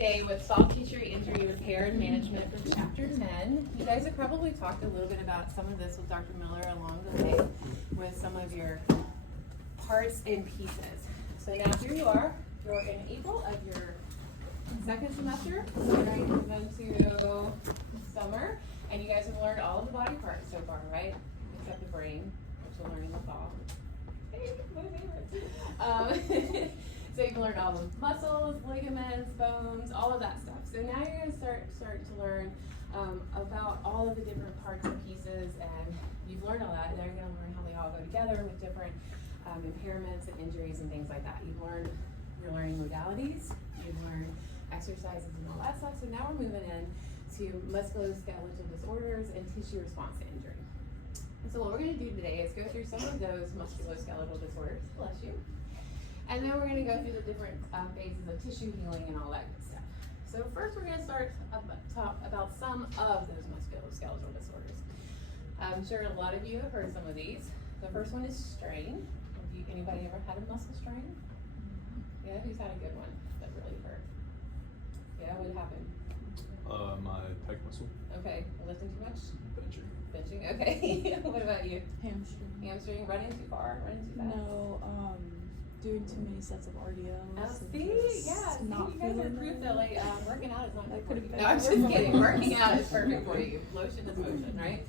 today with soft tissue injury repair and management for chapter 10. You guys have probably talked a little bit about some of this with Dr. Miller along the way with some of your parts and pieces. So now here you are, you're in April of your second semester, right? Move into summer, and you guys have learned all of the body parts so far, right? Except the brain, which we'll learn in the fall. Hey, my favorite. So you can learn all the muscles, ligaments, bones, all of that stuff. So now you're going to start to learn about all of the different parts and pieces, and you've learned all that. Now you're going to learn how they all go together with different impairments and injuries and things like that. You're learning modalities, you've learned exercises and all that stuff. So now we're moving in to musculoskeletal disorders and tissue response to injury. And so what we're going to do today is go through some of those musculoskeletal disorders, bless you, and then we're going to go through the different phases of tissue healing and all that good stuff. So first we're going to talk about some of those musculoskeletal disorders. I'm sure a lot of you have heard some of these. The first one is strain. Anybody ever had a muscle strain? Yeah, who's had a good one that really hurt? Yeah, what happened? My pec muscle. Okay, lifting too much? Benching. Okay. What about you? Hamstring. Hamstring, running too far, running too fast? No, doing too many sets of RDLs. Oh, see, yeah, see, not you guys are feeling proof it. that like working out is not good for you. could've been No, I'm just worse. kidding. Working out is perfect for you. Motion is motion, right?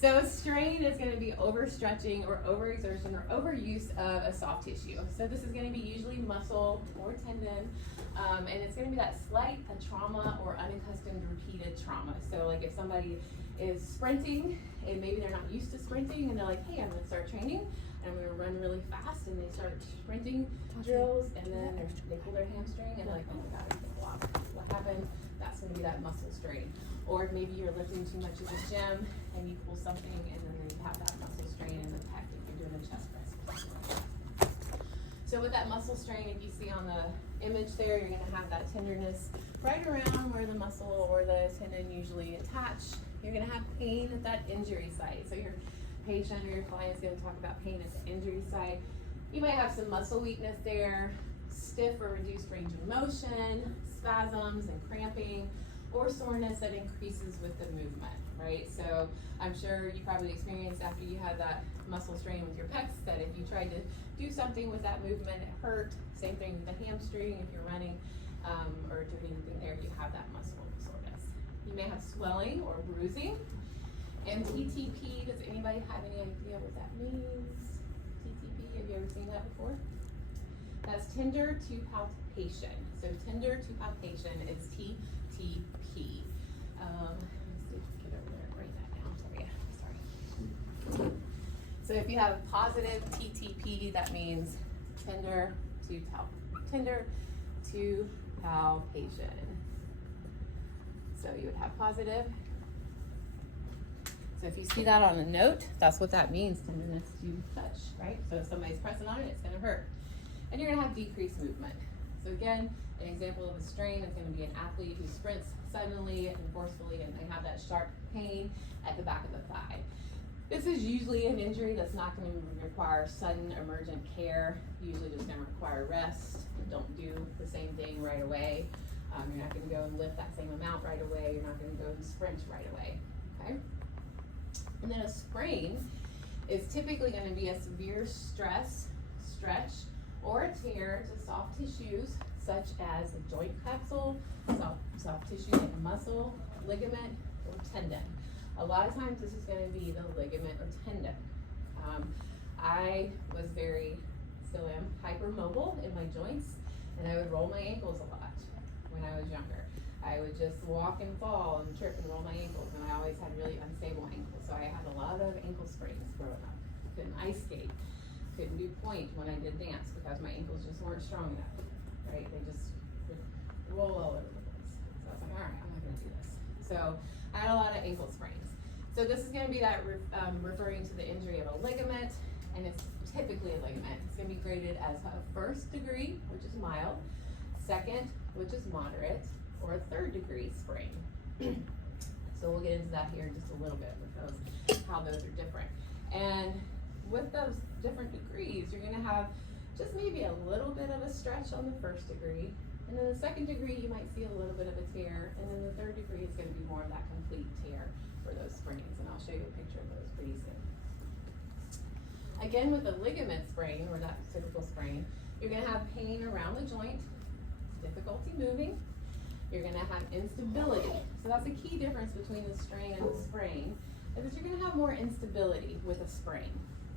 So strain is going to be overstretching or overexertion or overuse of a soft tissue. So this is going to be usually muscle or tendon, and it's going to be that slight trauma or unaccustomed repeated trauma. So like if somebody is sprinting and maybe they're not used to sprinting and they're like, hey, I'm going to start training and I'm going to run really fast, and they start sprinting drills and then they pull their hamstring and they're like, oh my god, what happened? That's going to be that muscle strain. Or maybe you're lifting too much at the gym and you pull something and then you have that muscle strain in the pec if you're doing a chest press. So with that muscle strain, if you see on the image there, you're going to have that tenderness right around where the muscle or the tendon usually attach. You're going to have pain at that injury site. So your patient or your client is going to talk about pain at the injury site. You might have some muscle weakness there, stiff or reduced range of motion, spasms and cramping, or soreness that increases with the movement, right? So I'm sure you probably experienced after you had that muscle strain with your pecs that if you tried to do something with that movement, it hurt. Same thing with the hamstring if you're running or doing anything there, you have that muscle soreness. You may have swelling or bruising. And TTP, does anybody have any idea what that means? TTP, have you ever seen that before? That's tender to palpation. So tender to palpation is TTP. Let's see if we can get over there and write that down for you. Sorry. So if you have positive TTP, that means tender to palpation. So you would have positive. So if you see that on a note, that's what that means, tenderness to touch, right? So if somebody's pressing on it, it's going to hurt. And you're going to have decreased movement. So again, an example of a strain is going to be an athlete who sprints suddenly and forcefully, and they have that sharp pain at the back of the thigh. This is usually an injury that's not going to require sudden emergent care, usually just going to require rest. Don't do the same thing right away. You're not going to go and lift that same amount right away. You're not going to go and sprint right away, okay? And then a sprain is typically going to be a severe stress, stretch, or a tear to soft tissues such as the joint capsule, soft tissue like muscle, ligament, or tendon. A lot of times this is going to be the ligament or tendon. I was still am hypermobile in my joints, and I would roll my ankles a lot when I was younger. I would just walk and fall and trip and roll my ankles, and I always had really unstable ankles. So I had a lot of ankle sprains growing up. Couldn't ice skate, couldn't do point when I did dance because my ankles just weren't strong enough, right? They just would roll all over the place. So I was like, all right, I'm not gonna do this. So I had a lot of ankle sprains. So this is gonna be that referring to the injury of a ligament, and it's typically a ligament. It's gonna be graded as a first degree, which is mild, second, which is moderate, or a third degree sprain. So we'll get into that here in just a little bit with those, how those are different. And with those different degrees, you're gonna have just maybe a little bit of a stretch on the first degree, and then the second degree you might see a little tear, and then the third degree is gonna be more of that complete tear for those sprains, and I'll show you a picture of those pretty soon. Again, with a ligament sprain, or that typical sprain, you're gonna have pain around the joint, difficulty moving, you're gonna have instability. So that's a key difference between the strain and the sprain, is that you're gonna have more instability with a sprain,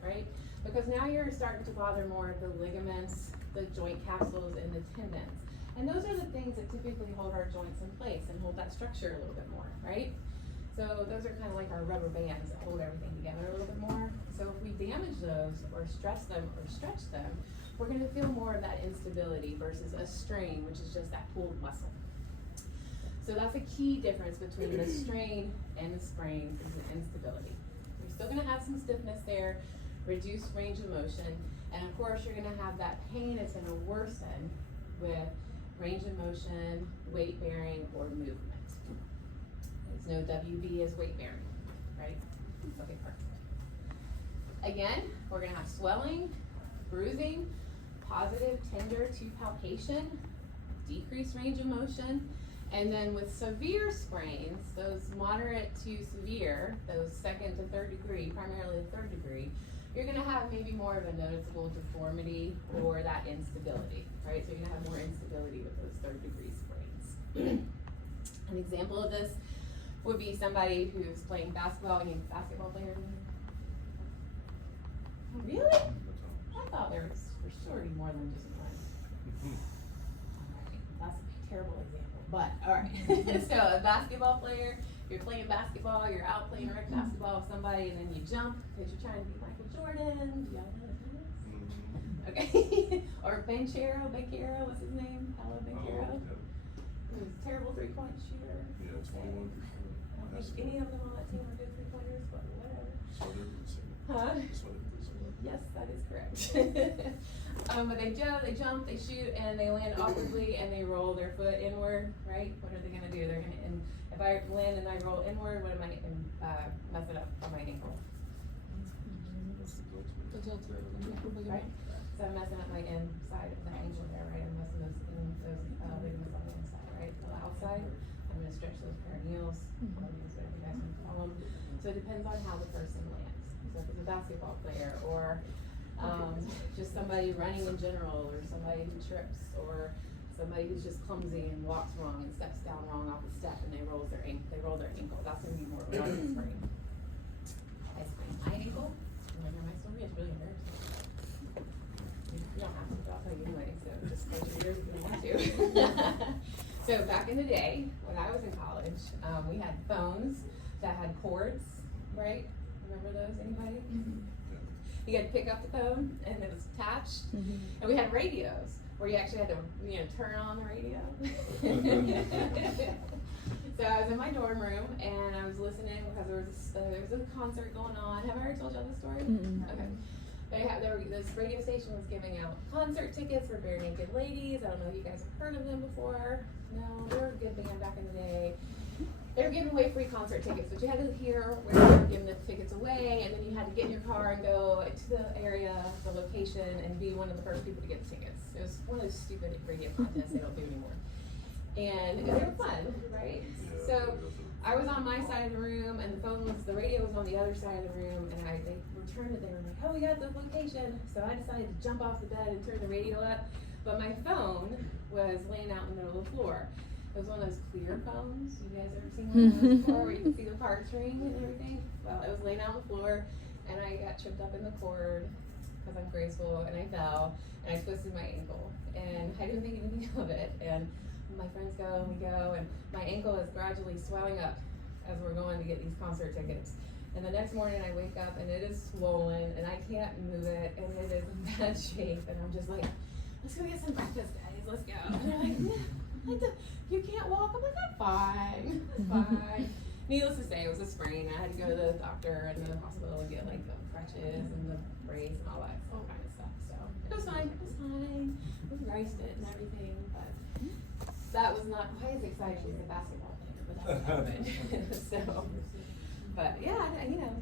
right? Because now you're starting to bother more of the ligaments, the joint capsules, and the tendons. And those are the things that typically hold our joints in place and hold that structure a little bit more, right? So those are kind of like our rubber bands that hold everything together a little bit more. So if we damage those or stress them or stretch them, we're gonna feel more of that instability versus a strain, which is just that pulled muscle. So that's a key difference between the strain and the sprain, is the instability. You're still gonna have some stiffness there, reduced range of motion, and of course you're gonna have that pain that's gonna worsen with range of motion, weight bearing, or movement. It's no WB as weight bearing, right? Okay, perfect. Again, we're gonna have swelling, bruising, positive tender to palpation, decreased range of motion, and then with severe sprains, those moderate to severe, those second to third degree, primarily the third degree, you're gonna have maybe more of a noticeable deformity or that instability, right? So you're gonna have more instability with those third degree sprains. An example of this would be somebody who's playing basketball. Any basketball players in here? Really? I thought there was for sure be more than just one. Alright, that's a terrible example, but alright. So a basketball player, you're playing basketball, you're out playing rec basketball with somebody, and then you jump because you're trying to be Michael Jordan. Do y'all know what that is? Okay. Or Banchero, what's his name? Hello, Banchero. He was a terrible three-point shooter. Yeah, 21%. I don't think any of them on that team are good three-pointers, but whatever. Huh? Yes, that is correct. But they jump, they shoot, and they land awkwardly, and they roll their foot inward, right? What are they gonna do? They're gonna, and if I land and I roll inward, what am I gonna mess it up on my ankle? Right? So I'm messing up my inside of the ankle there, right? I'm messing those ligaments on the inside, right? On the outside, I'm gonna stretch those perineals, whatever you guys want to call them. So it depends on how the person lands. So if it's a basketball player, or just somebody running in general, or somebody who trips, or somebody who's just clumsy and walks wrong and steps down wrong off the step and they roll their ankle, that's gonna be more of a sprain. I sprained my ankle. You wanna hear my story? It's really embarrassing. You don't have to, but I'll tell you anyway, so just close your ears if you want to. So back in the day, when I was in college, we had phones that had cords, right? Remember those, anybody? You had to pick up the phone and it was attached. And we had radios where you actually had to, turn on the radio. So I was in my dorm room and I was listening because there was a concert going on. Have I already told y'all this story? Okay. This radio station was giving out concert tickets for Bare Naked Ladies. I don't know if you guys have heard of them before. No, they were a good band back in the day. They were giving away free concert tickets, but you had to hear where they were giving the tickets away, and then you had to get in your car and go to the area, the location, and be one of the first people to get the tickets. It was one of those stupid radio contests they don't do anymore. And they were fun, right? So I was on my side of the room, and the radio was on the other side of the room, and they returned it. They were like, "Oh, we got the location." So I decided to jump off the bed and turn the radio up, but my phone was laying out in the middle of the floor. It was one of those clear phones. You guys ever seen one of those before where you can see the parts ring and everything? Well, it was laying out on the floor, and I got tripped up in the cord because I'm graceful, and I fell, and I twisted my ankle, and I didn't think anything of it. And my friends go, and we go, and my ankle is gradually swelling up as we're going to get these concert tickets. And the next morning I wake up, and it is swollen, and I can't move it, and it is in bad shape, and I'm just like, "Let's go get some breakfast, guys, let's go." And they're like, "You can't walk?" I'm like, "I'm fine, it's fine." Needless to say, it was a sprain. I had to go to the doctor and the hospital and get like the crutches and the brace and all kind of stuff. So it was fine. We riced it and everything, but that was not quite as exciting as a basketball player, but that happened. So, but yeah,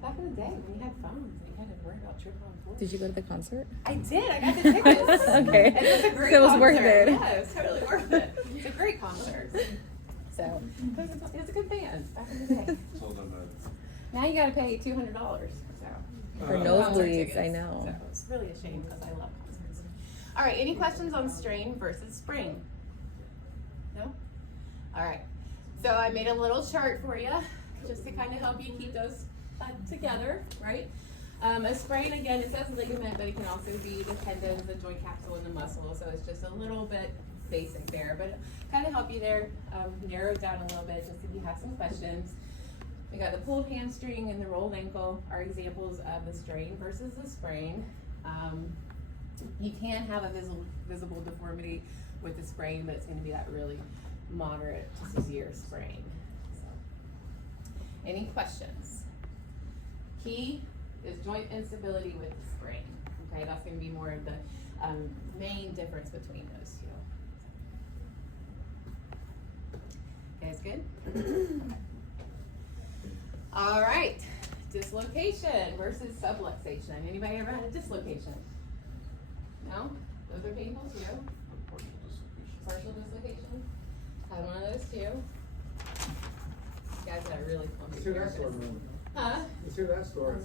back in the day when you had phones and you had to worry about tripping on cords. Did you go to the concert? I did. I got the tickets. Okay. And it was a great concert. So it was worth it. Yeah, it was totally worth it. It's a great concert. So So, because it's a good band back in the day. So then that. Now you gotta pay $200. So. For concert nosebleeds, tickets. I know. So it's really a shame because I love concerts. All right, any questions on strain versus sprain? No? All right. So I made a little chart for you just to kind of help you keep those together, right? A sprain, again, it says ligament, but it can also be the tendons, the joint capsule, and the muscle. So it's just a little bit basic there, but kind of help you there, narrow it down a little bit just if you have some questions. We got the pulled hamstring and the rolled ankle are examples of the strain versus the sprain. You can have a visible deformity with the sprain, but it's going to be that really moderate to severe sprain. So, any questions? Key is joint instability with the sprain. Okay, that's going to be more of the main difference between those two. Guys, good? Okay. All right, dislocation versus subluxation. Anybody ever had a dislocation? No? Those are painful too. Partial dislocation. Partial dislocation. Had one of those too. Guys got a really clumsy Let's hear that story, therapist. man. Huh? Let's hear that story.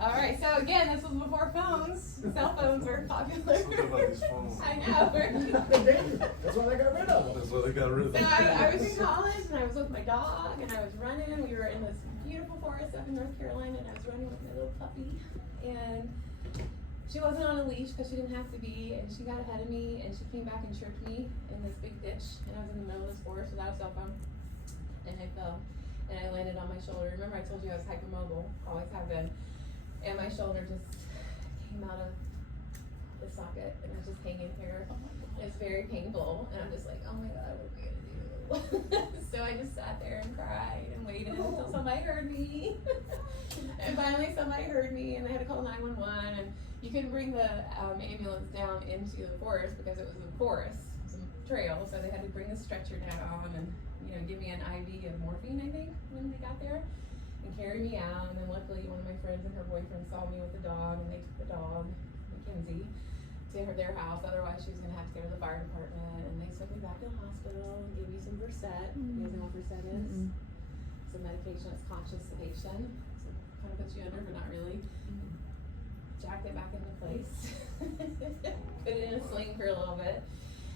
All right, so again, this was before phones. Cell phones were popular. Something about these phones. I know. That's what I got rid of. That's what they got rid of. So I was in college and I was with my dog and I was running. We were in this beautiful forest up in North Carolina and I was running with my little puppy. And she wasn't on a leash because she didn't have to be. And she got ahead of me and she came back and tripped me in this big ditch. And I was in the middle of this forest without a cell phone. And I fell and I landed on my shoulder. Remember I told you I was hypermobile, always have been. And my shoulder just came out of the socket and it's just hanging here. It's very painful and I'm just like, oh my God, what am I gonna do? So I just sat there and cried and waited until somebody heard me. And finally somebody heard me and I had to call 911 and you couldn't bring the ambulance down into the forest because it was a forest, some trail, so they had to bring the stretcher down and give me an IV of morphine, I think, when they got there. And carried me out, and then luckily one of my friends and her boyfriend saw me with the dog, and they took the dog, Mackenzie, to their house. Otherwise, she was gonna have to go to the fire department, and they took me back to the hospital and gave me some Versed. You guys know what Versed is? Some medication. It's conscious sedation, so it kind of puts you under, but not really. Jacked it back into place. Put it in a sling for a little bit,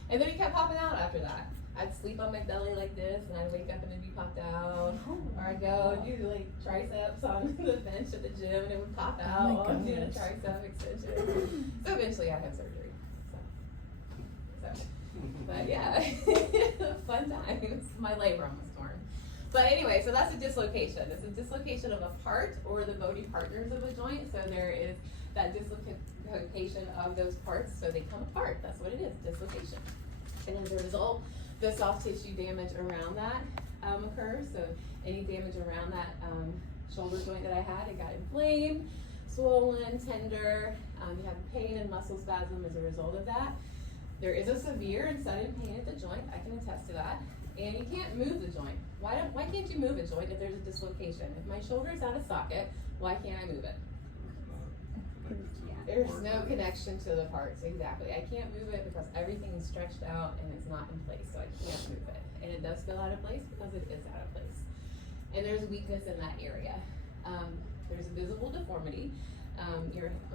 and then it kept popping out after that. I'd sleep on my belly like this, and I'd wake up and it'd be popped out. Or I'd go and do like triceps on the bench at the gym, and it would pop out while I'm doing a tricep extension. So eventually I had surgery. So. But yeah, fun times. My labrum was torn. But anyway, so that's a dislocation. It's a dislocation of a part or the bony partners of a joint. So there is that dislocation of those parts, so they come apart. That's what it is, dislocation. And as a result, the soft tissue damage around that occurs. So any damage around that shoulder joint that I had, it got inflamed, swollen, tender. You have pain and muscle spasm as a result of that. There is a severe and sudden pain at the joint. I can attest to that. And you can't move the joint. Why can't you move a joint if there's a dislocation? If my shoulder is out of socket, why can't I move it? There's no connection to the parts, exactly. I can't move it because everything's stretched out and it's not in place, so I can't move it. And it does feel out of place because it is out of place. And there's weakness in that area. There's a visible deformity.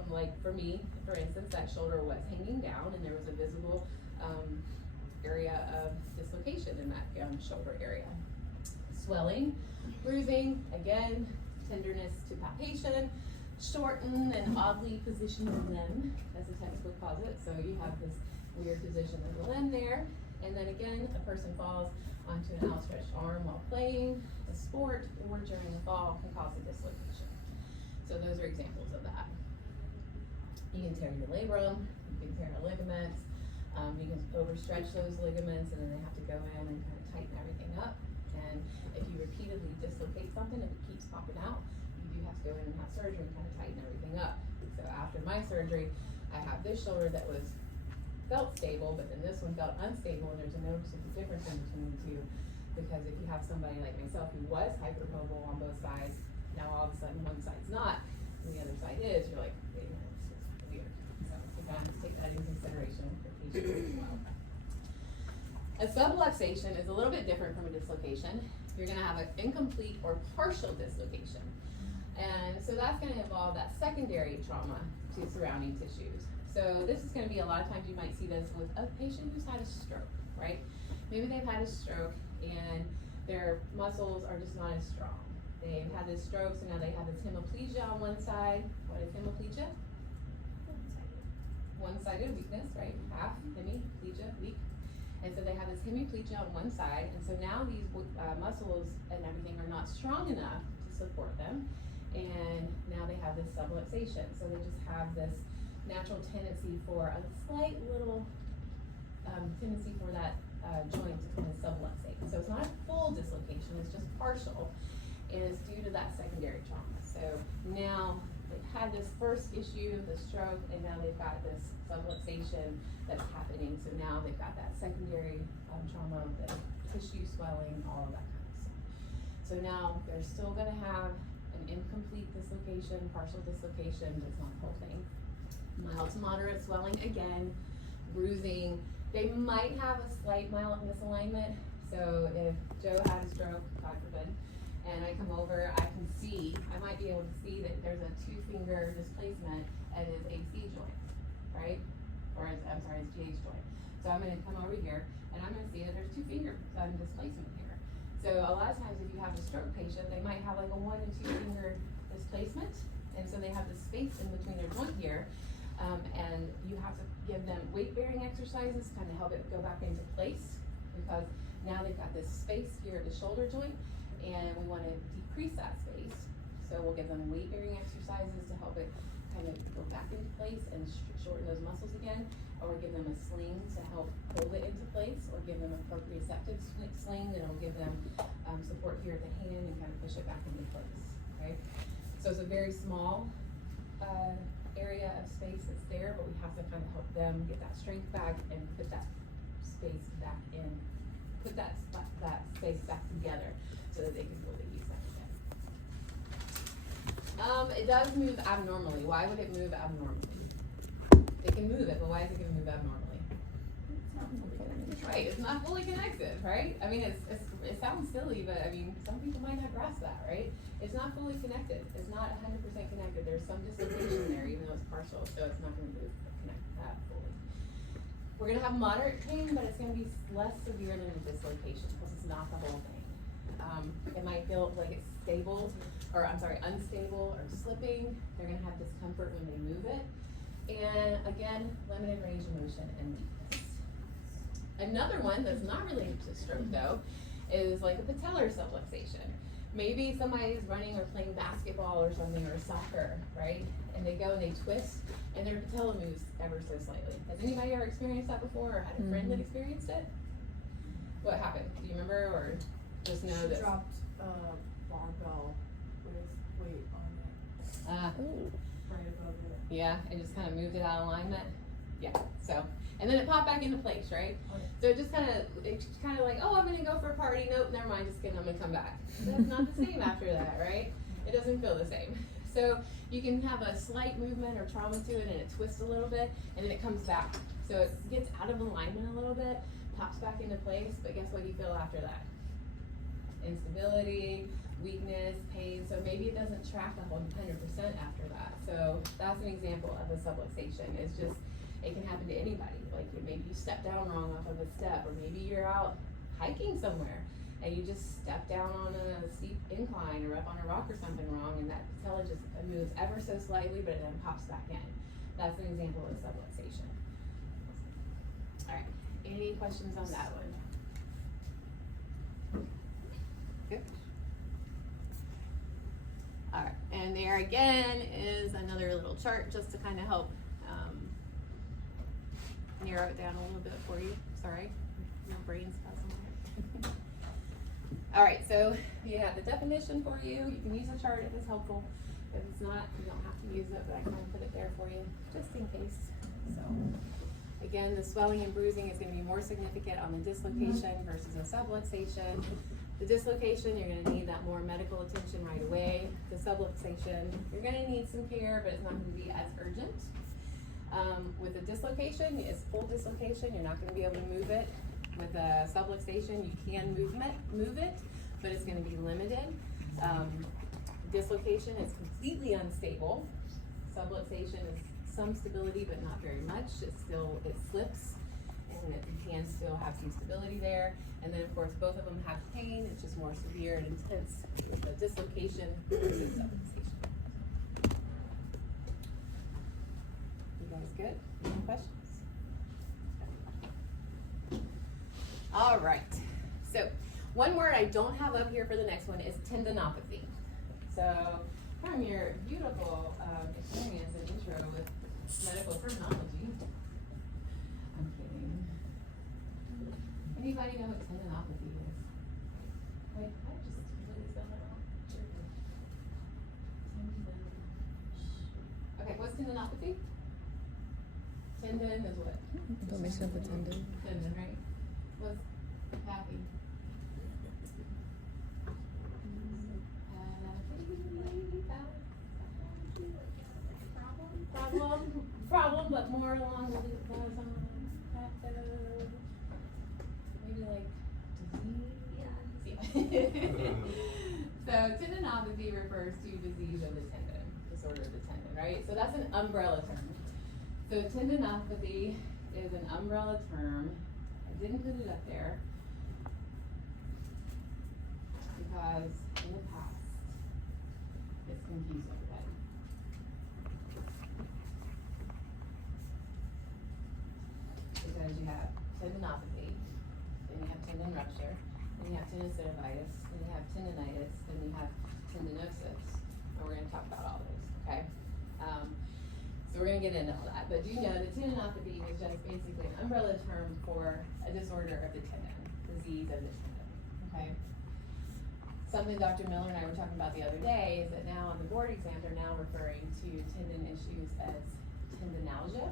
Like for me, for instance, that shoulder was hanging down and there was a visible area of dislocation in that shoulder area. Swelling, bruising, again, tenderness to palpation, shorten and oddly positioned limb, as the textbook calls it. So you have this weird position of the limb there. And then again, a person falls onto an outstretched arm while playing a sport or during the fall can cause a dislocation. So those are examples of that. You can tear your labrum, you can tear a ligament, you can overstretch those ligaments and then they have to go in and kind of tighten everything up. And if you repeatedly dislocate something, if it keeps popping out, you have to go in and have surgery and kind of tighten everything up. So after my surgery, I have this shoulder that felt stable, but then this one felt unstable, and there's a noticeable difference in between the two. Because if you have somebody like myself who was hypermobile on both sides, now all of a sudden one side's not, and the other side is, you're like, wait a minute, this is weird. So you kind of take that into consideration for patients as well. A subluxation is a little bit different from a dislocation. You're gonna have an incomplete or partial dislocation. And so that's gonna involve that secondary trauma to surrounding tissues. So this is gonna be a lot of times you might see this with a patient who's had a stroke, right? Maybe they've had a stroke and their muscles are just not as strong. They've had this stroke, so now they have this hemiplegia on one side. What is hemiplegia? One-sided weakness, right? Half hemiplegia, weak. And so they have this hemiplegia on one side, and so now these muscles and everything are not strong enough to support them, and now they have this subluxation. So they just have this natural tendency for a slight little tendency for that joint to kind of subluxate. So it's not a full dislocation, it's just partial, and it's due to that secondary trauma. So now they've had this first issue, the stroke, and now they've got this subluxation that's happening. So now they've got that secondary trauma, the tissue swelling, all of that kind of stuff. So now they're still gonna have an incomplete dislocation, partial dislocation, but it's not the whole thing. Mild to moderate swelling again, bruising. They might have a slight mild misalignment. So if Joe had a stroke, God forbid, and I come over, I might be able to see that there's a 2-finger displacement at his AC joint, right? Or his GH joint. So I'm gonna come over here and I'm gonna see that there's 2-finger displacement here. So a lot of times if you have a stroke patient, they might have like a 1 and 2-finger displacement. And so they have this space in between their joint here. And you have to give them weight-bearing exercises to kind of help it go back into place, because now they've got this space here at the shoulder joint, and we want to decrease that space. So we'll give them weight-bearing exercises to help it kind of go back into place and shorten those muscles again, or we'll give them a sling to help hold it into place, or give them a proprioceptive sling that will give them support here at the hand and kind of push it back into place, right? So it's a very small area of space that's there, but we have to kind of help them get that strength back and put that space back in, put that space back together so that they can fully use that again. It does move abnormally. Why would it move abnormally? It can move it, but why is it going to move abnormally? Right, it's not fully connected, right? I mean, it sounds silly, but I mean, some people might not grasp that, right? It's not fully connected. It's not 100% connected. There's some dislocation there, even though it's partial, so it's not going to connect that fully. We're going to have moderate pain, but it's going to be less severe than a dislocation because it's not the whole thing. It might feel like it's unstable or slipping. They're going to have discomfort when they move it. And again, limited range of motion and weakness. Another one that's not related to stroke though is like a patellar subluxation. Maybe somebody's running or playing basketball or something, or soccer, right? And they go and they twist and their patella moves ever so slightly. Has anybody ever experienced that before, or had a friend that experienced it? What happened? Do you remember, or just know She that? dropped a barbell with weight on it, right above it. Yeah, and just kind of moved it out of alignment. Yeah, so, and then it popped back into place, right? So it just kind of like, oh, I'm gonna go for a party. Nope, never mind, just kidding, I'm gonna come back. That's not the same after that, right? It doesn't feel the same. So you can have a slight movement or trauma to it and it twists a little bit and then it comes back. So it gets out of alignment a little bit, pops back into place, but guess what you feel after that? Instability, weakness, pain. So maybe it doesn't track 100% after that. So that's an example of a subluxation. It's just, it can happen to anybody. Like maybe you step down wrong off of a step, or maybe you're out hiking somewhere and you just step down on a steep incline or up on a rock or something wrong, and that patella just moves ever so slightly, but it then pops back in. That's an example of subluxation. All right, any questions on that one? Good. All right, and there again is another little chart just to kind of help narrow it down a little bit for you. Sorry, my brain's buzzing here. All right, so you have the definition for you. You can use a chart if it's helpful. If it's not, you don't have to use it, but I can put it there for you just in case. So again, the swelling and bruising is going to be more significant on the dislocation versus a subluxation. The dislocation, you're going to need that more medical attention right away. The subluxation, you're going to need some care, but it's not going to be as urgent. With the dislocation, it's full dislocation. You're not going to be able to move it. With a subluxation, you can move it, but it's gonna be limited. Dislocation is completely unstable. Subluxation is some stability, but not very much. It slips, and you can still have some stability there. And then of course, both of them have pain. It's just more severe and intense with the dislocation versus subluxation. You guys good? Any questions? All right, so one word I don't have up here for the next one is tendinopathy. So from your beautiful experience and intro with medical terminology, I'm kidding. Anybody know what tendinopathy is? Wait, I just really spelled that wrong. Okay, what's tendinopathy? Tendon is what? Inflammation of the tendon. Tendon, right? What's happy? Problem, but more along the lines of maybe like disease. So tendinopathy refers to disease of the tendon, disorder of the tendon, right? So that's an umbrella term. So tendinopathy is an umbrella term. I didn't put it up there because in the past it's confused everybody. Because you have tendinopathy, then you have tendon rupture, then you have tenosynovitis, then you have tendinitis, then you have tendinosis. And we're going to talk about all those, okay? So we're going to get into all that. But do you know that tendinopathy is just basically an umbrella term for a disorder of the tendon, disease of the tendon, okay? Something Dr. Miller and I were talking about the other day is that now on the board exam, they're now referring to tendon issues as tendinalgia.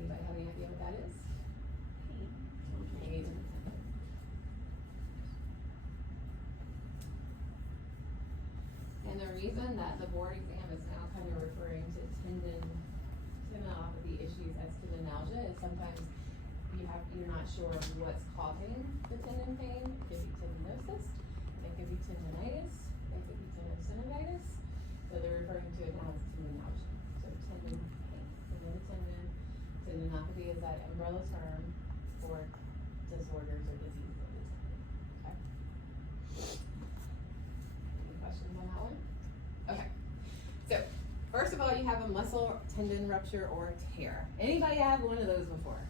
Anybody have any idea what that is? Pain. And the reason that the board exam is now kind of referring to tendinopathy issues as tendinalgia is sometimes you're not sure of what's causing the tendon pain. It could be tendinosis, it could be tendinitis, it could be tenosynovitis. So they're referring to it now as tendinalgia. So tendon pain, tendon to tendon. Tendinopathy is that umbrella term for disorders or diseases of the tendon. Okay. Any questions on that one? Okay. So first of all, you have a muscle tendon rupture or tear. Anybody have one of those before?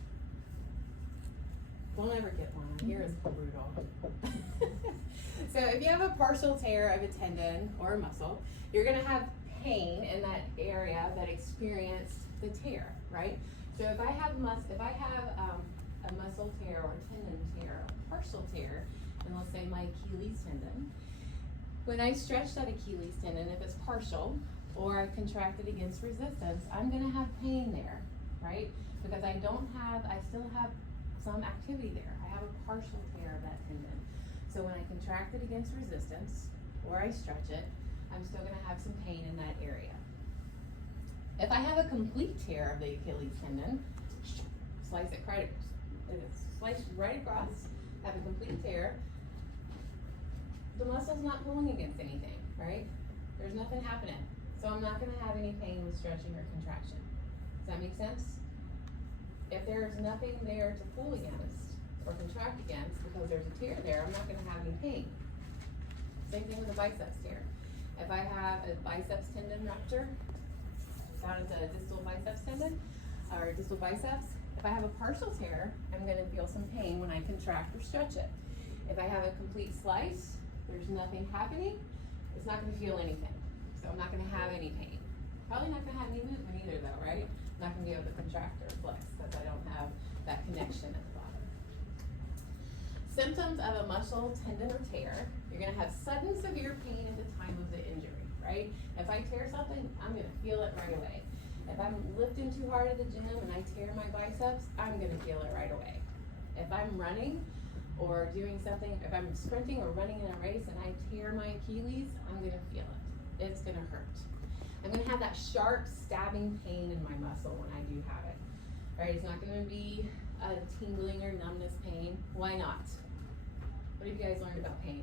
Don't ever get one. I hear it's brutal. So if you have a partial tear of a tendon or a muscle, you're going to have pain in that area that experienced the tear, right? So if I have a muscle tear or a tendon tear, a partial tear, and let's say my Achilles tendon, when I stretch that Achilles tendon, if it's partial or I contract it against resistance, I'm going to have pain there, right? Because I still have some activity there. I have a partial tear of that tendon. So when I contract it against resistance or I stretch it, I'm still going to have some pain in that area. If I have a complete tear of the Achilles tendon, slice it right across, have a complete tear, the muscle's not pulling against anything, right? There's nothing happening. So I'm not going to have any pain with stretching or contraction. Does that make sense? If there's nothing there to pull against or contract against because there's a tear there, I'm not going to have any pain. Same thing with a biceps tear. If I have a biceps tendon rupture, down at the distal biceps tendon, or distal biceps, if I have a partial tear, I'm going to feel some pain when I contract or stretch it. If I have a complete slice, there's nothing happening, it's not going to feel anything. So I'm not going to have any pain. Probably not going to have any movement either though, right? I'm not going to be able to contract or flex because I don't have that connection at the bottom. Symptoms of a muscle tendon or tear, you're going to have sudden severe pain at the time of the injury, right? If I tear something, I'm going to feel it right away. If I'm lifting too hard at the gym and I tear my biceps, I'm going to feel it right away. If I'm running or doing something, if I'm sprinting or running in a race and I tear my Achilles, I'm going to feel it. It's going to hurt. I'm gonna have that sharp stabbing pain in my muscle when I do have it. All right, it's not gonna be a tingling or numbness pain. Why not? What have you guys learned about pain?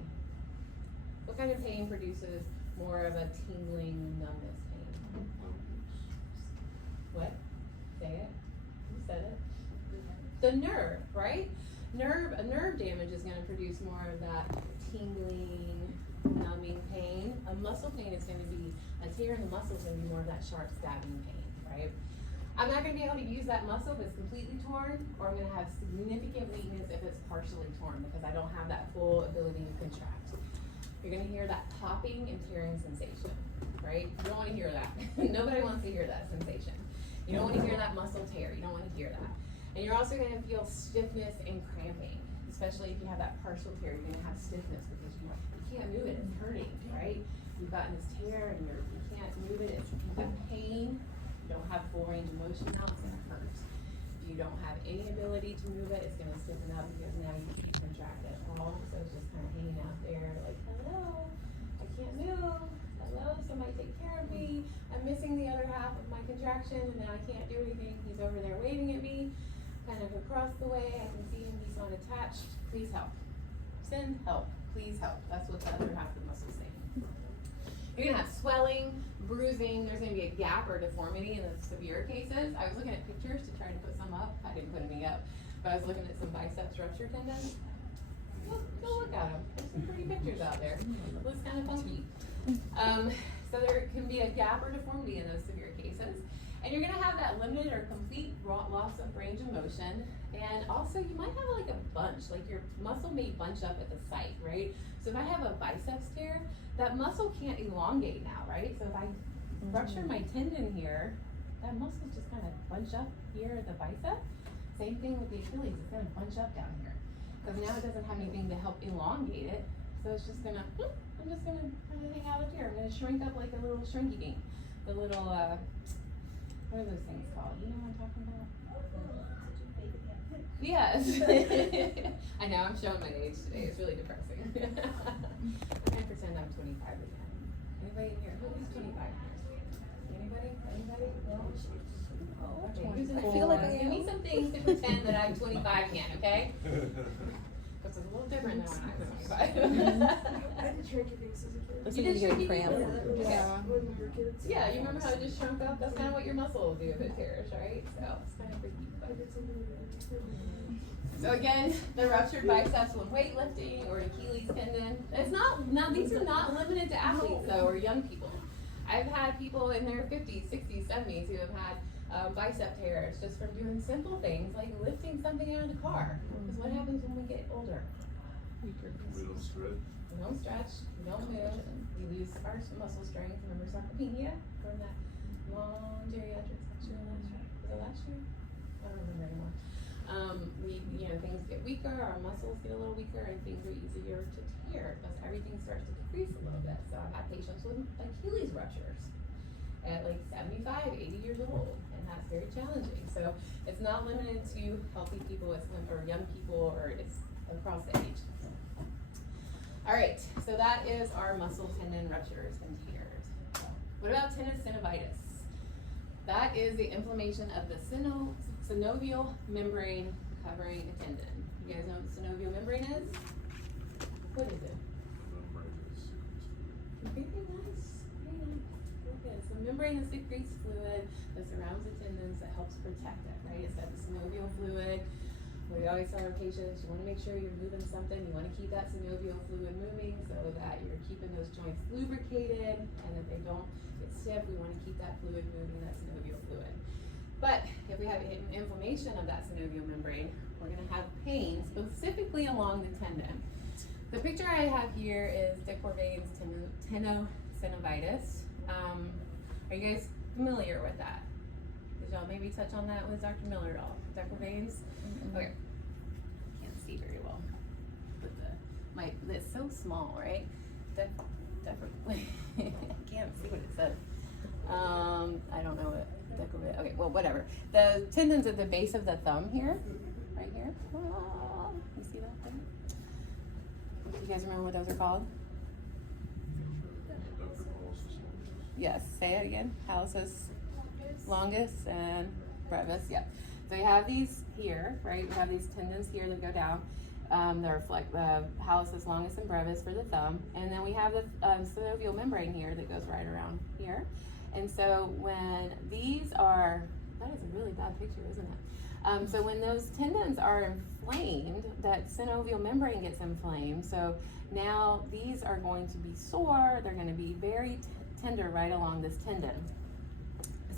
What kind of pain produces more of a tingling numbness pain? What? Say it. Who said it? The nerve, right? Nerve damage is gonna produce more of that tingling, numbing pain. A muscle pain is gonna be, a tear in the muscle is gonna be more of that sharp stabbing pain, right? I'm not gonna be able to use that muscle if it's completely torn, or I'm gonna have significant weakness if it's partially torn because I don't have that full ability to contract. You're gonna hear that popping and tearing sensation, right? You don't wanna hear that. Nobody wants to hear that sensation. You don't wanna hear that muscle tear, you don't wanna hear that. And you're also gonna feel stiffness and cramping, especially if you have that partial tear, you're gonna have stiffness because you can't move it, it's hurting, right? You've gotten this tear and you can't move it, you've got pain, you don't have full range of motion now, it's gonna hurt. If you don't have any ability to move it, it's gonna stiffen up because now you can't contract it at all, so it's just kind of hanging out there like, hello, I can't move, hello, somebody take care of me, I'm missing the other half of my contraction and then I can't do anything, he's over there waving at me, kind of across the way, I can see him, he's not attached, please help. Send help, please help, that's what the other half of the muscle is saying. You're gonna have swelling, bruising, there's gonna be a gap or deformity in the severe cases. I was looking at pictures to try to put some up, I didn't put any up, but I was looking at some biceps rupture tendons. Go look at them, there's some pretty pictures out there, it looks kind of funky. So there can be a gap or deformity in those severe cases. And you're gonna have that limited or complete loss of range of motion. And also you might have like a bunch, like your muscle may bunch up at the site, right? So if I have a biceps tear, that muscle can't elongate now, right? So if I rupture my tendon here, that muscle's just gonna bunch up here at the bicep. Same thing with the Achilles, it's gonna bunch up down here. Because now it doesn't have anything to help elongate it. So it's just gonna, I'm just gonna kind of hang out up here. I'm gonna shrink up like a little shrinky dink. The little, what are those things called? You know what I'm talking about? Yes. I know, I'm showing my age today. It's really depressing. I'm gonna pretend I'm 25 again. Anybody in here? Who's 25 here? Anybody? Anybody? No? Oh, okay. Who's in I feel like I Give me am. some things to pretend that I'm 25 again, okay? Because it's a little different than when I was 25. I did shrinky dinks as a kid. Looks You like did you get a shrinky cramp. dinks? Yeah. When we were kids. Yeah, you remember how it just shrunk up? That's kind of what your muscle will do if it tears, right? So it's kind of freaky. I did something like that. So again, the ruptured biceps when weightlifting or Achilles tendon. It's not, now these are not limited to athletes though, or young people. I've had people in their 50s, 60s, 70s who have had bicep tears just from doing simple things like lifting something out of the car. Because what happens when we get older? We don't stretch. We don't stretch, we don't move, we lose our muscle strength. Remember sarcopenia from that long geriatric section last year? Was it last year? I don't remember anymore. Things get weaker, our muscles get a little weaker, and things are easier to tear because everything starts to decrease a little bit. So I've had patients with Achilles ruptures at like 75, 80 years old, and that's very challenging. So it's not limited to healthy people, or young people, or it's across the age. All right, so that is our muscle tendon ruptures and tears. What about tendinosynovitis? That is the inflammation of the synovial membrane covering a tendon. You guys know what the synovial membrane is? What is it? Very nice, very nice. Okay, it's the membrane that secretes fluid that surrounds the tendons that helps protect it, right? It's got the synovial fluid. We always tell our patients, you want to make sure you're moving something. You want to keep that synovial fluid moving so that you're keeping those joints lubricated, and if they don't get stiff, we want to keep that fluid moving, that synovial fluid. But if we have inflammation of that synovial membrane, we're going to have pain specifically along the tendon. The picture I have here is de Quervain's tendinosynovitis. Are you guys familiar with that? Did y'all maybe touch on that with Dr. Miller at all? De Quervain's? Okay. Can't see very well. But it's so small, right? Definitely. I can't see what it says. I don't know what. Okay, well, whatever. The tendons at the base of the thumb here, right here. You see that thing? You guys remember what those are called? Yes, say it again. Hallucis longus and brevis, yep. So we have these here, right? We have these tendons here that go down. They're like the hallucis longus and brevis for the thumb. And then we have the synovial membrane here that goes right around here. And so when these are, that is a really bad picture, isn't it? So when those tendons are inflamed, that synovial membrane gets inflamed. So now these are going to be sore. They're going to be very tender right along this tendon.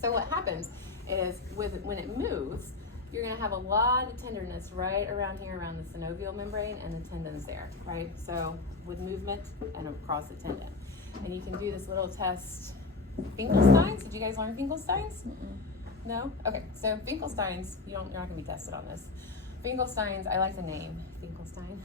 So what happens is when it moves, you're going to have a lot of tenderness right around here, around the synovial membrane and the tendons there, right? So with movement and across the tendon. And you can do this little test. Finkelstein's? Did you guys learn Finkelstein's? No? Okay, so Finkelstein's, you're not going to be tested on this. Finkelstein's, I like the name, Finkelstein.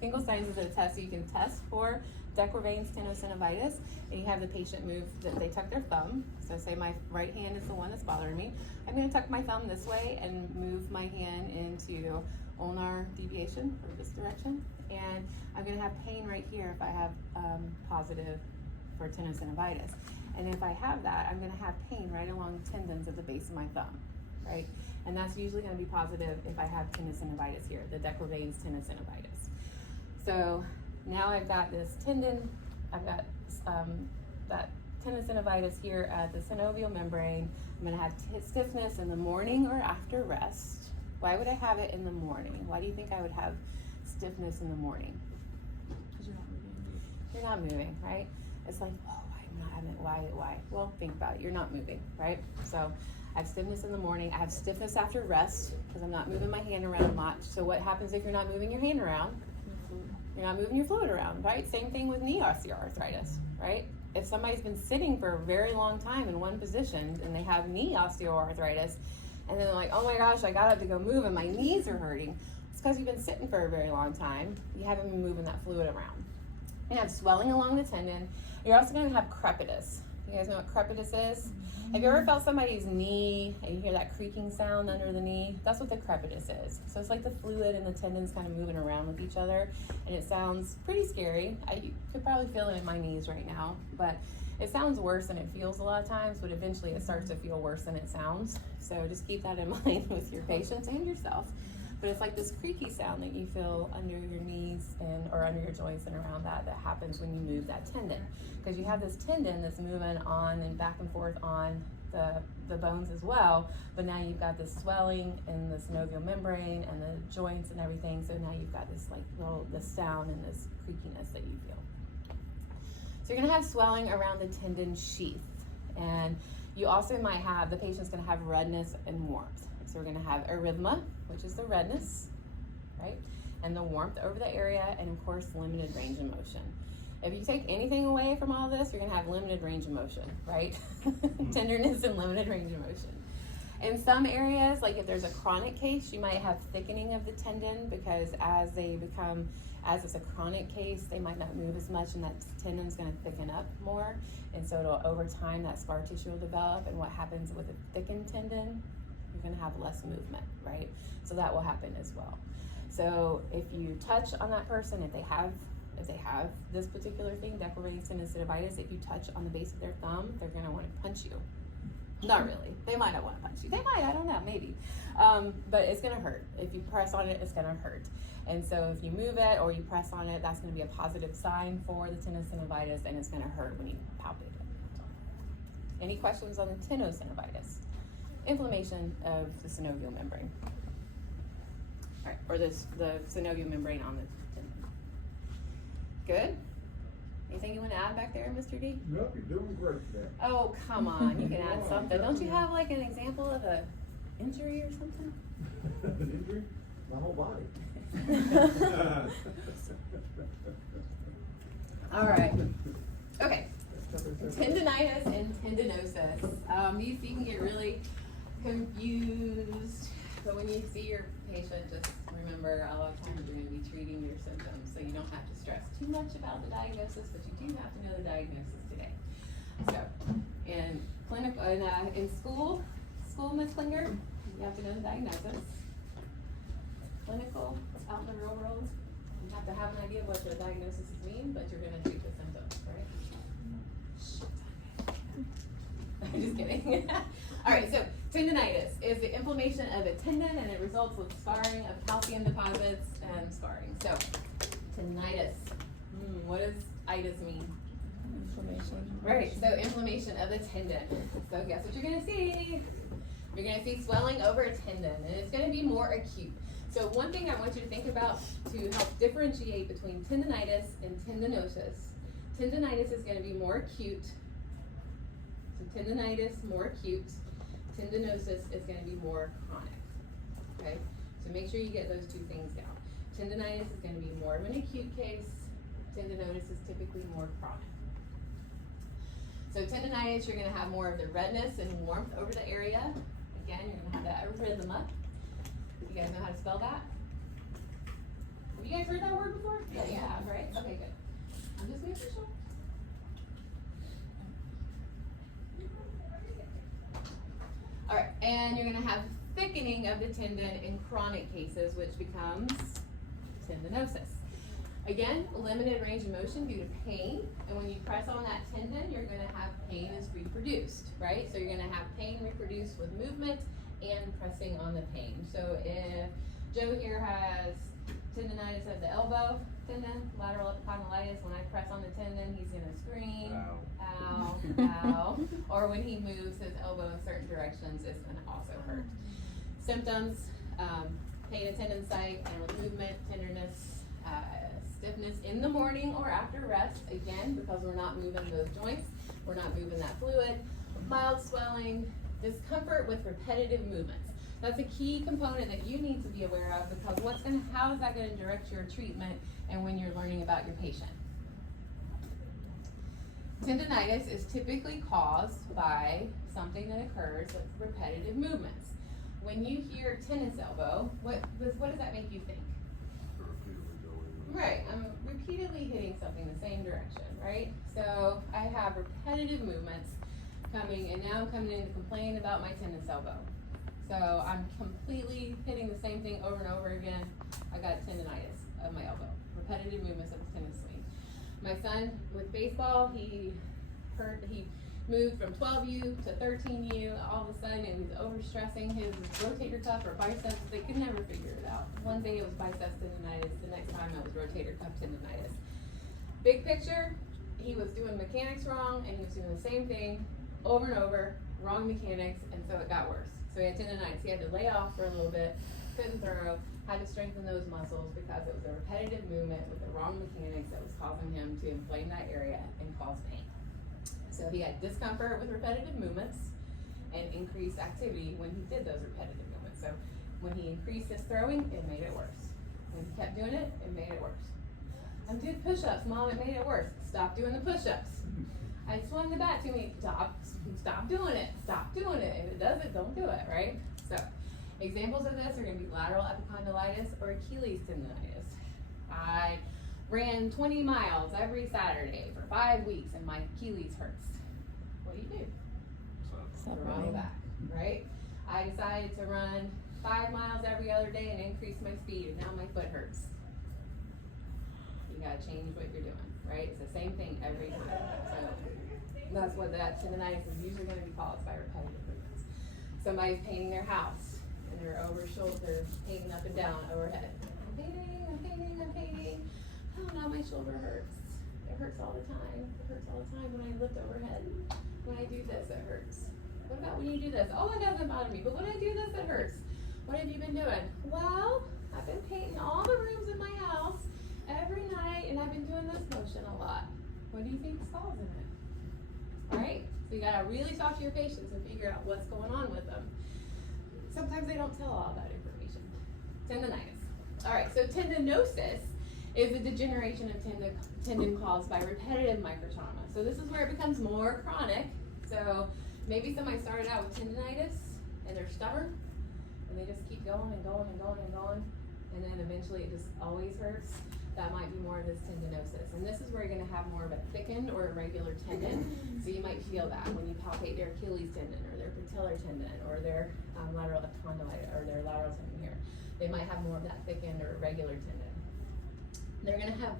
Finkelstein's is a test so you can test for decurvain tenosynovitis, and you have the patient move, they tuck their thumb. So say my right hand is the one that's bothering me. I'm going to tuck my thumb this way and move my hand into ulnar deviation, or this direction. And I'm going to have pain right here if I have positive for tenosynovitis. And if I have that, I'm going to have pain right along the tendons at the base of my thumb, right? And that's usually going to be positive if I have tenosynovitis here, the decurvain tenosynovitis. So now I've got this tendon, I've got that tenosynovitis here at the synovial membrane. I'm going to have stiffness in the morning or after rest. Why would I have it in the morning? Why do you think I would have stiffness in the morning? Because you're not moving. You're not moving, right? It's like, oh, I'm not having it. Why? Well, think about it. You're not moving, right? So I have stiffness in the morning. I have stiffness after rest because I'm not moving my hand around much. So what happens if you're not moving your hand around? You're not moving your fluid around, right? Same thing with knee osteoarthritis, right? If somebody's been sitting for a very long time in one position and they have knee osteoarthritis, and then they're like, oh my gosh, I got up to go move and my knees are hurting. It's because you've been sitting for a very long time. You haven't been moving that fluid around. You have swelling along the tendon. You're also going to have crepitus. You guys know what crepitus is? Have you ever felt somebody's knee and you hear that creaking sound under the knee? That's what the crepitus is. So it's like the fluid and the tendons kind of moving around with each other, and it sounds pretty scary. You could probably feel it in my knees right now, but it sounds worse than it feels a lot of times, but eventually it starts to feel worse than it sounds. So just keep that in mind with your patients and yourself. But it's like this creaky sound that you feel under your knees or under your joints and around that happens when you move that tendon. Because you have this tendon that's moving on and back and forth on the bones as well, but now you've got this swelling in the synovial membrane and the joints and everything, so now you've got this this sound and this creakiness that you feel. So you're gonna have swelling around the tendon sheath, and you also might have, the patient's gonna have redness and warmth. So we're gonna have erythema, which is the redness, right? And the warmth over the area, and of course, limited range of motion. If you take anything away from all this, you're gonna have limited range of motion, right? Tenderness and limited range of motion. In some areas, like if there's a chronic case, you might have thickening of the tendon because as it's a chronic case, they might not move as much and that tendon's gonna thicken up more. And so over time, that scar tissue will develop, and what happens with a thickened tendon, you're gonna have less movement, right? So that will happen as well. So if you touch on that person, if they have this particular thing, decurvain tenosynovitis, if you touch on the base of their thumb, they're gonna wanna punch you. Not really, they might not wanna punch you. They might, I don't know, maybe. But it's gonna hurt. If you press on it, it's gonna hurt. And so if you move it or you press on it, that's gonna be a positive sign for the tenosynovitis, and it's gonna hurt when you palpate it. Any questions on the tenosynovitis? Inflammation of the synovial membrane. All right, or the synovial membrane on the tendon. Good? Anything you want to add back there, Mr. D? Nope, you're doing great today. Oh, come on, you can add something. Don't you have like an example of a injury or something? An injury? My whole body. All right. Okay. Tendinitis and tendinosis. These you can get really confused, but when you see your patient, just remember a lot of times you're going to be treating your symptoms, so you don't have to stress too much about the diagnosis, but you do have to know the diagnosis today. So, in clinical, in school, Miss Klinger, you have to know the diagnosis. Clinical, out in the real world, you have to have an idea of what the diagnosis means, but you're going to treat the symptoms, right? I'm just kidding. All right, so tendinitis is the inflammation of a tendon and it results with scarring of calcium deposits and scarring. So, tendinitis. What does itis mean? Inflammation. Right, so inflammation of the tendon. So guess what you're gonna see? You're gonna see swelling over a tendon and it's gonna be more acute. So one thing I want you to think about to help differentiate between tendinitis and tendinosis. Tendinitis is gonna be more acute. So tendinitis, more acute. Tendinosis is gonna be more chronic, okay? So make sure you get those two things down. Tendinitis is gonna be more of an acute case. Tendinosis is typically more chronic. So tendinitis, you're gonna have more of the redness and warmth over the area. Again, you're gonna have that erythema. You guys know how to spell that? Have you guys heard that word before? Yeah, you have, right? Okay, good. I'm just making sure. All right, and you're gonna have thickening of the tendon in chronic cases, which becomes tendinosis. Again, limited range of motion due to pain, and when you press on that tendon, you're gonna have pain is reproduced, right? So you're gonna have pain reproduced with movement and pressing on the pain. So if Joe here has tendinitis of the elbow tendon, lateral epicondylitis, when I press on the tendon, he's gonna scream, ow, ow. Or when he moves his elbow in certain directions, it's gonna also hurt. Symptoms, pain at tendon site, and with movement, tenderness, stiffness in the morning or after rest, again, because we're not moving those joints, we're not moving that fluid, mild swelling, discomfort with repetitive movements. That's a key component that you need to be aware of because how is that gonna direct your treatment and when you're learning about your patient? Tendinitis is typically caused by something that occurs with repetitive movements. When you hear tennis elbow, what does that make you think? Right, I'm repeatedly hitting something the same direction, right? So I have repetitive movements coming, and now I'm coming in to complain about my tennis elbow. So I'm completely hitting the same thing over and over again. I got tendinitis of my elbow, repetitive movements of the tennis swing. My son with baseball, he moved from 12U to 13U. All of a sudden, it was overstressing his rotator cuff or biceps. They could never figure it out. One day it was biceps tendinitis. The next time it was rotator cuff tendinitis. Big picture, he was doing mechanics wrong, and he was doing the same thing over and over, wrong mechanics, and so it got worse. So he had tendinitis. He had to lay off for a little bit, couldn't throw, had to strengthen those muscles because it was a repetitive movement with the wrong mechanics that was causing him to inflame that area and cause pain. So he had discomfort with repetitive movements and increased activity when he did those repetitive movements. So when he increased his throwing, it made it worse. When he kept doing it, it made it worse. I'm doing push-ups, Mom, it made it worse. Stop doing the push-ups. I swung the bat to me, stop doing it, stop doing it. If it does it, don't do it, right? So examples of this are gonna be lateral epicondylitis or Achilles tendinitis. I ran 20 miles every Saturday for 5 weeks and my Achilles hurts. What do? Throw me back, right? I decided to run 5 miles every other day and increase my speed, and now my foot hurts. You gotta change what you're doing, right? It's the same thing every time. So that's what that tendinitis is usually gonna be caused by repetitive movements. Somebody's painting their house and they're painting up and down overhead. I'm painting. Oh, now my shoulder hurts. It hurts all the time. It hurts all the time when I lift overhead. When I do this, it hurts. What about when you do this? Oh, it doesn't bother me, but when I do this, it hurts. What have you been doing? Well, I've been painting all the rooms in my house every night, and I've been doing this motion a lot. What do you think is causing it? All right? So you gotta really talk to your patients and figure out what's going on with them. Sometimes they don't tell all that information. Tendinitis. All right, so tendinosis is a degeneration of tendon caused by repetitive microtrauma. So this is where it becomes more chronic. So maybe somebody started out with tendinitis and they're stubborn and they just keep going and going and going and going, and then eventually it just always hurts. That might be more of this tendinosis. And this is where you're gonna have more of a thickened or irregular tendon. So you might feel that when you palpate their Achilles tendon or their patellar tendon or their lateral epicondylitis or their lateral tendon here. They might have more of that thickened or irregular tendon. They're gonna have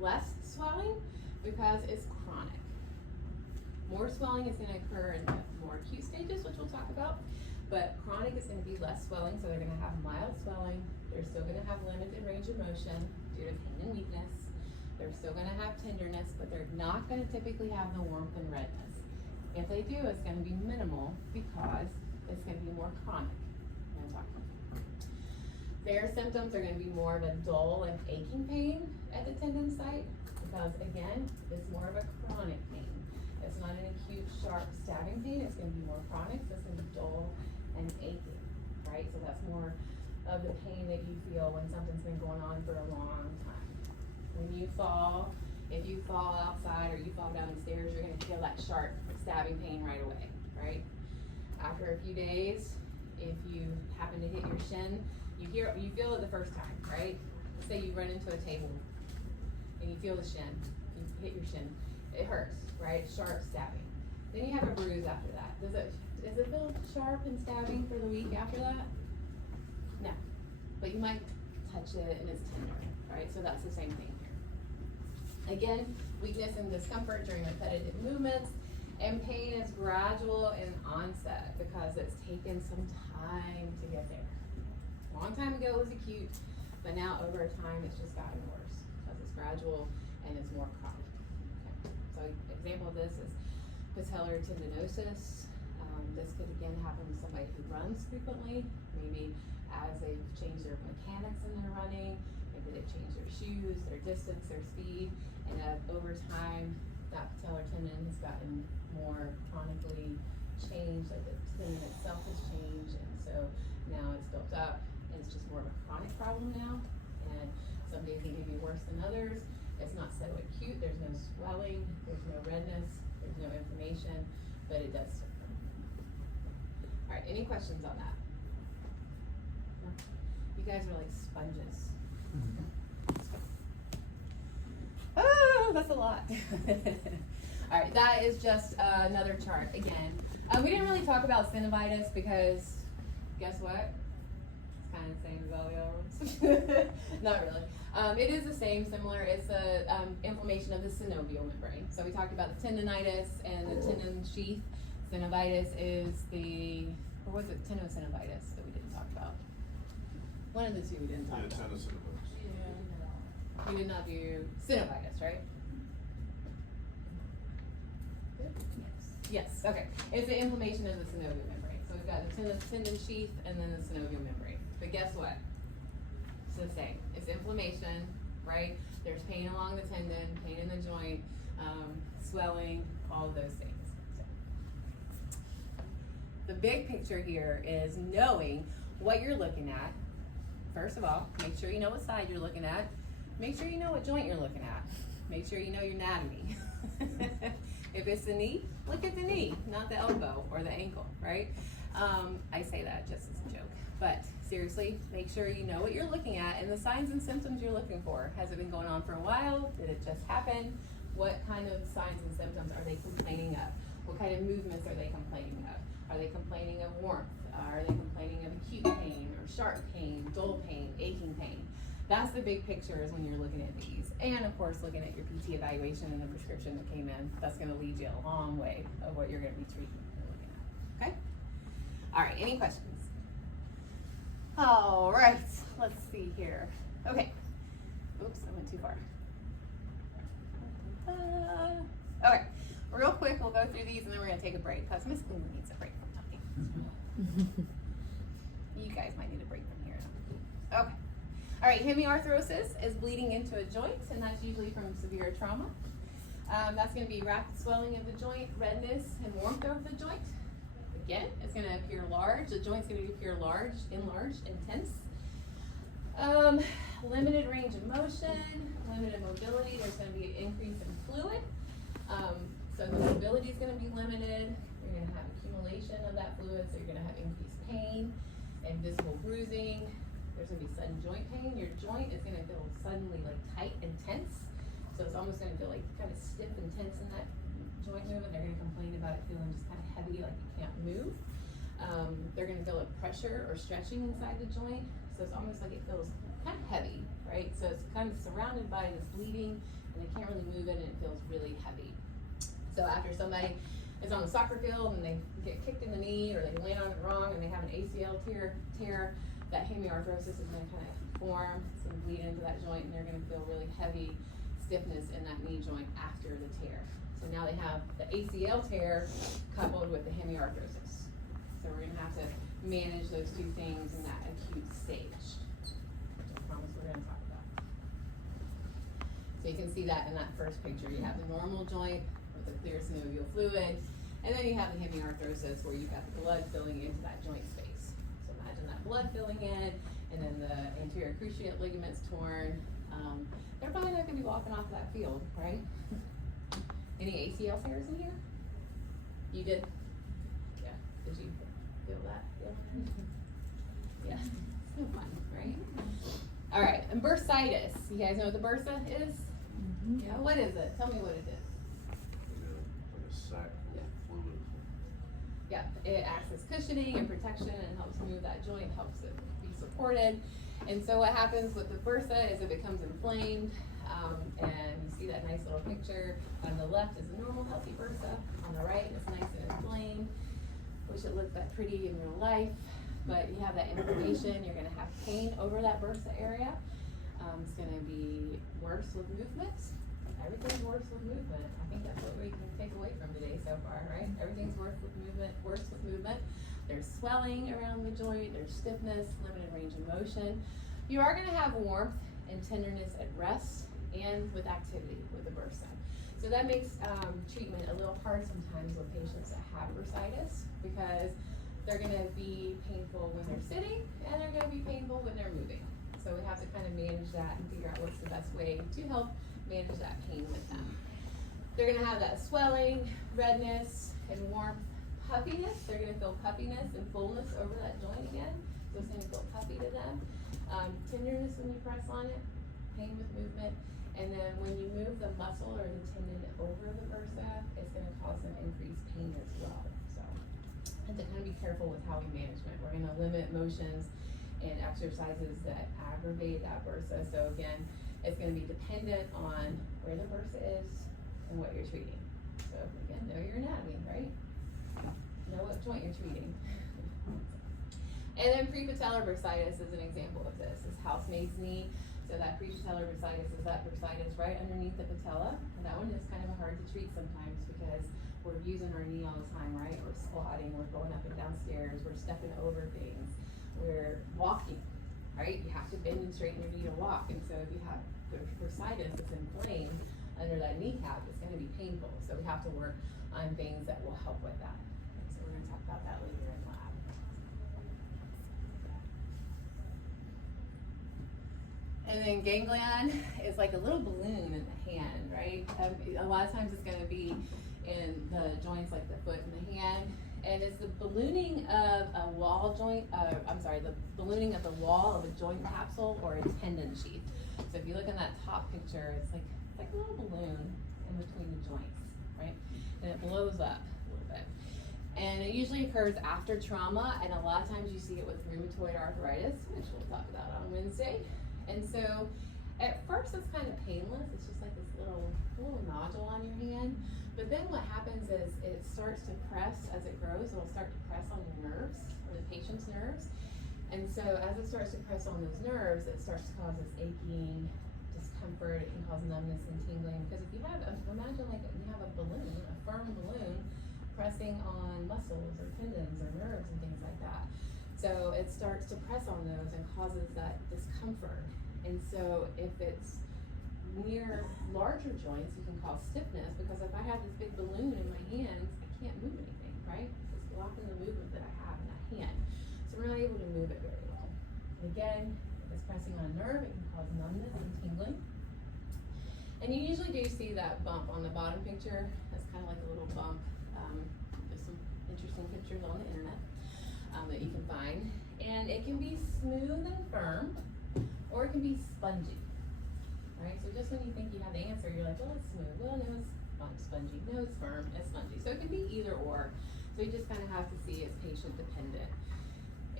less swelling because it's chronic. More swelling is gonna occur in the more acute stages, which we'll talk about, but chronic is gonna be less swelling, so they're gonna have mild swelling. They're still gonna have limited range of motion due to pain and weakness. They're still gonna have tenderness, but they're not gonna typically have the warmth and redness. If they do, it's gonna be minimal because it's gonna be more chronic. I'm gonna talk about it. Their symptoms are gonna be more of a dull and aching pain at the tendon site because, again, it's more of a chronic pain. It's not an acute, sharp, stabbing pain. It's gonna be more chronic, so it's gonna be dull and aching, right? So that's more of the pain that you feel when something's been going on for a long time. When you fall, if you fall outside or you fall down the stairs, you're gonna feel that sharp stabbing pain right away, right? After a few days, if you happen to hit your shin, you feel it the first time, right? Let's say you run into a table and you feel the shin, you hit your shin, it hurts, right? Sharp stabbing. Then you have a bruise after that. Does it feel sharp and stabbing for the week after that? No, but you might touch it and it's tender, right? So that's the same thing here. Again, weakness and discomfort during repetitive movements, and pain is gradual in onset because it's taken some time to get there. A long time ago it was acute, but now over time it's just gotten worse because it's gradual and it's more chronic. Okay. So example of this is patellar tendinosis. This could again happen with somebody who runs frequently, maybe as they've changed their mechanics in their running, maybe they've changed their shoes, their distance, their speed, and over time that patellar tendon has gotten more chronically changed, like the tendon itself has changed, and so now it's built up and it's just more of a chronic problem now, and some days it may be worse than others. It's not so acute, there's no swelling, there's no redness, there's no inflammation, but it does suffer. All right, any questions on that? No? You guys are like sponges. Oh, that's a lot. All right, that is just another chart again. We didn't really talk about synovitis because guess what? It's kind of the same as all the other ones. Not really. It is the same, similar. It's the inflammation of the synovial membrane. So we talked about the tendonitis and the tendon sheath. Synovitis is the, or was it tenosynovitis that we didn't talk about? One of the two we didn't talk about. Yeah. You did not do synovitis, right? Yes, okay. It's the inflammation of the synovial membrane. So we've got the tendon sheath and then the synovial membrane. But guess what? It's the same. It's inflammation, right? There's pain along the tendon, pain in the joint, swelling, all of those things. So, the big picture here is knowing what you're looking at. First of all, make sure you know what side you're looking at. Make sure you know what joint you're looking at. Make sure you know your anatomy. If it's the knee, look at the knee, not the elbow or the ankle, right? I say that just as a joke, but seriously, make sure you know what you're looking at and the signs and symptoms you're looking for. Has it been going on for a while? Did it just happen? What kind of signs and symptoms are they complaining of? What kind of movements are they complaining of? Are they complaining of warmth? Are they complaining of acute pain or sharp pain, dull pain, aching pain? That's the big picture is when you're looking at these. And of course, looking at your PT evaluation and the prescription that came in, that's gonna lead you a long way of what you're gonna be treating or looking at, okay? All right, any questions? All right, let's see here. Okay, oops, I went too far. Okay, real quick, we'll go through these and then we're gonna take a break because Miss Cleveland needs a break from talking. You guys might need a break from here. Okay. All right, hemiarthrosis is bleeding into a joint, and that's usually from severe trauma. That's going to be rapid swelling of the joint, redness, and warmth of the joint. Again, it's going to appear large. The joint's going to appear large, enlarged, intense. Limited range of motion, limited mobility. There's going to be an increase in fluid. So the mobility is going to be limited. You're going to have accumulation of that fluid, so you're going to have increased pain and visible bruising. There's gonna be sudden joint pain. Your joint is gonna feel suddenly like tight and tense. So it's almost gonna feel like kind of stiff and tense in that joint movement. They're gonna complain about it feeling just kind of heavy, like you can't move. They're gonna feel a pressure or stretching inside the joint. So it's almost like it feels kind of heavy, right? So it's kind of surrounded by this bleeding and they can't really move it and it feels really heavy. So after somebody is on the soccer field and they get kicked in the knee or they land on it wrong and they have an ACL tear, that hemiarthrosis is gonna kind of form, it's gonna bleed into that joint, and they're gonna feel really heavy stiffness in that knee joint after the tear. So now they have the ACL tear coupled with the hemiarthrosis. So we're gonna have to manage those two things in that acute stage, which I promise we're gonna talk about. So you can see that in that first picture. You have the normal joint with the clear synovial fluid, and then you have the hemiarthrosis where you've got the blood filling into that joint space. So imagine that blood filling in, and then the anterior cruciate ligaments torn. They're probably not gonna be walking off that field, right? Any ACL tears in here? You did? Yeah, did you feel that? Yeah, it's no fun, right? All right, and bursitis. You guys know what the bursa is? Yeah, what is it? Tell me what it is. Like a sack full of fluid. Yeah, it acts as cushioning and protection and helps move that joint, helps it be supported. And so what happens with the bursa is it becomes inflamed, and you see that nice little picture. On the left is a normal healthy bursa. On the right, it's nice and inflamed. Wish it looked that pretty in real life, but you have that inflammation. You're gonna have pain over that bursa area. It's gonna be worse with movement. Everything's worse with movement. I think that's what we can take away from today so far, right? Everything's worse with movement. There's swelling around the joint, there's stiffness, limited range of motion. You are gonna have warmth and tenderness at rest and with activity with the bursa. So that makes treatment a little hard sometimes with patients that have bursitis, because they're gonna be painful when they're sitting and they're gonna be painful when they're moving. So we have to kind of manage that and figure out what's the best way to help manage that pain with them. They're gonna have that swelling, redness, and warmth, puffiness. They're gonna feel puffiness and fullness over that joint again. So it's gonna feel puffy to them. Tenderness when you press on it, pain with movement. And then when you move the muscle or the tendon over the bursa, it's gonna cause some increased pain as well. So have to kind of be careful with how we manage it. We're gonna limit motions and exercises that aggravate that bursa. So again, it's gonna be dependent on where the bursa is and what you're treating. So again, know your anatomy, right? Know what joint you're treating. And then prepatellar bursitis is an example of this. It's housemaid's knee. So that prepatellar bursitis is that bursitis right underneath the patella. And that one is kind of hard to treat sometimes because we're using our knee all the time, right? We're squatting, we're going up and down stairs, we're stepping over things, we're walking, right? You have to bend and straighten your knee to walk. And so if you have the bursitis that's inflamed under that kneecap, it's gonna be painful. So we have to work on things that will help with that. And so we're gonna talk about that later in lab. And then ganglion is like a little balloon in the hand, right? A lot of times it's gonna be in the joints like the foot and the hand. And it's the ballooning of a wall joint, the ballooning of the wall of a joint capsule or a tendon sheath. So if you look in that top picture, it's like a little balloon in between the joints, right? And it blows up a little bit. And it usually occurs after trauma, and a lot of times you see it with rheumatoid arthritis, which we'll talk about on Wednesday. And so at first it's kind of painless. It's just like this little nodule on your hand. But then what happens is it starts to press as it grows. It'll start to press on your nerves, or the patient's nerves. And so as it starts to press on those nerves, it starts to cause this aching, discomfort. It can cause numbness and tingling. Because if you have, imagine like you have a balloon, a firm balloon, pressing on muscles or tendons or nerves and things like that. So it starts to press on those and causes that discomfort. And so if it's near larger joints, you can cause stiffness, because if I have this big balloon in my hands, I can't move anything, right? It's blocking the movement that I have in that hand. So we're not able to move it very well. And again, if it's pressing on a nerve, it can cause numbness and tingling. And you usually do see that bump on the bottom picture. That's kind of like a little bump. There's some interesting pictures on the internet that you can find. And it can be smooth and firm, or it can be spongy. Right? So just when you think you have the answer, you're like, well, it's smooth. Well, no, it's spongy. No, it's firm. It's spongy. So it can be either or. So you just kind of have to see it's patient dependent.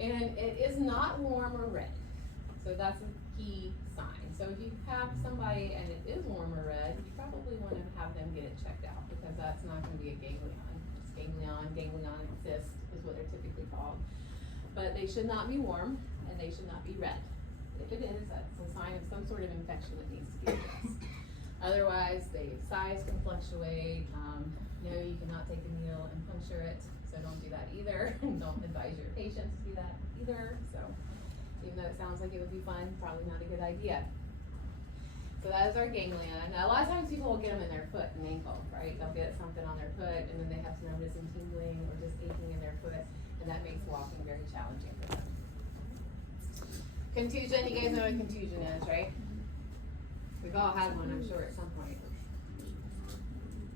And it is not warm or red. So that's a key sign. So if you have somebody and it is warm or red, you probably want to have them get it checked out because that's not going to be a ganglion. It's ganglionic cyst is what they're typically called. But they should not be warm and they should not be red. If it is, that's a sign of some sort of infection that needs to be addressed. Otherwise, the size can fluctuate. No, you cannot take a needle and puncture it, so don't do that either. Don't advise your patients to do that either. So, even though it sounds like it would be fun, probably not a good idea. So that is our ganglion. Now, a lot of times people will get them in their foot and ankle, right? They'll get something on their foot, and then they have numbness and tingling or just aching in their foot, and that makes walking very challenging for them. Contusion, you guys know what contusion is, right? We've all had one, I'm sure, at some point.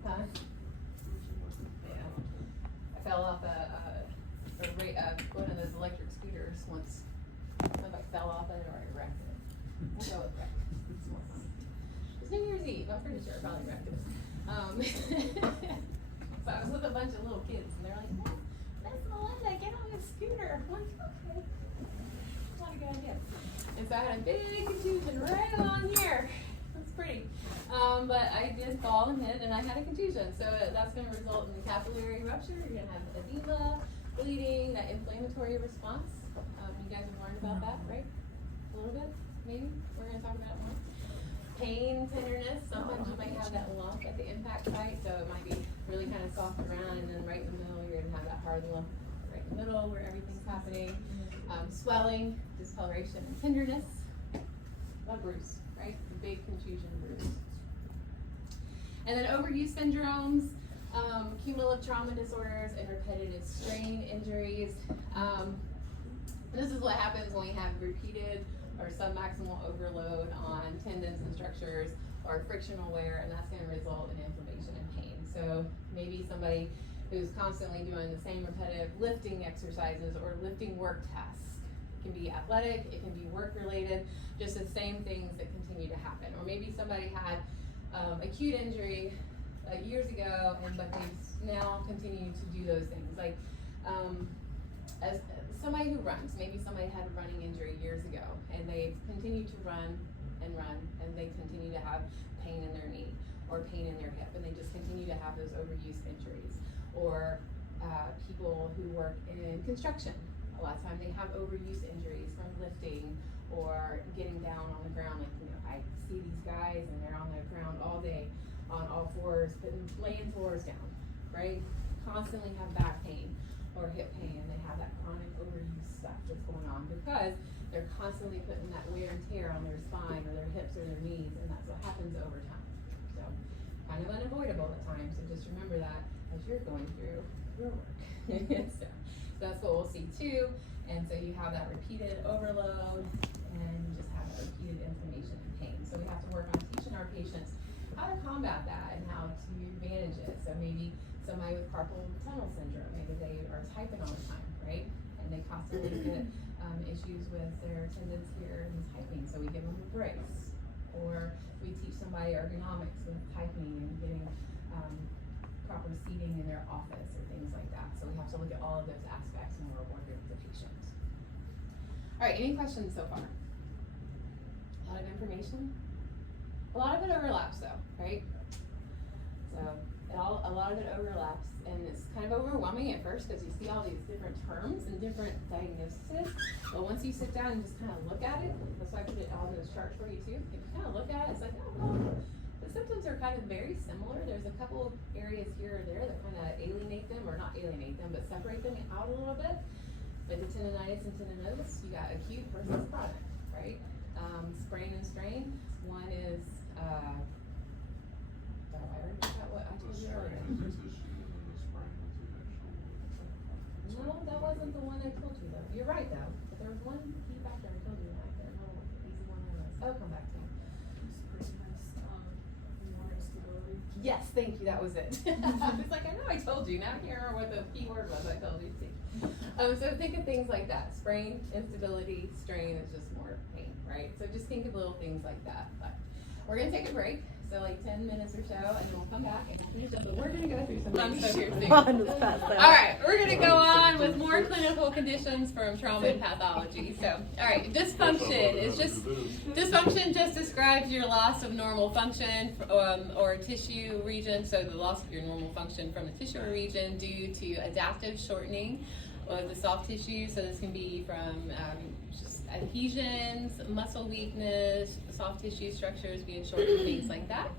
Huh? Yeah. I fell off one of those electric scooters once. Somebody fell off it or I wrecked it. We'll go with wrecked. It's more fun. It's New Year's Eve, I'm pretty sure I probably wrecked it. So I was with a bunch of little kids and they're like, Miss Melinda, get on the scooter. I'm like, okay. Not a good idea. And so I had a big contusion right on here. That's pretty. But I did fall and hit and I had a contusion. So that's going to result in capillary rupture. You're going to have edema, bleeding, that inflammatory response. You guys have learned about that, right? A little bit, maybe? We're going to talk about it more. Pain, tenderness. Sometimes you might have that lump at the impact site. So it might be really kind of soft around and then right in the middle you're going to have that hard lump right in the middle where everything's happening. Swelling, discoloration, and tenderness. A bruise, right? A big contusion bruise. And then overuse syndromes, cumulative trauma disorders, and repetitive strain injuries. This is what happens when we have repeated or submaximal overload on tendons and structures or frictional wear, and that's going to result in inflammation and pain. So maybe somebody who's constantly doing the same repetitive lifting exercises or lifting work tasks. It can be athletic, it can be work related, just the same things that continue to happen. Or maybe somebody had acute injury years ago, but they now continue to do those things. Like as somebody who runs, maybe somebody had a running injury years ago, and they continue to run, and they continue to have pain in their knee or pain in their hip, and they just continue to have those overuse injuries. Or people who work in construction, a lot of times they have overuse injuries from lifting or getting down on the ground. Like, I see these guys and they're on the ground all day on all fours, laying floors down, right? Constantly have back pain or hip pain, and they have that chronic overuse stuff that's going on because they're constantly putting that wear and tear on their spine or their hips or their knees, and that's what happens over time. So kind of unavoidable at times, so just remember that as you're going through your work. So that's what we'll see too. And so you have that repeated overload and you just have that repeated inflammation and pain. So we have to work on teaching our patients how to combat that and how to manage it. So maybe somebody with carpal tunnel syndrome, maybe they are typing all the time, right? And they constantly get issues with their tendons here and typing, so we give them a brace. Or we teach somebody ergonomics with typing and getting proper seating in their office or things like that. So we have to look at all of those aspects when we're working with the patients. All right, any questions so far? A lot of information? A lot of it overlaps though, right? So a lot of it overlaps, and it's kind of overwhelming at first because you see all these different terms and different diagnoses. But once you sit down and just kind of look at it, that's why I put it on those charts for you too. If you kind of look at it, it's like, oh well, the symptoms are kind of very similar. There's a couple areas here or there that kind of alienate them, or not alienate them, but separate them out a little bit. Like the tendonitis and tendinosis, you got acute versus chronic, right? Sprain and strain. One is, I already forgot what I told you earlier. No, that wasn't the one I told you though. You're right though, but there was one key factor I told you, and I can't remember what the easy one was. Oh, come back to me. Yes, thank you, that was it. I was like, I know I told you, now I can't remember what the key word was I told you to. So think of things like that. Sprain, instability, strain is just more pain, right? So just think of little things like that. But we're gonna take a break. So like 10 minutes or so, and then we'll come back and finish up. But we're gonna go through some fun stuff here soon. All right, we're gonna go on with more clinical conditions from trauma and pathology. So, all right, dysfunction is just dysfunction just describes your loss of normal function or tissue region. So the loss of your normal function from the tissue or region due to adaptive shortening of the soft tissue. So this can be from just adhesions, muscle weakness, soft tissue structures being shortened, things like that.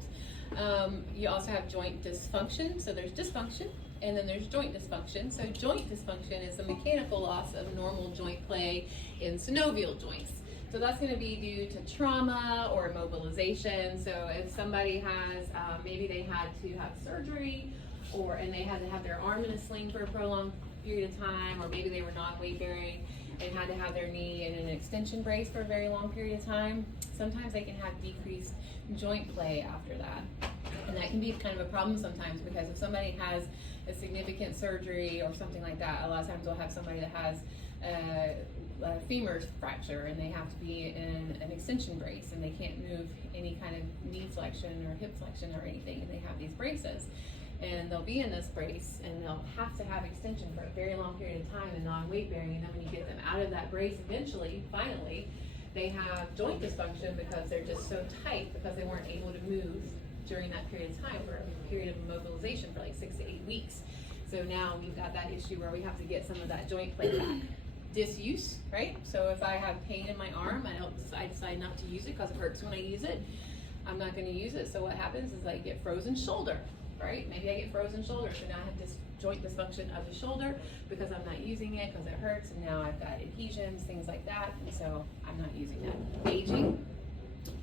You also have joint dysfunction. So there's dysfunction, and then there's joint dysfunction. So joint dysfunction is the mechanical loss of normal joint play in synovial joints. So that's going to be due to trauma or immobilization. So if somebody has, maybe they had to have surgery, and they had to have their arm in a sling for a prolonged period of time, or maybe they were non-weight bearing and had to have their knee in an extension brace for a very long period of time, sometimes they can have decreased joint play after that. And that can be kind of a problem sometimes, because if somebody has a significant surgery or something like that, a lot of times we'll have somebody that has a femur fracture and they have to be in an extension brace and they can't move any kind of knee flexion or hip flexion or anything, and they have these braces. And they'll be in this brace and they'll have to have extension for a very long period of time and non-weight bearing. And then when you get them out of that brace, eventually, finally, they have joint dysfunction because they're just so tight because they weren't able to move during that period of time, for a period of immobilization for like 6 to 8 weeks. So now we've got that issue where we have to get some of that joint play back. Disuse, right? So if I have pain in my arm, I decide not to use it because it hurts when I use it. I'm not going to use it. So what happens is I get frozen shoulder. Right? Maybe I get frozen shoulder, so now I have this joint dysfunction of the shoulder because I'm not using it because it hurts, and now I've got adhesions, things like that, and so I'm not using that. Aging.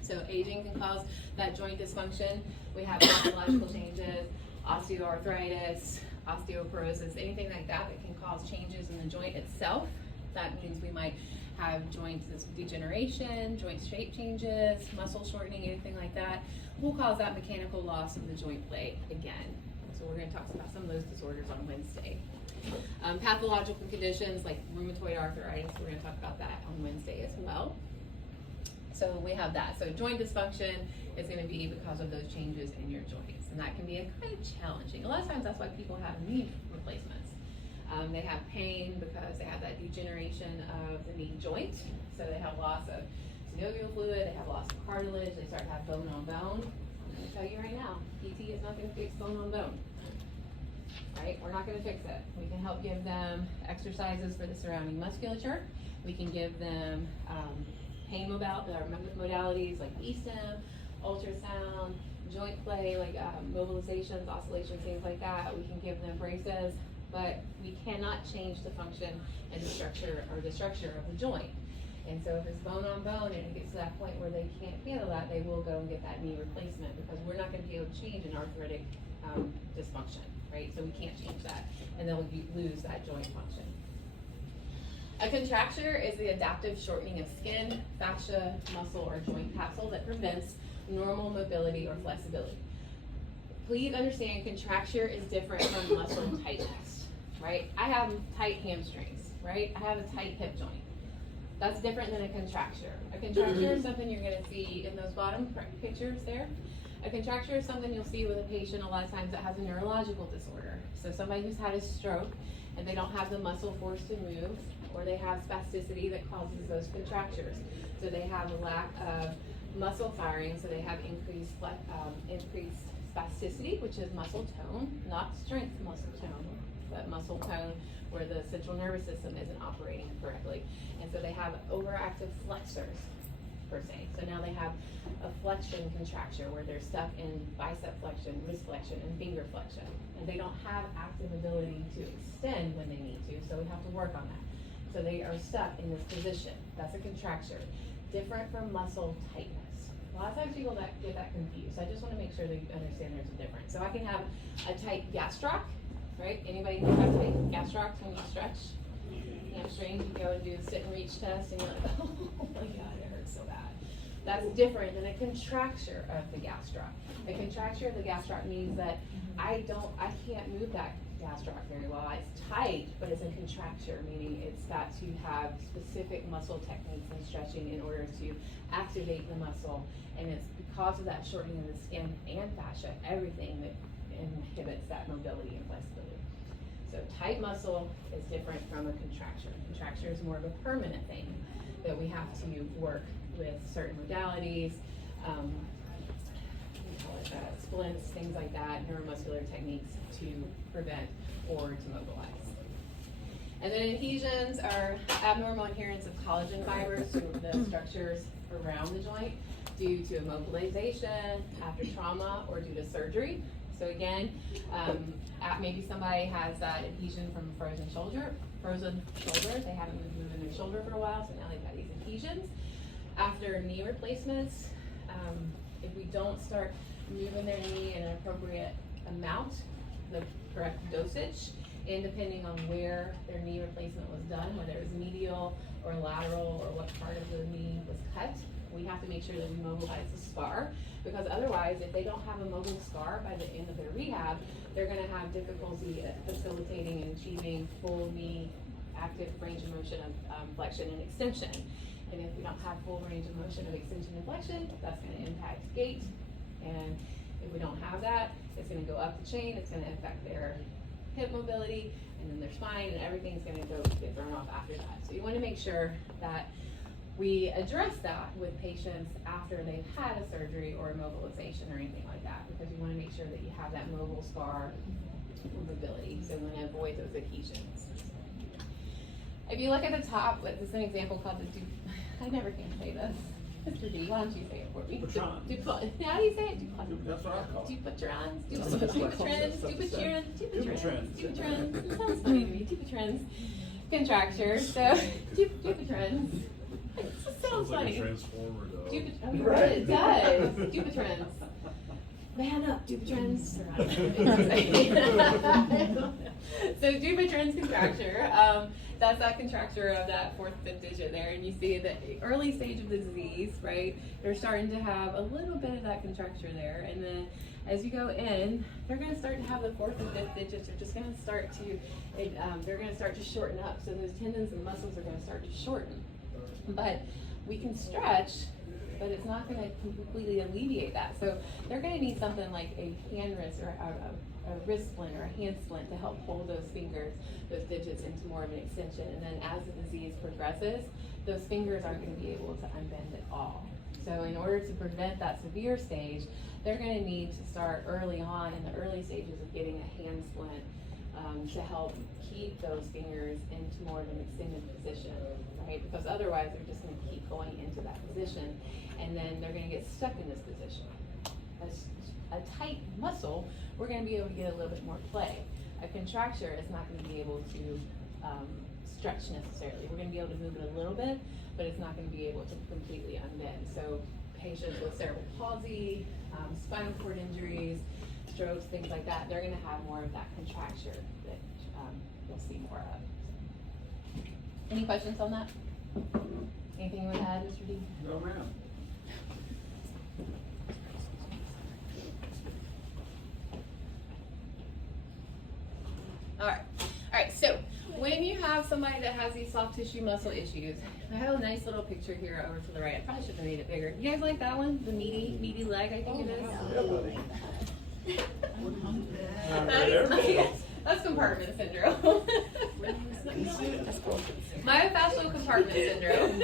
So aging can cause that joint dysfunction. We have pathological changes, osteoarthritis, osteoporosis, anything like that that can cause changes in the joint itself. That means we might have joint degeneration, joint shape changes, muscle shortening, anything like that will cause that mechanical loss of the joint play again. So we're going to talk about some of those disorders on Wednesday. Pathological conditions like rheumatoid arthritis, we're going to talk about that on Wednesday as well. So we have that. So joint dysfunction is going to be because of those changes in your joints, and that can be kind of challenging. A lot of times that's why people have knee replacements. They have pain because they have that degeneration of the knee joint, so they have loss of synovial fluid, they have loss of cartilage, they start to have bone on bone. I'm going to tell you right now, PT is not going to fix bone on bone. Right? We're not going to fix it. We can help give them exercises for the surrounding musculature. We can give them pain modalities like E-stim, ultrasound, joint play like mobilizations, oscillations, things like that. We can give them braces, but we cannot change the function and the structure of the joint. And so if it's bone on bone and it gets to that point where they can't handle that, they will go and get that knee replacement, because we're not going to be able to change an arthritic dysfunction, right? So we can't change that, and then we lose that joint function. A contracture is the adaptive shortening of skin, fascia, muscle, or joint capsule that prevents normal mobility or flexibility. Please understand, contracture is different from muscle tightness, right? I have tight hamstrings, right? I have a tight hip joint. That's different than a contracture. A contracture is something you're going to see in those bottom pictures there. A contracture is something you'll see with a patient a lot of times that has a neurological disorder. So somebody who's had a stroke and they don't have the muscle force to move, or they have spasticity that causes those contractures. So they have a lack of muscle firing, so they have increased spasticity, which is muscle tone, not strength muscle tone, but muscle tone where the central nervous system isn't operating correctly. And so they have overactive flexors, per se. So now they have a flexion contracture where they're stuck in bicep flexion, wrist flexion, and finger flexion. And they don't have active ability to extend when they need to, so we have to work on that. So they are stuck in this position. That's a contracture. Different from muscle tightness. A lot of times people get that confused. I just want to make sure that you understand there's a difference. So I can have a tight gastroc, right? Anybody who has tight gastrocs when you stretch hamstrings, you go and do the sit and reach test, and you're like, oh my God, it hurts so bad. That's different than a contracture of the gastroc. A contracture of the gastroc means that I can't move that gastroc very well. It's tight, but it's a contracture, meaning it's got to have specific muscle techniques and stretching in order to activate the muscle. And it's because of that shortening of the skin and fascia, everything that inhibits that mobility and flexibility. So tight muscle is different from a contracture. Contracture is more of a permanent thing that we have to work with certain modalities, splints, things like that, neuromuscular techniques to prevent or to mobilize. And then adhesions are abnormal adherence of collagen fibers to the structures around the joint due to immobilization, after trauma, or due to surgery. So again, maybe somebody has that adhesion from a frozen shoulder, they haven't been moving their shoulder for a while, so now they've got these adhesions. After knee replacements, if we don't start moving their knee in an appropriate amount, the correct dosage, and depending on where their knee replacement was done, whether it was medial or lateral or what part of the knee was cut, we have to make sure that we mobilize the scar, because otherwise, if they don't have a mobile scar by the end of their rehab, they're gonna have difficulty facilitating and achieving full knee active range of motion of flexion and extension. And if we don't have full range of motion of extension and flexion, that's gonna impact gait. And if we don't have that, it's gonna go up the chain, it's gonna affect their hip mobility, and then their spine, and everything's gonna get thrown off after that. So you wanna make sure that we address that with patients after they've had a surgery or a mobilization or anything like that, because you wanna make sure that you have that mobile scar mobility, so you wanna avoid those adhesions. If you look at the top, this is an example called the I never can say this. Mr. D, why don't you say it for me? How do you say it? That's what I call it. Dupatrans. It sounds funny to me. Dupatrans. Contracture. So, Dupatrans. It just sounds like funny. a transformer, though. Right. It does. Dupatrans. Man up, Dupatrans. So Dupatrans contracture. That's that contracture of that 4th, 5th digit there, and you see the early stage of the disease, right? They're starting to have a little bit of that contracture there, and then as you go in, they're going to start to have the 4th and 5th digits are just going to start to, they're going to start to shorten up. So those tendons and muscles are going to start to shorten. But we can stretch, but it's not going to completely alleviate that. So they're going to need something like a hand wrist or a wrist splint or a hand splint to help hold those fingers, those digits into more of an extension. And then as the disease progresses, those fingers aren't going to be able to unbend at all. So in order to prevent that severe stage, they're going to need to start early on in the early stages of getting a hand splint to help keep those fingers into more of an extended position, right? Because otherwise they're just going to keep going into that position, and then they're going to get stuck in this position. A tight muscle, we're going to be able to get a little bit more play. A contracture is not going to be able to stretch necessarily. We're going to be able to move it a little bit, but it's not going to be able to completely unbend. So patients with cerebral palsy, spinal cord injuries, strokes, things like that, they're going to have more of that contracture that you'll see more of. Any questions on that? Anything you want to add, Mr. D? No, ma'am. All right, so when you have somebody that has these soft tissue muscle issues, I have a nice little picture here over to the right. I probably should have made it bigger. You guys like that one? The meaty leg, I think it is. That's compartment syndrome. Myofascial compartment syndrome.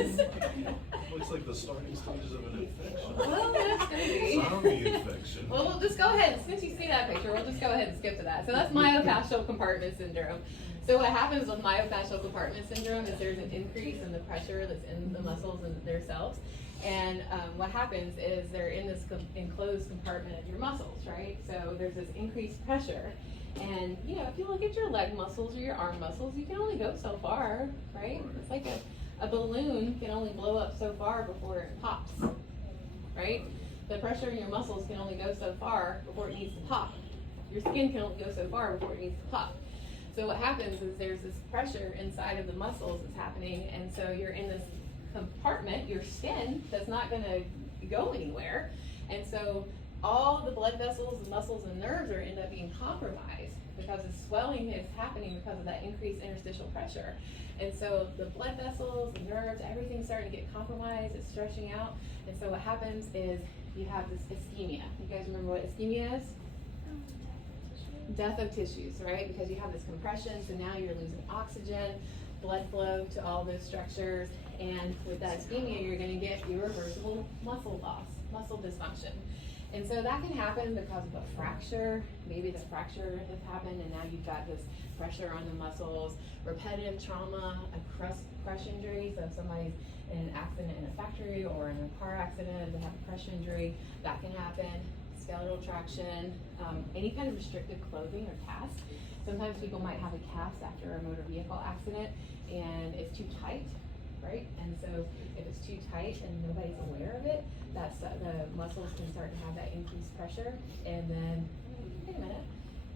Looks like the starting stages of an infection. Well, that's gonna be. Zombie infection. Well, we'll just go ahead. Since you see that picture, we'll just go ahead and skip to that. So that's myofascial compartment syndrome. So what happens with myofascial compartment syndrome is there's an increase in the pressure that's in the muscles and their cells. And what happens is they're in this enclosed compartment of your muscles, right? So there's this increased pressure. And, you know, if you look at your leg muscles or your arm muscles, you can only go so far, right? It's like a balloon can only blow up so far before it pops, right? The pressure in your muscles can only go so far before it needs to pop. Your skin can only go so far before it needs to pop. So what happens is there's this pressure inside of the muscles that's happening, and so you're in this compartment, your skin, that's not going to go anywhere. And so all the blood vessels and muscles and nerves are end up being compromised. because the swelling is happening because of that increased interstitial pressure. And so the blood vessels, the nerves, everything's starting to get compromised, it's stretching out. And so what happens is you have this ischemia. You guys remember what ischemia is? Death of tissues, right? Because you have this compression, so now you're losing oxygen, blood flow to all those structures, and with that ischemia, you're gonna get irreversible muscle loss, muscle dysfunction. And so that can happen because of a fracture. Maybe the fracture has happened and now you've got this pressure on the muscles, repetitive trauma, a crush injury. So if somebody's in an accident in a factory or in a car accident, they have a crush injury, that can happen. Skeletal traction, any kind of restrictive clothing or cast. Sometimes people might have a cast after a motor vehicle accident and it's too tight, right? And so if it's too tight and nobody's aware of it, that's the muscles can start to have that increased pressure. And then, wait a minute,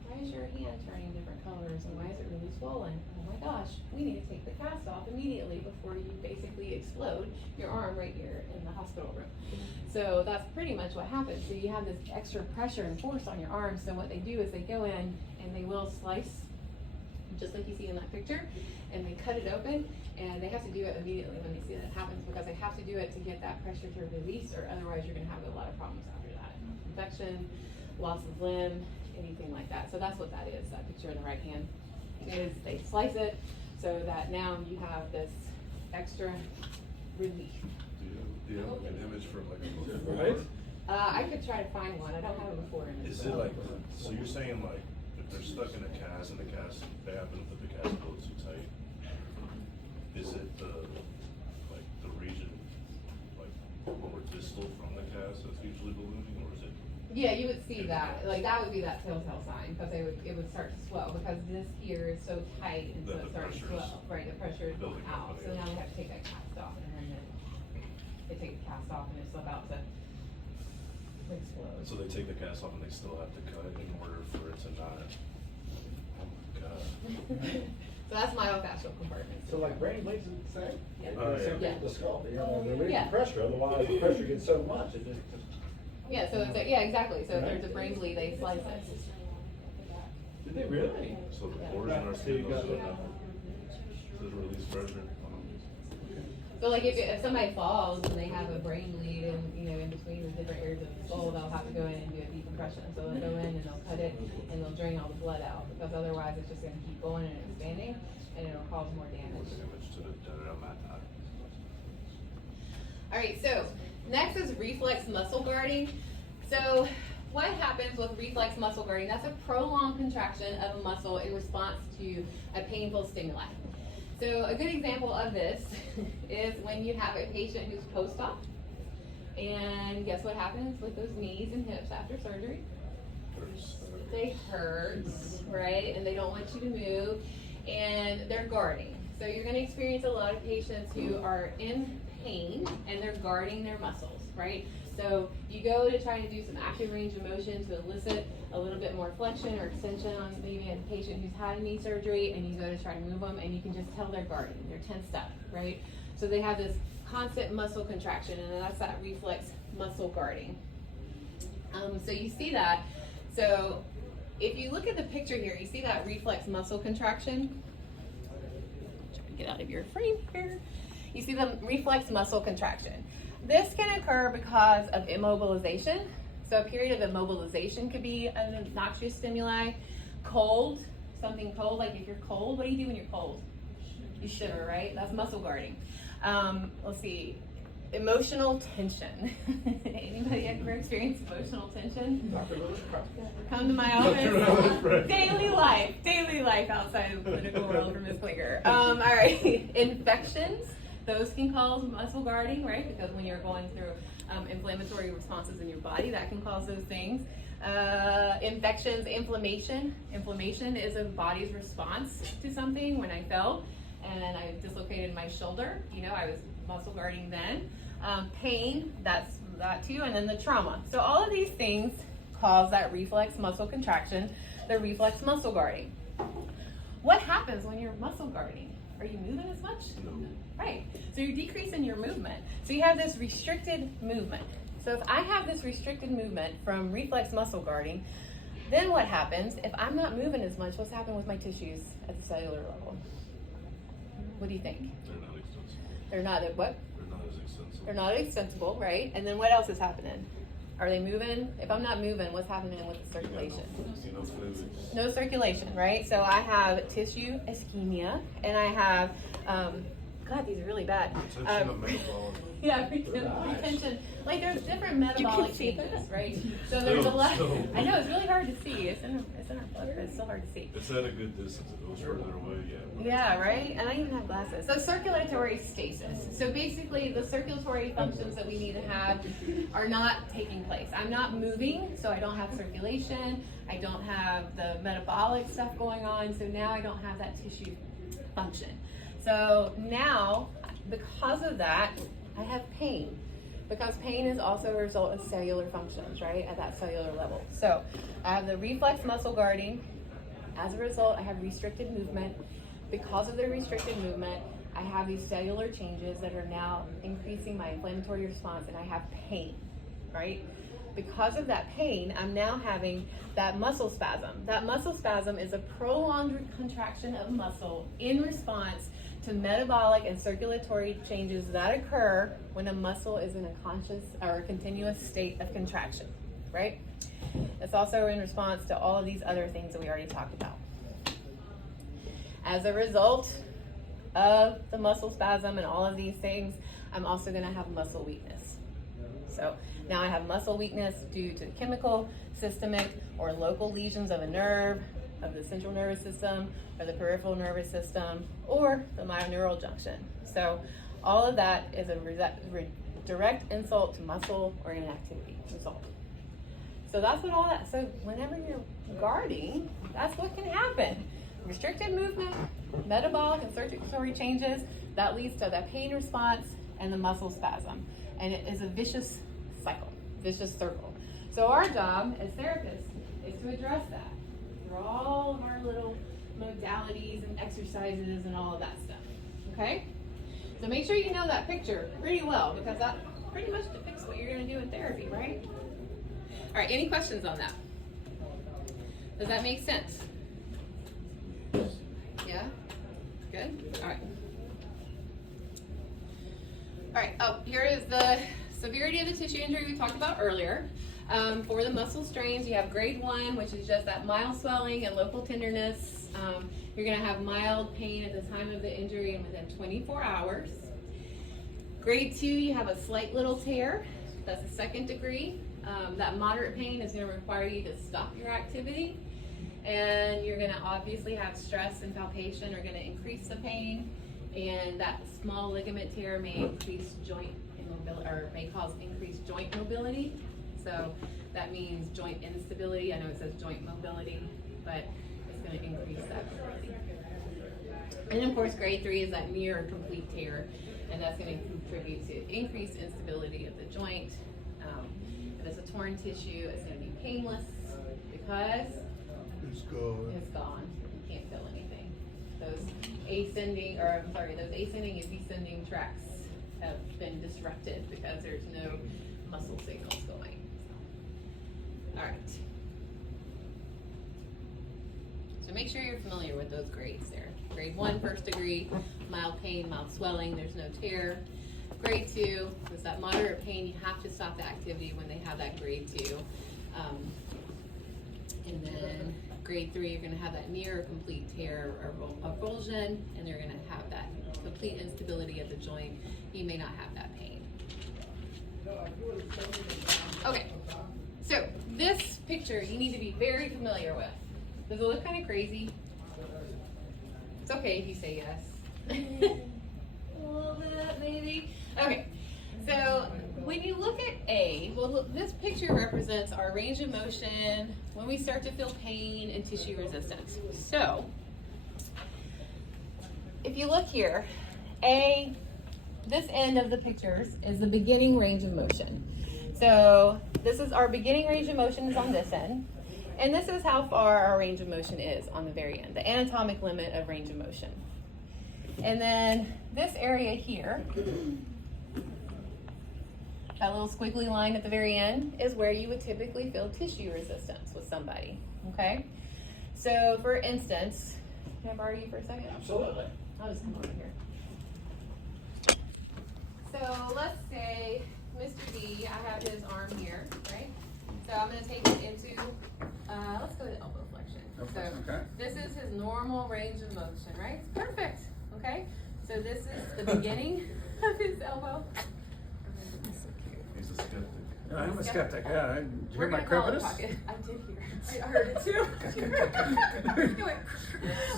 why is your hand turning different colors and why is it really swollen? Oh my gosh, we need to take the cast off immediately before you basically explode your arm right here in the hospital room. So that's pretty much what happens. So you have this extra pressure and force on your arm. So what they do is they go in and they will slice, just like you see in that picture, and they cut it open, and they have to do it immediately when they see that happens because they have to do it to get that pressure to release, or otherwise you're going to have a lot of problems after that. Infection, loss of limb, anything like that. So that's what that is, that picture in the right hand, is they slice it so that now you have this extra relief. Do you have an image for like a before? Right. I could try to find one. I don't have a before image. Is it like, so you're saying like, if they're stuck in a cast and the cast, they happen to put the cast a little too tight, is it like the region, like more distal from the cast that's usually ballooning, or is it? Yeah, you would see that. Like that would be that telltale sign because it would start to swell because this here is so tight and so That it the starts to pressure is swell. Right, the pressure is going building out. up, So yeah. now they have to take that cast off and then they take the cast off and it's about to explode. So they take the cast off and they still have to cut in order for it to not, oh my God. So that's myofascial compartment. So like brain bleeds is the same? Yeah. Same thing Yeah. with the skull, you know, they're Yeah. relieving pressure, otherwise the pressure gets so much, it just. Yeah, so it's yeah, exactly. So if Right. there's a brain bleed, they slice it. Did they really? So the pores in our skin goes up, to release pressure. So like if somebody falls and they have a brain bleed and in between the different areas of the skull, they'll have to go in and do a decompression. So they'll go in and they'll cut it and they'll drain all the blood out because otherwise it's just going to keep going and expanding and it'll cause more damage. Damage to the dermatomyositis. All right, so next is reflex muscle guarding. So what happens with reflex muscle guarding? That's a prolonged contraction of a muscle in response to a painful stimuli. So a good example of this is when you have a patient who's post-op, and guess what happens with those knees and hips after surgery? They hurt, right? And they don't want you to move, and they're guarding. So you're going to experience a lot of patients who are in pain, and they're guarding their muscles, right? So you go to try to do some active range of motion to elicit a little bit more flexion or extension on maybe a patient who's had knee surgery, and you go to try to move them, and you can just tell they're guarding, they're tensed up, right? So they have this constant muscle contraction, and that's that reflex muscle guarding. So you see that. So if you look at the picture here, you see that reflex muscle contraction. Try to get out of your frame here. You see the reflex muscle contraction. This can occur because of immobilization. So a period of immobilization could be an noxious stimuli. Cold, something cold, like if you're cold, what do you do when you're cold? You shiver, right? That's muscle guarding. Let's see, emotional tension. Anybody ever experienced emotional tension? Come to my office. Daily life outside of the political world for Ms. Klinger. All right, infections. Those can cause muscle guarding, right? Because when you're going through inflammatory responses in your body, that can cause those things. Infections, inflammation. Inflammation is a body's response to something. When I fell and I dislocated my shoulder, I was muscle guarding then. Pain, that's that too. And then the trauma. So all of these things cause that reflex muscle contraction, the reflex muscle guarding. What happens when you're muscle guarding? Are you moving as much? No. Right. So you're decreasing your movement. So you have this restricted movement. So if I have this restricted movement from reflex muscle guarding, Then what happens, if I'm not moving as much, what's happening with my tissues at the cellular level? What do you think? They're not extensible. They're not what? They're not as extensible. They're not extensible, right? And then what else is happening? Are they moving? If I'm not moving, what's happening with the circulation? No fluids. No circulation, right? So I have tissue ischemia, and I have, God, these are really bad. Retention of metabolic. Yeah, retention. Like there's different metabolic see changes, that. right? So there's a lot. Still. I know it's really hard to see. It's in our blood, but it's still hard to see. It's at a good distance. It goes further away, yeah. Yeah, right? And I even have glasses. So circulatory stasis. So basically the circulatory functions that we need to have are not taking place. I'm not moving, so I don't have circulation. I don't have the metabolic stuff going on. So now I don't have that tissue function. So now, because of that, I have pain. Because pain is also a result of cellular functions, right? At that cellular level. So I have the reflex muscle guarding. As a result, I have restricted movement. Because of the restricted movement, I have these cellular changes that are now increasing my inflammatory response, and I have pain, right? Because of that pain, I'm now having that muscle spasm. That muscle spasm is a prolonged contraction of muscle in response to metabolic and circulatory changes that occur when a muscle is in a conscious or a continuous state of contraction, right? It's also in response to all of these other things that we already talked about. As a result of the muscle spasm and all of these things, I'm also going to have muscle weakness. So now I have muscle weakness due to chemical, systemic, or local lesions of a nerve, of the central nervous system, or the peripheral nervous system, or the myoneural junction. So all of that is a direct insult to muscle or inactivity result. So that's what all that, so whenever you're guarding, that's what can happen. Restricted movement, metabolic and circulatory changes, that leads to that pain response and the muscle spasm. And it is a vicious cycle, vicious circle. So our job as therapists is to address that through all of our little modalities and exercises and all of that stuff, okay? So make sure you know that picture pretty well, because that pretty much depicts what you're gonna do in therapy, right? All right, any questions on that? Does that make sense? Yeah? Good? All right. All right, oh, here is the severity of the tissue injury we talked about earlier. For the muscle strains, you have grade 1, which is just that mild swelling and local tenderness. You're gonna have mild pain at the time of the injury and within 24 hours. Grade 2, you have a slight little tear. That's a 2nd degree. That moderate pain is gonna require you to stop your activity. And you're gonna obviously have stress and palpation are gonna increase the pain. And that small ligament tear may increase joint immobility, or may cause increased joint mobility. So that means joint instability. I know it says joint mobility, but it's going to increase that mobility. And of course, grade 3 is that near complete tear, and that's going to contribute to increased instability of the joint. If it's a torn tissue, it's going to be painless because It's gone. it's gone. You can't feel anything. Those ascending and descending tracks have been disrupted because there's no muscle signals going. All right. So make sure you're familiar with those grades there. Grade 1, 1st degree, mild pain, mild swelling, there's no tear. Grade 2 is that moderate pain. You have to stop the activity when they have that grade 2. And then grade 3, you're gonna have that near complete tear or avulsion, and they're gonna have that complete instability of the joint. You may not have that pain. Okay. So this picture you need to be very familiar with. Does it look kind of crazy? It's okay if you say yes. A little bit, maybe. Okay. So when you look at A, well, look, this picture represents our range of motion when we start to feel pain and tissue resistance. So if you look here, A, this end of the pictures is the beginning range of motion. So this is our beginning range of motion is on this end. And this is how far our range of motion is on the very end, the anatomic limit of range of motion. And then this area here That little squiggly line at the very end is where you would typically feel tissue resistance with somebody, okay? So for instance, can I borrow you for a second? Absolutely. I'll just come over here. So let's say Mr. D, I have his arm here, right? So I'm gonna take it into, let's go to elbow flexion. So Okay. this is his normal range of motion, right? Perfect, okay? So this is the beginning of his elbow. He's a skeptic. I'm a skeptic, yeah. Did you hear my gonna call it crepitus? pocket. I did hear it. I heard it too.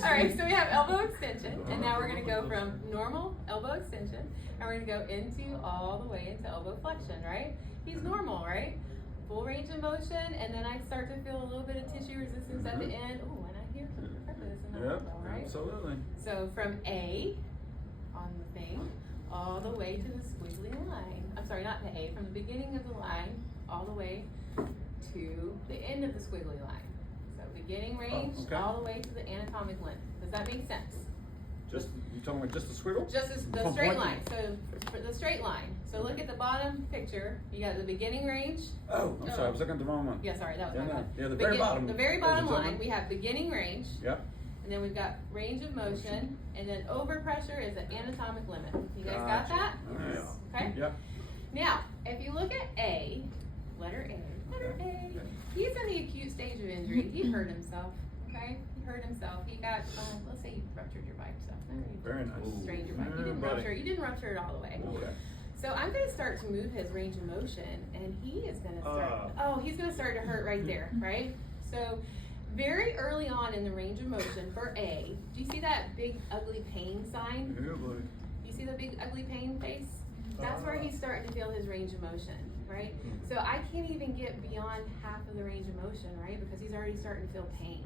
All right, so we have elbow extension, and now we're gonna go from normal elbow extension, and we're gonna go into all the way into elbow flexion, right? He's normal, right? Full range of motion, and then I start to feel a little bit of tissue resistance at the end. Ooh, and I hear some crepitus in the Yep, elbow, right? absolutely. So from A on the thing, all the way to the squiggly line. I'm sorry, not the A, from the beginning of the line, all the way to the end of the squiggly line. So beginning range, okay. all the way to the anatomic length. Does that make sense? Just, you talking about just the squiggle? Just as the From straight point- line, so for the straight line. So look at the bottom picture, you got the beginning range. Oh, I'm sorry, I was looking at the wrong one. Yeah, sorry, that was Yeah, my no. bad. Yeah, the very bottom. The very Ladies bottom and line, gentlemen. we have beginning range, Yep. and then we've got range of motion, and then overpressure is the anatomic limit. You guys got Gotcha. that? Yeah. Okay? Yep. Now, if you look at A, letter A, he's in the acute stage of injury. He hurt himself, okay? He hurt himself. He got, let's say you ruptured your bicep. Very nice. Strained your bicep. You didn't rupture it all the way. Okay. So I'm gonna start to move his range of motion, and he is gonna start, he's gonna start to hurt right there, right? So very early on in the range of motion for A, do you see that big ugly pain sign? Yeah, boy. You see the big ugly pain face? That's where he's starting to feel his range of motion, right? So I can't even get beyond half of the range of motion, right? Because he's already starting to feel pain.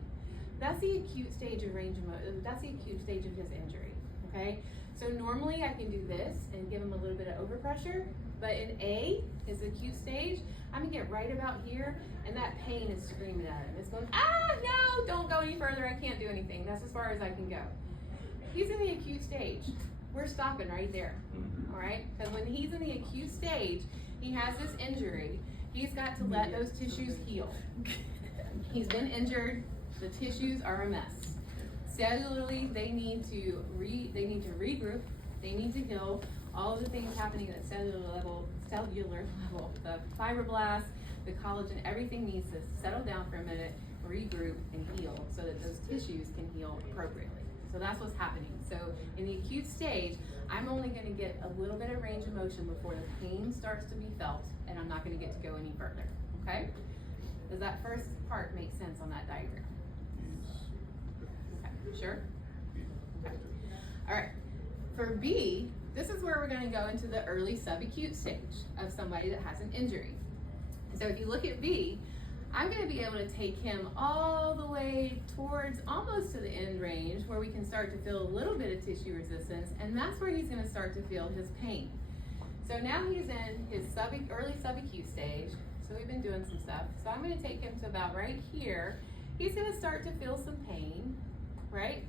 That's the acute stage of range of motion. That's the acute stage of his injury, okay? So normally I can do this and give him a little bit of overpressure, but in A, his acute stage, I'm gonna get right about here, and that pain is screaming at him. It's going, no, don't go any further, I can't do anything. That's as far as I can go. He's in the acute stage. We're stopping right there, all right? Because when he's in the acute stage, he has this injury. He's got to let those tissues heal. He's been injured. The tissues are a mess. Cellularly, they need to regroup. They need to heal. All of the things happening at cellular level, the fibroblasts, the collagen, everything needs to settle down for a minute, regroup, and heal so that those tissues can heal appropriately. So that's what's happening. So in the acute stage, I'm only going to get a little bit of range of motion before the pain starts to be felt, and I'm not going to get to go any further. Okay? Does that first part make sense on that diagram? Okay, sure? Okay. All right. For B, this is where we're going to go into the early subacute stage of somebody that has an injury. So if you look at B, I'm going to be able to take him all the way towards almost to the end range where we can start to feel a little bit of tissue resistance, and that's where he's going to start to feel his pain. So now he's in his early subacute stage, so we've been doing some stuff. So I'm going to take him to about right here. He's going to start to feel some pain, right?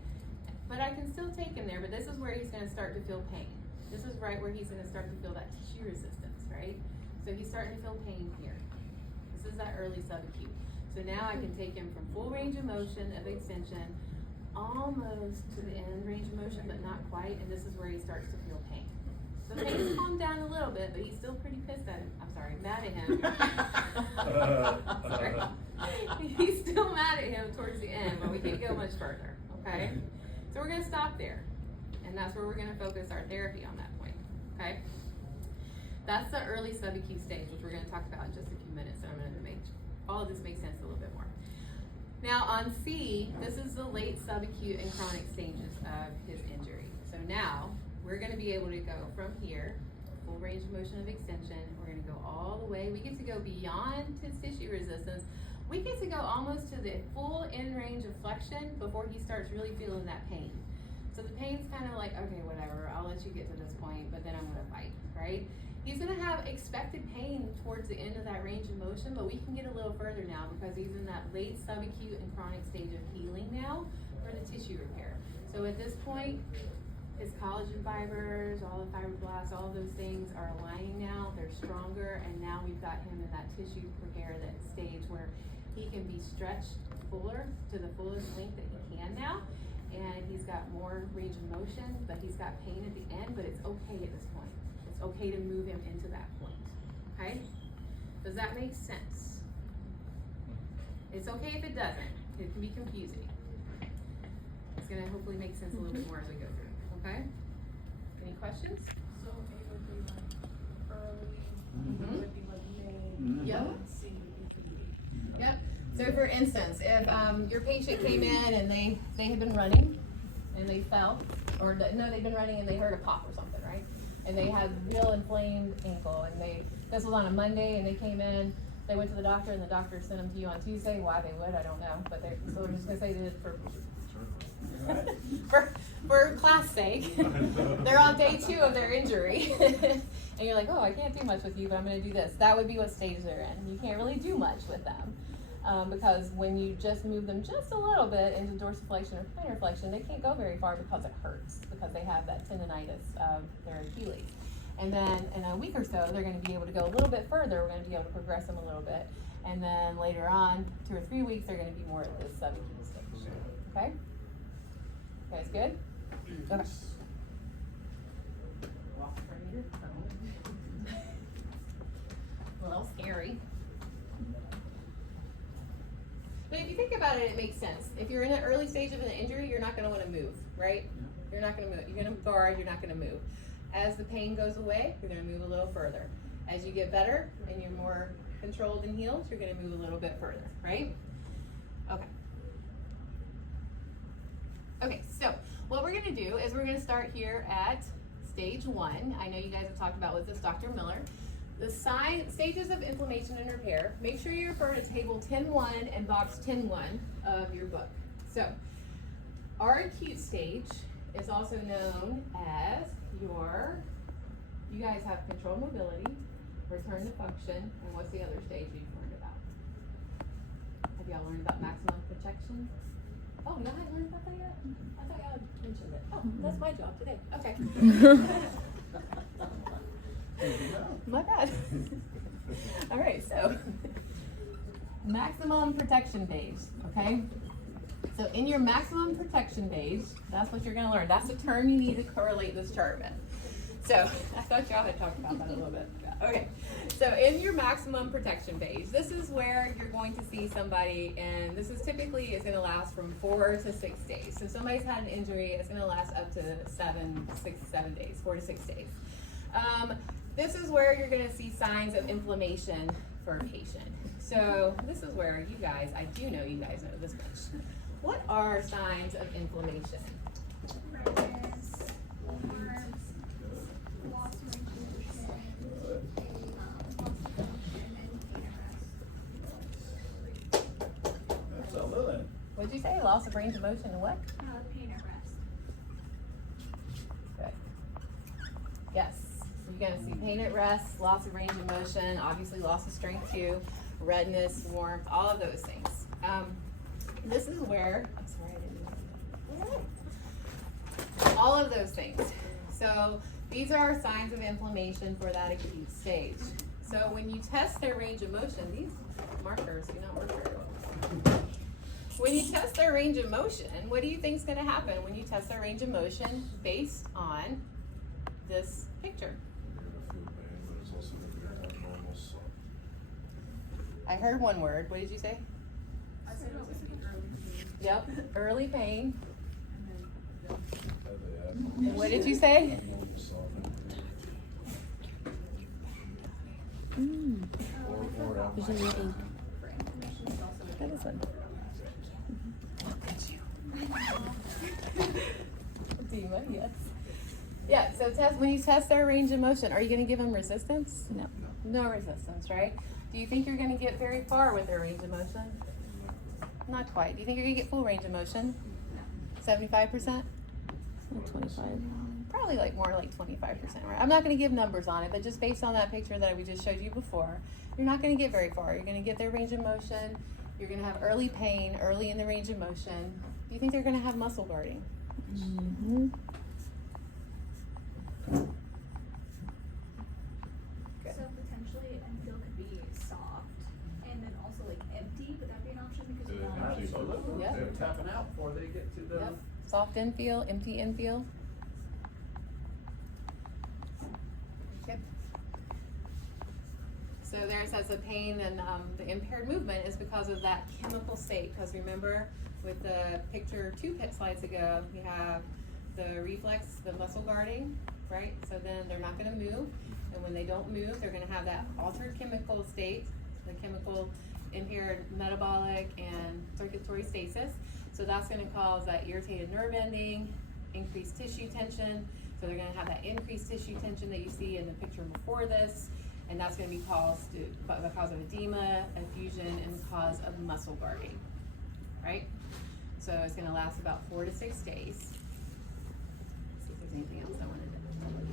But I can still take him there, but this is where he's going to start to feel pain. This is right where he's going to start to feel that tissue resistance, right? So he's starting to feel pain here. This is that early subacute. So now I can take him from full range of motion of extension almost to the end range of motion, but not quite, and this is where he starts to feel pain. So pain's calmed down a little bit, but he's still pretty pissed at him. I'm sorry, mad at him. Sorry. He's still mad at him towards the end, but we can't go much further, okay? So we're gonna stop there, and that's where we're gonna focus our therapy on that point, okay? That's the early subacute stage, which we're gonna talk about in just a few minutes, and I'm gonna make all of this make sense a little bit more. Now on C, this is the late subacute and chronic stages of his injury. So now, we're gonna be able to go from here, full range of motion of extension, we're gonna go all the way, we get to go beyond his tissue resistance, we get to go almost to the full end range of flexion before he starts really feeling that pain. So the pain's kind of like, okay, whatever, I'll let you get to this point, but then I'm gonna fight, right? He's gonna have expected pain towards the end of that range of motion, but we can get a little further now because he's in that late subacute and chronic stage of healing now for the tissue repair. So at this point, his collagen fibers, all the fibroblasts, all of those things are aligning now. they're stronger, and now we've got him in that tissue repair, that stage where he can be stretched fuller to the fullest length that he can now, and he's got more range of motion, but he's got pain at the end, but it's okay at this point. It's okay to move him into that point, okay? Does that make sense? It's okay if it doesn't. It can be confusing. It's gonna hopefully make sense a little bit more as we go through, okay? Any questions? So it would be like early, Mhm. it would be like May. Yep. See. Yep. So for instance, if your patient came in and they had been running and they fell, or no, they've been running and they heard a pop or something, right? And they had real inflamed ankle, and this was on a Monday, and they came in, they went to the doctor, and the doctor sent them to you on Tuesday. Why they would, I don't know, but so I'm just gonna say that for class sake, they're on day 2 of their injury. And you're like, oh, I can't do much with you, but I'm gonna do this. That would be what stage they're in. You can't really do much with them. Because when you just move them just a little bit into dorsiflexion or plantar flexion, they can't go very far because it hurts, because they have that tendonitis of their Achilles. And then in a week or so, they're going to be able to go a little bit further. We're going to be able to progress them a little bit. And then later on, 2 or 3 weeks, they're going to be more at the subacute stage. Okay? You guys good? Okay. Walk for a minute. A little scary. But if you think about it, it makes sense. If you're in an early stage of an injury, you're not going to want to move, right? You're not going to move. You're going to guard, you're not going to move. As the pain goes away, you're going to move a little further. As you get better and you're more controlled and healed, you're going to move a little bit further, right? Okay. Okay, so what we're going to do is we're going to start here at stage 1. I know you guys have talked about with this Dr. Miller. The stages of inflammation and repair, make sure you refer to table 10.1 and box 10.1 of your book. So, our acute stage is also known as you guys have controlled mobility, return to function, and what's the other stage you've learned about? Have y'all learned about maximum protection? Oh, y'all haven't learned about that yet? I thought y'all had mentioned it. Oh, that's my job today. Okay. My bad. All right, so maximum protection phase, okay? So in your maximum protection phase, that's what you're going to learn. That's the term you need to correlate this chart with. So I thought y'all had talked about that a little bit. Okay, so in your maximum protection phase, this is where you're going to see somebody, and this is typically is going to last from 4 to 6 days. So if somebody's had an injury, it's going to last up to 6 to 7 days, 4 to 6 days. This is where you're going to see signs of inflammation for a patient. So this is where you guys, I do know you guys know this much. What are signs of inflammation? Redness, warmth, loss of range of motion, loss of function, and pain at rest. That's a little. What'd you say? Loss of range of motion and what? Pain at rest. Good. Yes. You're going to see pain at rest, loss of range of motion, obviously loss of strength too, redness, warmth, all of those things. This is where, I'm sorry, I didn't. All of those things. So these are signs of inflammation for that acute stage. So when you test their range of motion, these markers do not work very well. When you test their range of motion, what do you think is going to happen when you test their range of motion based on this picture? I heard one word. What did you say? I said it was Yep, early pain. And what did you say? There's a little. That is one. Dima, yes. Yeah, so when you test their range of motion, are you going to give them resistance? No. No resistance, right? Do you think you're going to get very far with their range of motion? Not quite. Do you think you're going to get full range of motion? 75%? 25. Probably more like 25%, right? I'm not going to give numbers on it, but just based on that picture that we just showed you before, you're not going to get very far. You're going to get their range of motion. You're going to have early pain, early in the range of motion. Do you think they're going to have muscle guarding? Mm-hmm. Good. So actually until could be soft, and then also like empty. Would that be an option because you Yeah, know? empty. Absolutely. Yep. They're tapping out before they get to the. Yep. Soft infield, empty infield. Yep. So there it says the pain and the impaired movement is because of that chemical state. Because remember, with the picture 2 slides ago, we have the reflex, the muscle guarding, right? So then they're not going to move, and when they don't move, they're going to have that altered chemical state, the chemical impaired metabolic and circulatory stasis. So that's going to cause that irritated nerve ending, increased tissue tension. So they're going to have that increased tissue tension that you see in the picture before this, and that's going to be caused by the cause of edema, effusion, and the cause of muscle guarding, right? So it's going to last about 4 to 6 days. Let's see if there's anything else I wanted to look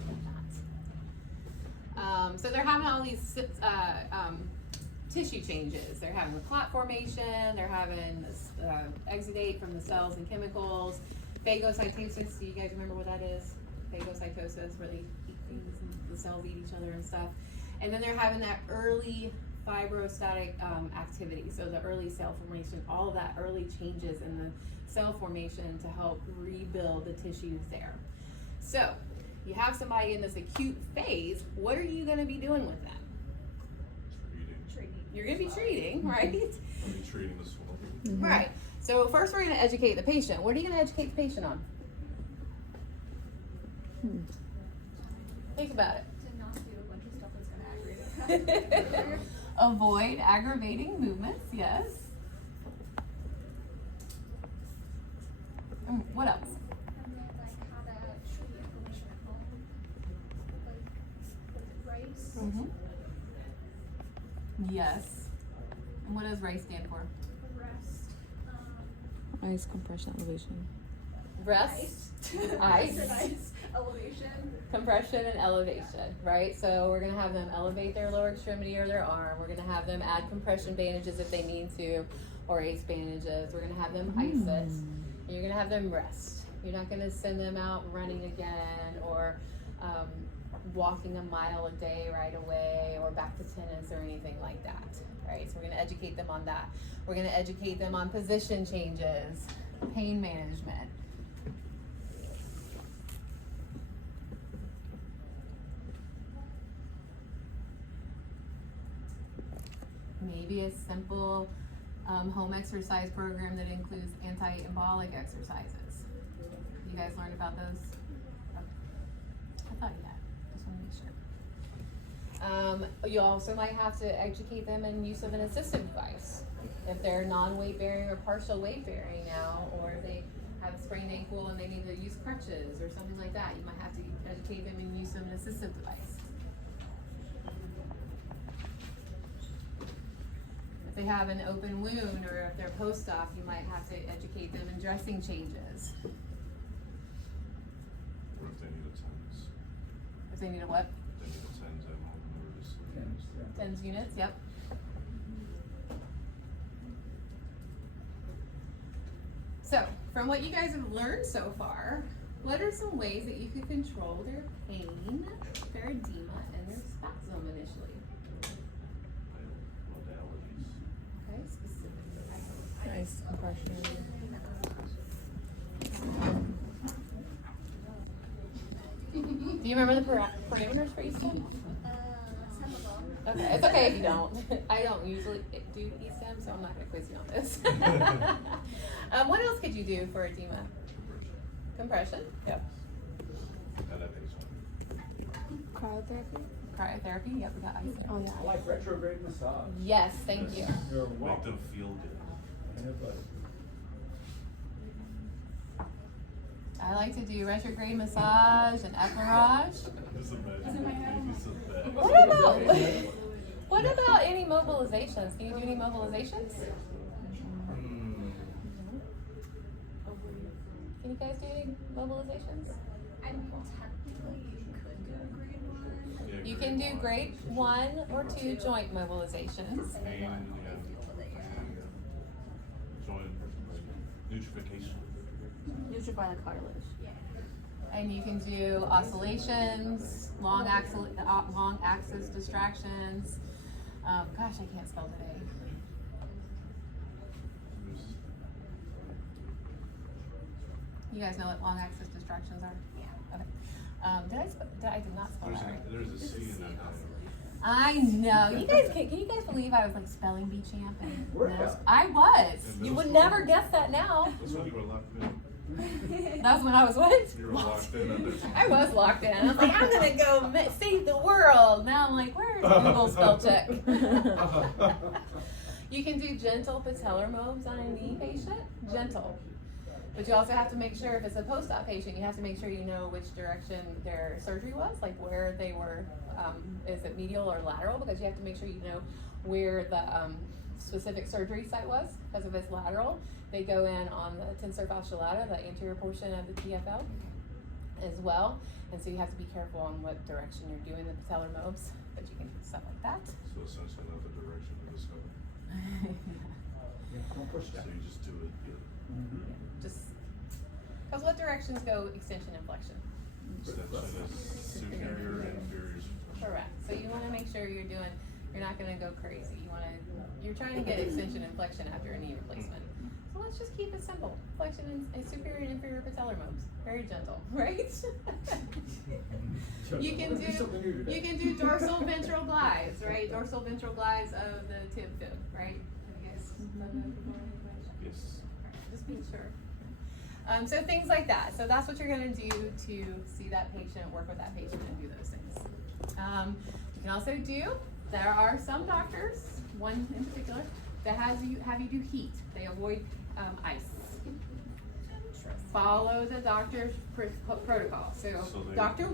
at that. So they're having all these tissue changes. They're having the clot formation. They're having this, exudate from the cells and chemicals. Phagocytosis. Do you guys remember what that is? Phagocytosis, where they eat things and the cells eat each other and stuff. And then they're having that early fibrostatic activity. So the early cell formation, all of that early changes in the cell formation to help rebuild the tissues there. So you have somebody in this acute phase. What are you going to be doing with them? Treating. You're going to be treating, right? I'll be treating the swelling. Right. So first we're going to educate the patient. What are you going to educate the patient on? Think about it. To not do a bunch of stuff that's gonna aggravate it. Avoid aggravating movements, yes. What else? And then like how to treat inflammation at home, like with rice, Yes. And what does RICE stand for? rest, Ice compression elevation. Rest, ice, Ice. said ice, elevation. compression, and elevation, right? So we're gonna have them elevate their lower extremity or their arm. We're gonna have them add compression bandages if they need to, or ace bandages. We're gonna have them ice it. And you're gonna have them rest. You're not gonna send them out running again or walking a mile a day right away or back to tennis or anything like that, right? So we're gonna educate them on that. We're gonna educate them on position changes, pain management. Maybe a simple home exercise program that includes anti-embolic exercises. You guys learned about those? I thought you had. Just want to make sure. You also might have to educate them in use of an assistive device. If they're non-weight bearing or partial weight bearing now, or they have a sprained ankle and they need to use crutches or something like that, you might have to educate them in use of an assistive device. If they have an open wound or if they're post-op, you might have to educate them in dressing changes. Or if they need a TENS. If they need a what? They need a TENS at home in order to sleep. TENS units, yep. So, from what you guys have learned so far, what are some ways that you could control their pain, their edema, and their spasm initially? Modalities. Okay, specifically. Ice compression. Do you remember the parameters for ESTEM? Some of them. Okay, it's okay if you don't. I don't usually do ESTEM, so I'm not gonna quiz you on this. What else could you do for edema? Compression? Yep. And that is one. Cryotherapy? Cryotherapy? Yep, we got ice there. Oh, I yeah. like retrograde massage. Yes, thank you. You're Make welcome. them feel good. Yeah, buddy. I like to do retrograde massage and effleurage. Just imagine maybe some bad. What about any mobilizations? Can you do any mobilizations? Can you guys do any mobilizations? I mean, technically you could do a grade 1. Yeah, You can do grade 1 or 2 joint mobilizations. Pain and joint nutrification. Neutral by the cartilage. Yeah. And you can do oscillations, long axis distractions. Gosh, I can't spell today. You guys know what long axis distractions are? Yeah. Okay. I did not spell that right. There's a C in that. I know. You guys can you guys believe I was like spelling bee champ? Yeah. I was. In You would middle never school? guess that now. That's when you were locked in. That was when I was what? You were locked in under. I was locked in. I was like, I'm gonna go save the world. Now I'm like, where's Google spell check? You can do gentle patellar moves on a knee patient. Gentle. But you also have to make sure if it's a post-op patient, you have to make sure you know which direction their surgery was, like where they were, is it medial or lateral? Because you have to make sure you know where the specific surgery site was. Because if it's lateral, they go in on the tensor fasciae lata, the anterior portion of the TFL as well. And so you have to be careful on what direction you're doing the patellar moves, but you can do stuff like that. So essentially not the direction of the skull. Don't push So that. you just do it. Just, because what directions go extension and flexion? Extension is superior and inferior. Correct. So you want to make sure you're not going to go crazy. You're trying to get extension and flexion after a knee replacement. So let's just keep it simple. Flexion and superior and inferior patellar moves. Very gentle, right? You can do dorsal ventral glides, right? Dorsal ventral glides of the tib fib, right? Have you guys done that before? Yes. Just be sure. So things like that. So that's what you're going to do to see that patient, work with that patient, and do those things. You can also do. There are some doctors, one in particular, that have you do heat. They avoid ice. Follow the doctor's protocol. So Dr.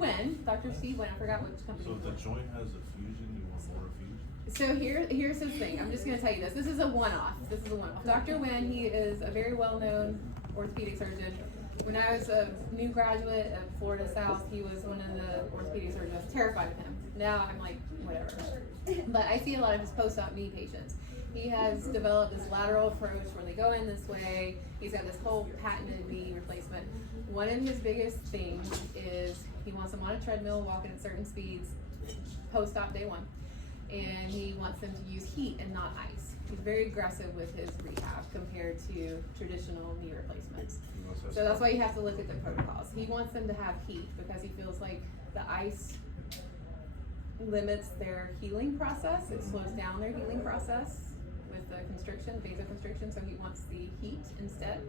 Steve Wynn, I forgot which company. So if the joint has a fusion, you want more fusion? So here's his thing. I'm just going to tell you this. This is a one-off. Dr. Wynn, he is a very well-known orthopedic surgeon. When I was a new graduate at Florida South, he was one of the orthopedic surgeons. I was terrified of him. Now I'm like, whatever. But I see a lot of his post-op knee patients. He has developed this lateral approach where they go in this way. He's got this whole patented knee replacement. One of his biggest things is he wants them on a treadmill, walking at certain speeds, post-op day one. And he wants them to use heat and not ice. He's very aggressive with his rehab compared to traditional knee replacements. So that's why you have to look at the protocols. He wants them to have heat because he feels like the ice limits their healing process. It slows down their healing process with the constriction, vasoconstriction, so he wants the heat instead.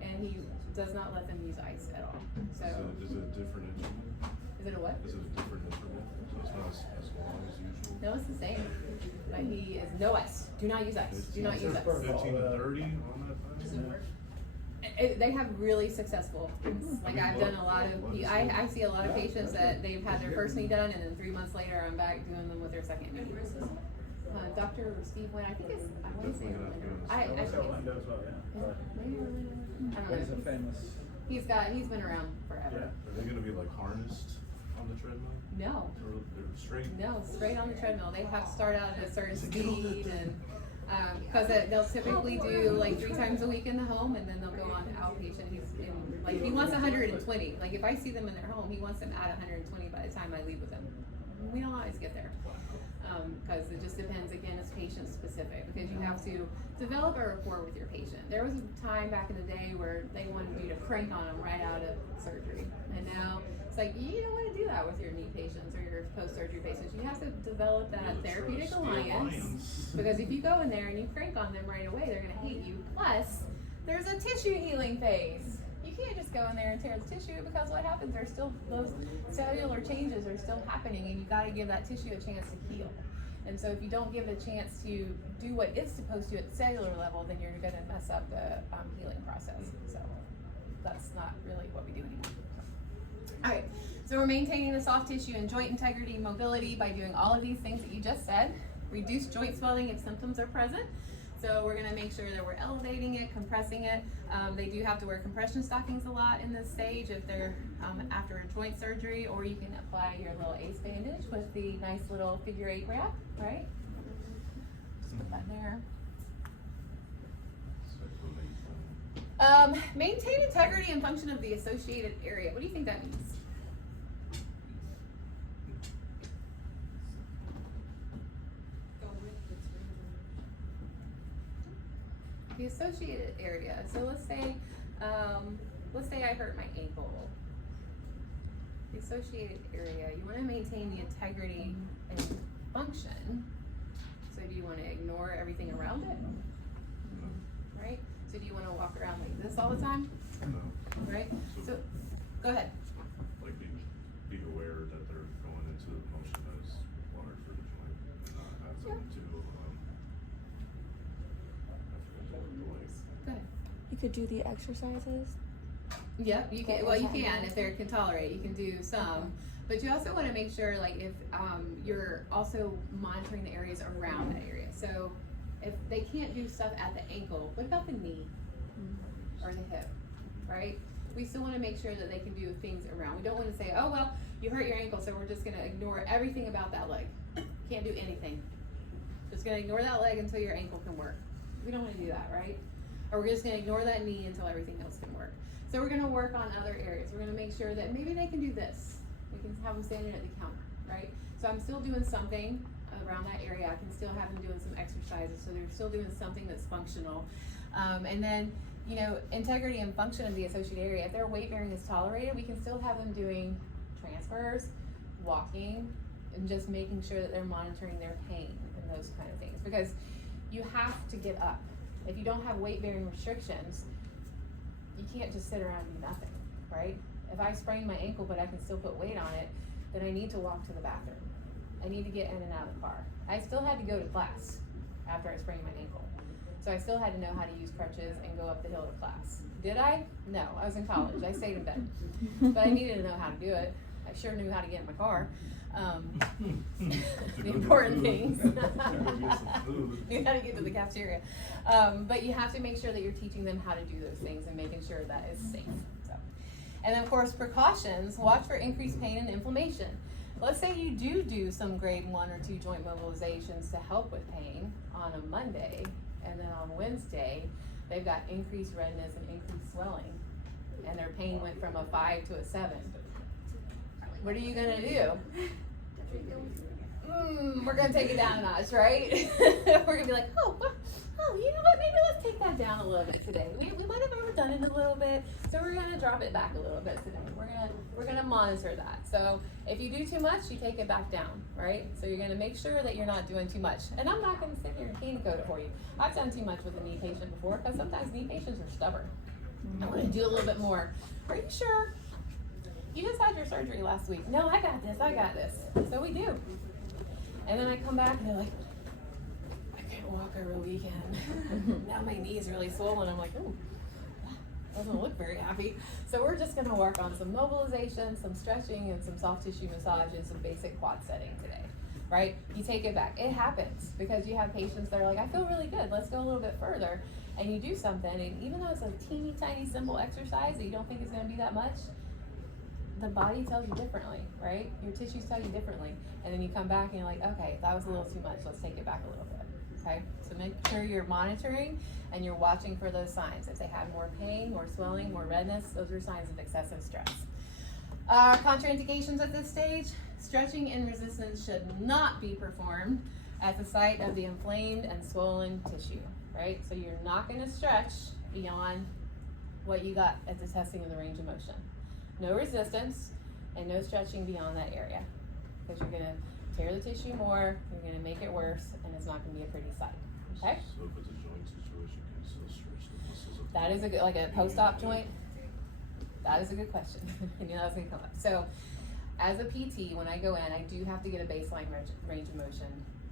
And he does not let them use ice at all. So Is it a different instrument? Is it a what? Is it a different instrument? So it's not as long as usual? No, it's the same. But he is no ice. Do not use ice. Do not use ice. 15 to 30 on that thing? They have really successful. Like I've done a lot of. I see a lot of patients that they've had their first knee done, and then 3 months later, I'm back doing them with their second knee. Dr. Steve Wynn, I think it's. I want to say. I That actually. one does well, yeah. Maybe I don't He's a know. famous. He's been around forever. Are they gonna be like harnessed on the treadmill? No. Or they're straight? No, straight on the treadmill. They have to start out at a certain speed and, because they'll typically do like 3 times a week in the home and then they'll go on to outpatient. Like he wants 120. Like if I see them in their home, he wants them at 120 by the time I leave with them. We don't always get there. Because it just depends, again, it's patient specific, because you have to develop a rapport with your patient. There was a time back in the day where they wanted you to crank on them right out of surgery, and now it's like, you don't want to do that with your knee patients or your post-surgery patients. You have to develop that therapeutic alliance, because if you go in there and you crank on them right away, they're going to hate you. Plus, there's a tissue healing phase. You can't just go in there and tear the tissue, because what happens, there's still those cellular changes are still happening, and you got to give that tissue a chance to heal. And so if you don't give it a chance to do what it's supposed to at the cellular level, then you're going to mess up the healing process. So that's not really what we do anymore. All right, so we're maintaining the soft tissue and joint integrity and mobility by doing all of these things that you just said. Reduce joint swelling if symptoms are present. So we're going to make sure that we're elevating it, compressing it. They do have to wear compression stockings a lot in this stage if they're after a joint surgery, or you can apply your little ACE bandage with the nice little figure 8 wrap, right? Just put that there. Maintain integrity and function of the associated area. What do you think that means? The associated area. So let's say I hurt my ankle. The associated area, you want to maintain the integrity and function. So do you want to ignore everything around it? Right? So do you want to walk around like this all the time? No. Right? So go ahead. Like be aware that they're going into the motion that is required for the joint and not have them to I forgot the legs. Go ahead. You could do the exercises. Yep, you can. Well, you can if they can tolerate. You can do some, but you also want to make sure, like, if you're also monitoring the areas around that area. So, if they can't do stuff at the ankle, what about the knee or the hip? Right? We still want to make sure that they can do things around. We don't want to say, oh well, you hurt your ankle, so we're just going to ignore everything about that leg. Can't do anything. Just going to ignore that leg until your ankle can work. We don't want to do that, right? Or we're just going to ignore that knee until everything else can work. So we're going to work on other areas. We're going to make sure that maybe they can do this. We can have them standing at the counter, right? So I'm still doing something around that area. I can still have them doing some exercises. So they're still doing something that's functional. And then, you know, integrity and function of the associated area. If their weight bearing is tolerated, we can still have them doing transfers, walking, and just making sure that they're monitoring their pain and those kind of things. Because you have to get up. If you don't have weight bearing restrictions, you can't just sit around and do nothing, right? If I sprain my ankle but I can still put weight on it, then I need to walk to the bathroom. I need to get in and out of the car. I still had to go to class after I sprained my ankle. So I still had to know how to use crutches and go up the hill to class. Did I? No, I was in college. I stayed in bed. But I needed to know how to do it. I sure knew how to get in my car. The important things. You gotta get to the cafeteria. But you have to make sure that you're teaching them how to do those things and making sure that is safe. So. And then of course, precautions, watch for increased pain and inflammation. Let's say you do some grade 1 or 2 joint mobilizations to help with pain on a Monday, and then on Wednesday, they've got increased redness and increased swelling, and their pain went from a 5 to a 7. What are you gonna do? We're gonna take it down a notch, right? We're gonna be like, oh, you know what? Maybe let's take that down a little bit today. We might have overdone it a little bit, so we're gonna drop it back a little bit today. We're gonna monitor that. So if you do too much, you take it back down, right? So you're gonna make sure that you're not doing too much. And I'm not gonna sit here and cane code it for you. I've done too much with a knee patient before, because sometimes knee patients are stubborn. I want to do a little bit more. Are you sure? You just had your surgery last week. No, I got this. So we do. And then I come back and they're like, I can't walk over the weekend. Now my knee is really swollen. I'm like, ooh, doesn't look very happy. So we're just gonna work on some mobilization, some stretching, and some soft tissue massage and some basic quad setting today, right? You take it back. It happens because you have patients that are like, I feel really good. Let's go a little bit further. And you do something, and even though it's a teeny tiny simple exercise that you don't think is gonna be that much, the body tells you differently, right? Your tissues tell you differently. And then you come back and you're like, okay, that was a little too much. Let's take it back a little bit, okay? So make sure you're monitoring and you're watching for those signs. If they have more pain, more swelling, more redness, those are signs of excessive stress. Contraindications at this stage, stretching and resistance should not be performed at the site of the inflamed and swollen tissue, right? So you're not gonna stretch beyond what you got at the testing of the range of motion. No resistance and no stretching beyond that area, because you're gonna tear the tissue more, you're gonna make it worse, and it's not gonna be a pretty sight, okay? So if it's a joint situation, can you still stretch the muscles of the That is a good, like a post-op joint? That is a good question. I knew that was gonna come up. So, as a PT, when I go in, I do have to get a baseline range of motion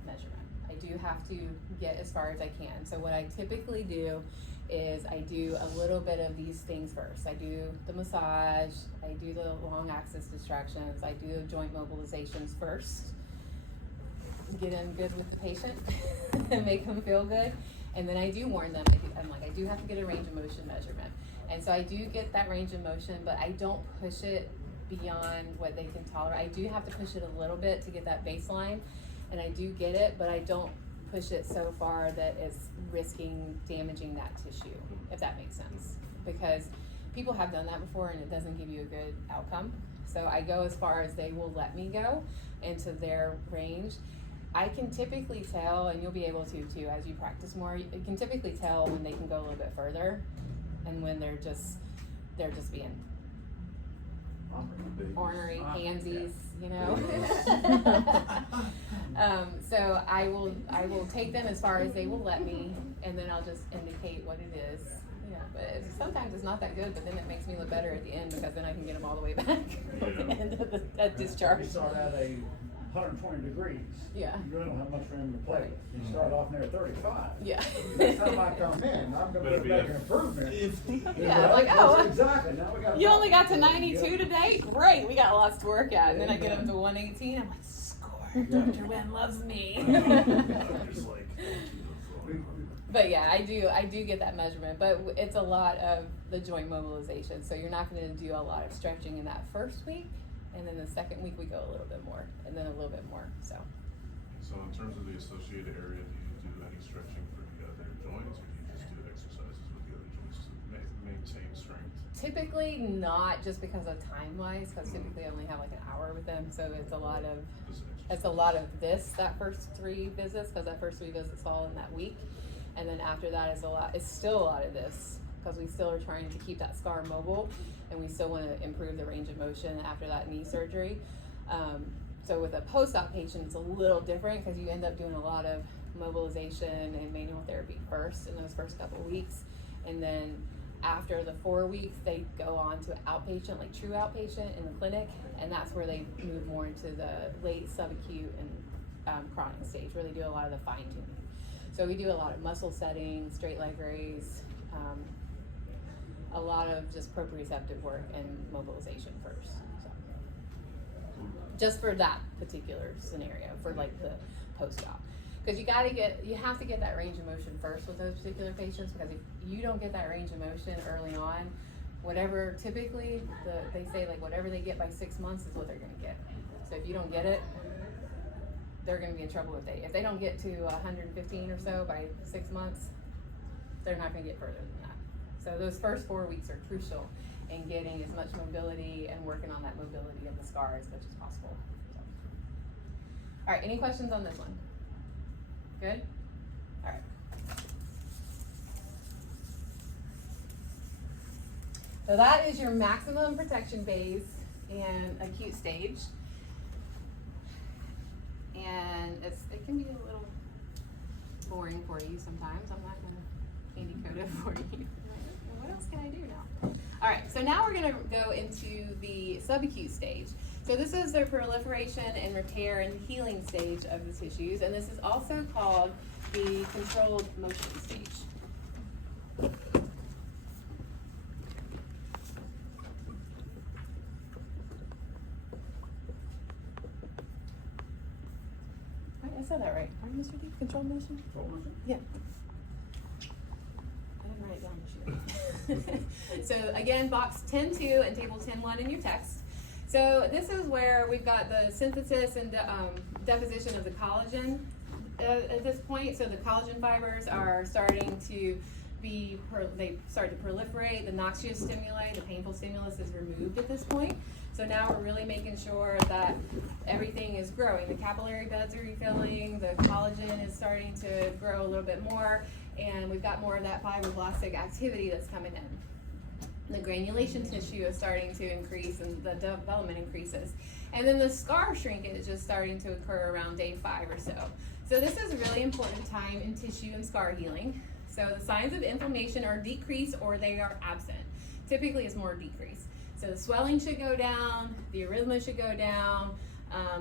measurement. I do have to get as far as I can. So what I typically do is I do a little bit of these things first. I do the massage, I do the long axis distractions, I do joint mobilizations first. Get in good with the patient and make them feel good. And then I do warn them, I do have to get a range of motion measurement. And so I do get that range of motion, but I don't push it beyond what they can tolerate. I do have to push it a little bit to get that baseline, and I do get it, but I don't push it so far that it's risking damaging that tissue, if that makes sense. because people have done that before and it doesn't give you a good outcome. So I go as far as they will let me go into their range. I can typically tell, and you'll be able to too as you practice more, you can typically tell when they can go a little bit further and when they're just being ornery, pansies, you know. So I will take them as far as they will let me, and then I'll just indicate what it is. Yeah, but sometimes it's not that good, but then it makes me look better at the end because then I can get them all the way back at the end of that discharge. You start at 120 degrees. Yeah. You really don't have much room to play with. You start off near 35. Yeah. Next time I come in, I'm going to make an improvement. Yeah, like, oh, exactly. Now we got. You only got to 92 today? Great, we got lots to work at. And then I get them to 118. I'm like, score. Dr. Wynn loves me. Just like, But yeah, I do get that measurement, but it's a lot of the joint mobilization. So you're not going to do a lot of stretching in that first week, and then the second week we go a little bit more, and then a little bit more. So in terms of the associated area, do you do any stretching for the other joints, or do you just do exercises with the other joints to maintain strength? typically not, just because of time wise, because typically I only have like an hour with them, so it's a lot of this that first 3 visits, because that first 3 visits fall in that week. And then after that it's still a lot of this, because we still are trying to keep that scar mobile, and we still want to improve the range of motion after that knee surgery. So with a post-op patient, it's a little different, because you end up doing a lot of mobilization and manual therapy first in those first couple weeks. And then after the 4 weeks, they go on to outpatient, like true outpatient in the clinic, and that's where they move more into the late subacute and chronic stage, where they do a lot of the fine-tuning. So we do a lot of muscle setting, straight leg raise, a lot of just proprioceptive work and mobilization first. So just for that particular scenario, for like the post-op. Because you have to get that range of motion first with those particular patients, because if you don't get that range of motion early on, whatever, typically, they say like whatever they get by 6 months is what they're gonna get. So if you don't get it, they're gonna be in trouble if they don't get to 115 or so by 6 months, they're not gonna get further than that. So those first 4 weeks are crucial in getting as much mobility and working on that mobility of the scar as much as possible. So. All right, any questions on this one? Good? All right. So that is your maximum protection phase in acute stage. And it can be a little boring for you sometimes. I'm not gonna candy coat it for you. What else can I do now? All right, so now we're gonna go into the subacute stage. So this is the proliferation and repair and healing stage of the tissues, and this is also called the controlled motion stage. I said that right. Right, Mr. D? Controlled motion? Yeah. I didn't write it down this year. So again, box 10.2 and table 10.1 in your text. So this is where we've got the synthesis and deposition of the collagen at this point. So the collagen fibers are starting to they start to proliferate. The noxious stimuli, the painful stimulus, is removed at this point. So now we're really making sure that everything is growing. The capillary beds are refilling, the collagen is starting to grow a little bit more, and we've got more of that fibroblastic activity that's coming in. The granulation tissue is starting to increase and the development increases. And then the scar shrinkage is starting to occur around day 5 or so. So this is a really important time in tissue and scar healing. So the signs of inflammation are decreased or they are absent. Typically it's more decreased. So the swelling should go down, the erythema should go down,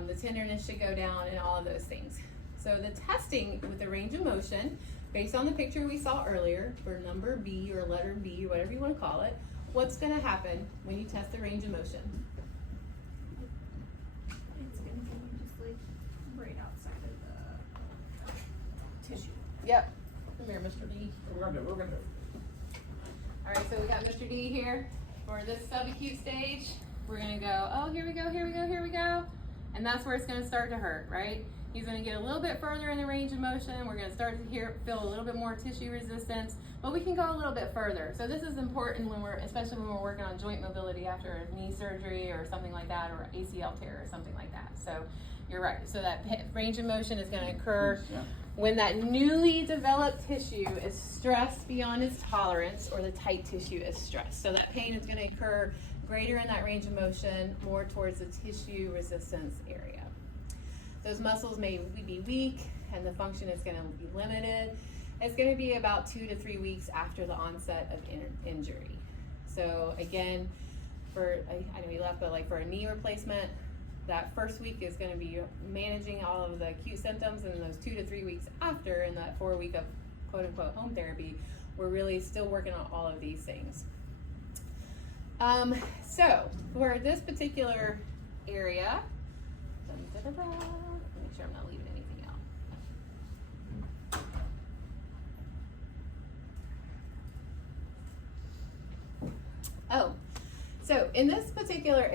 the tenderness should go down, and all of those things. So the testing with the range of motion, based on the picture we saw earlier, for number B or letter B, or whatever you want to call it, what's going to happen when you test the range of motion? It's gonna be just like right outside of the tissue. Yep. Come here, Mr. D. We're gonna do. All right, so we got Mr. D here for this subacute stage. We're gonna go, oh, here we go, here we go, here we go. And that's where it's gonna start to hurt, right? He's gonna get a little bit further in the range of motion. We're gonna start to feel a little bit more tissue resistance, but we can go a little bit further. So this is important when especially when we're working on joint mobility after a knee surgery or something like that, or ACL tear or something like that. So you're right. So that range of motion is gonna occur when that newly developed tissue is stressed beyond its tolerance, or the tight tissue is stressed. So that pain is gonna occur greater in that range of motion, more towards the tissue resistance area. Those muscles may be weak and the function is going to be limited. It's going to be about 2 to 3 weeks after the onset of injury. So again, I know we left, but like for a knee replacement, that first week is going to be managing all of the acute symptoms, and those 2 to 3 weeks after, in that 4 week of quote unquote home therapy, we're really still working on all of these things. So for this particular area, make sure I'm not leaving anything out. Oh, so in this particular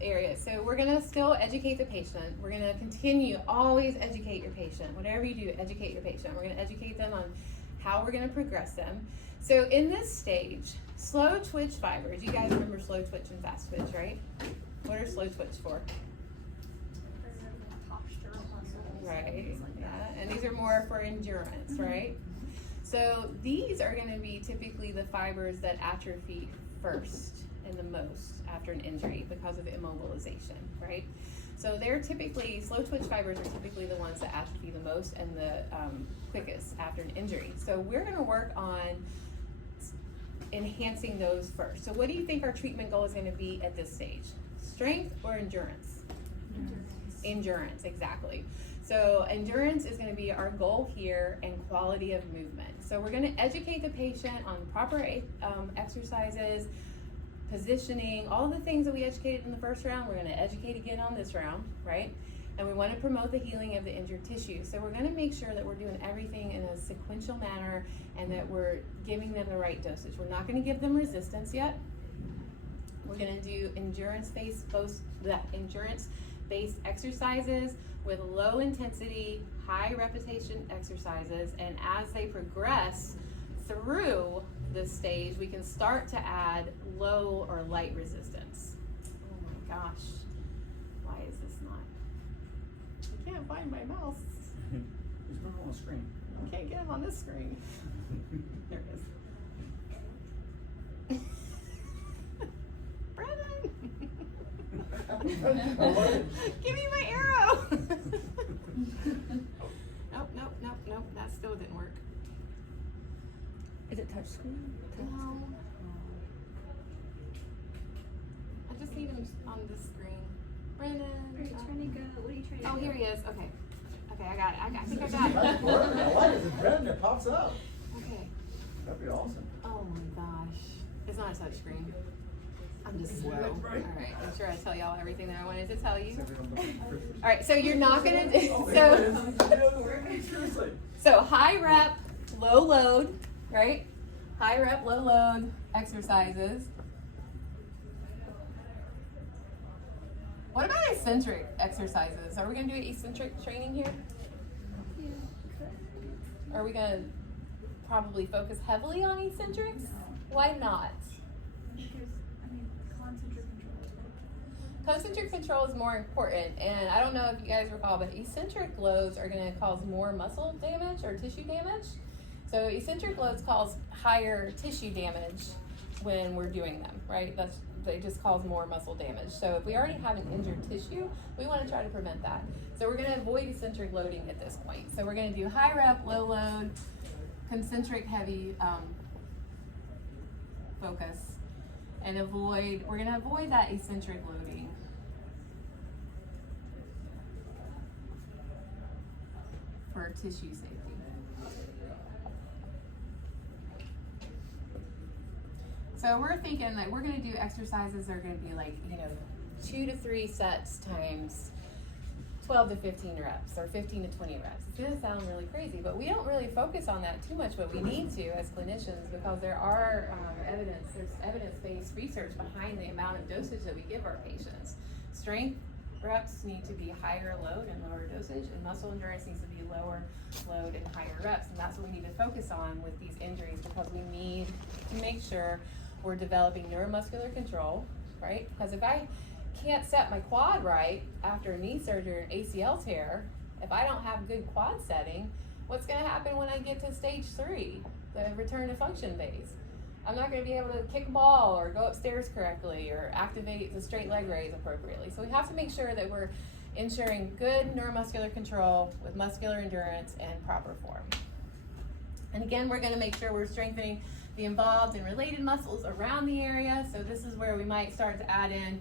area, so we're gonna still educate the patient. We're gonna continue, always educate your patient. Whatever you do, educate your patient. We're gonna educate them on how we're gonna progress them. So in this stage, slow twitch fibers, you guys remember slow twitch and fast twitch, right? What are slow twitch for? Posture muscles. Right, yeah, and these are more for endurance, right? So these are gonna be typically the fibers that atrophy first and the most after an injury because of immobilization, right? So they're typically, slow twitch fibers are typically the ones that atrophy the most and the quickest after an injury. So we're gonna work on enhancing those first. So what do you think our treatment goal is gonna be at this stage? Strength or endurance? Endurance, exactly. So endurance is going to be our goal here, and quality of movement. So we're going to educate the patient on proper exercises, positioning, all the things that we educated in the first round, we're going to educate again on this round, right? And we want to promote the healing of the injured tissue. So we're going to make sure that we're doing everything in a sequential manner and that we're giving them the right dosage. We're not going to give them resistance yet. We're going to do endurance-based exercises with low intensity, high repetition exercises, and as they progress through this stage, we can start to add low or light resistance. Oh my gosh, why is this not? I can't find my mouse. Just move on the screen. I can't get him on this screen. There it is. Brennan! Give me my arrow! Nope, that still didn't work. Is it touchscreen? No. I just need him on this screen. Brennan. Are you trying to go? What are you trying to do? Oh, here he is. Okay, I got it. I think I got it. That's perfect. I like it. It's red that pops up. Okay. That'd be awesome. Oh my gosh. It's not a touch screen. I'm just slow. Alright, I'm sure I tell y'all everything that I wanted to tell you. Alright, so you're not gonna so high rep, low load, right? High rep, low load exercises. What about eccentric exercises? Are we gonna do eccentric training here? Yeah. Are we gonna probably focus heavily on eccentrics? Why not? Because, concentric control is better. Concentric control is more important, and I don't know if you guys recall, but eccentric loads are going to cause more muscle damage or tissue damage. So eccentric loads cause higher tissue damage when we're doing them, right? They just cause more muscle damage. So if we already have an injured tissue, we want to try to prevent that. So we're going to avoid eccentric loading at this point. So we're going to do high rep, low load, concentric heavy focus, and we're going to avoid that eccentric loading. For tissue safety. So we're thinking that we're going to do exercises that are going to be like, 2 to 3 sets times 12 to 15 reps or 15 to 20 reps. It's going to sound really crazy, but we don't really focus on that too much, but we need to as clinicians because there's evidence-based research behind the amount of dosage that we give our patients. Strength reps need to be higher load and lower dosage, and muscle endurance needs to be lower load and higher reps. And that's what we need to focus on with these injuries, because we need to make sure we're developing neuromuscular control, right? Because if I can't set my quad right after a knee surgery or ACL tear, if I don't have good quad setting, what's going to happen when I get to stage 3, the return to function phase? I'm not going to be able to kick a ball or go upstairs correctly or activate the straight leg raise appropriately. So we have to make sure that we're ensuring good neuromuscular control with muscular endurance and proper form. And again, we're going to make sure we're strengthening the involved and related muscles around the area. So this is where we might start to add in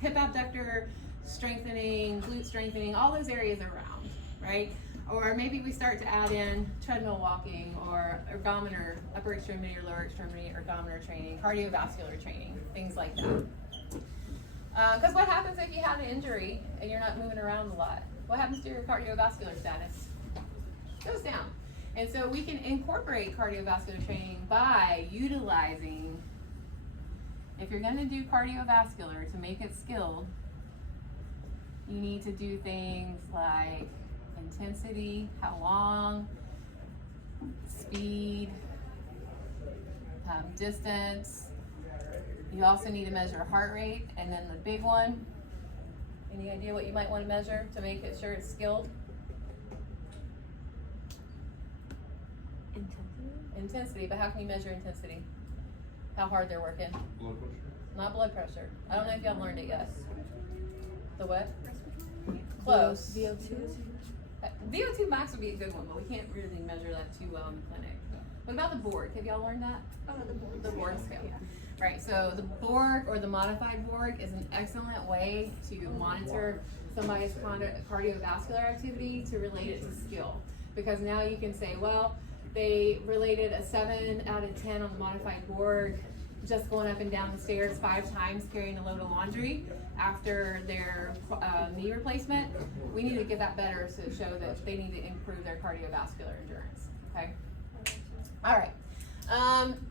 hip abductor strengthening, glute strengthening, all those areas around, right? Or maybe we start to add in treadmill walking or ergometer, upper extremity or lower extremity ergometer training, cardiovascular training, things like that. Because what happens if you have an injury and you're not moving around a lot? What happens to your cardiovascular status? It goes down. And so we can incorporate cardiovascular training by utilizing, if you're going to do cardiovascular to make it skilled, you need to do things like intensity, how long, speed, distance. You also need to measure heart rate, and then the big one, any idea what you might want to measure to make it sure it's skilled? Intensity, but how can you measure intensity? How hard they're working? Blood pressure? Not blood pressure. I don't know if y'all learned it yet. The what? Close. VO2? VO2 max would be a good one, but we can't really measure that too well in the clinic. What about the Borg? Have y'all learned that? Oh, The Borg scale. Right, so the Borg or the modified Borg is an excellent way to monitor somebody's cardiovascular activity to relate it to skill. Because now you can say, well, they related a 7 out of 10 on the modified Borg, just going up and down the stairs 5 times carrying a load of laundry after their knee replacement. We need to get that better to show that they need to improve their cardiovascular endurance, okay? All right.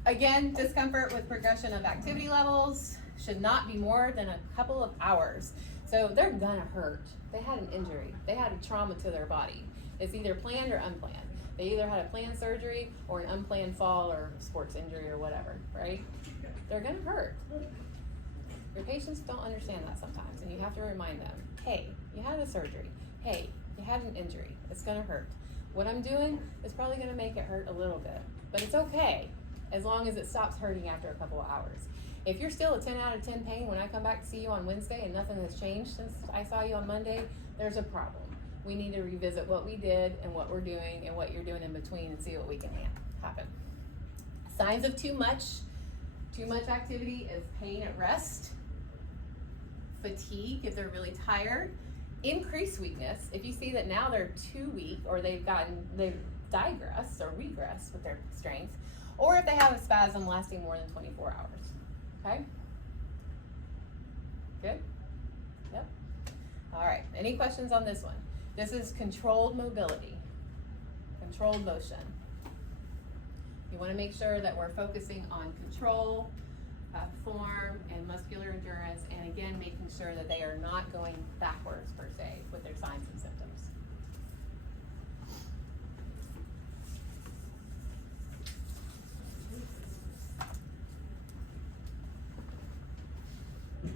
Again, discomfort with progression of activity levels should not be more than a couple of hours. So they're gonna hurt. They had an injury. They had a trauma to their body. It's either planned or unplanned. They either had a planned surgery or an unplanned fall or sports injury or whatever, right? They're gonna hurt. Your patients don't understand that sometimes, and you have to remind them, hey, you had a surgery. Hey, you had an injury. It's gonna hurt. What I'm doing is probably gonna make it hurt a little bit, but it's okay as long as it stops hurting after a couple of hours. If you're still a 10 out of 10 pain when I come back to see you on Wednesday and nothing has changed since I saw you on Monday, there's a problem. We need to revisit what we did and what we're doing and what you're doing in between and see what we can happen. Signs of too much activity is pain at rest, fatigue if they're really tired, increased weakness. If you see that now they're too weak or they've digressed or regressed with their strength, or if they have a spasm lasting more than 24 hours. Okay? Good? Yep. All right, any questions on this one? This is controlled mobility, controlled motion. You want to make sure that we're focusing on control, form, and muscular endurance, and again, making sure that they are not going backwards per se with their signs and symptoms.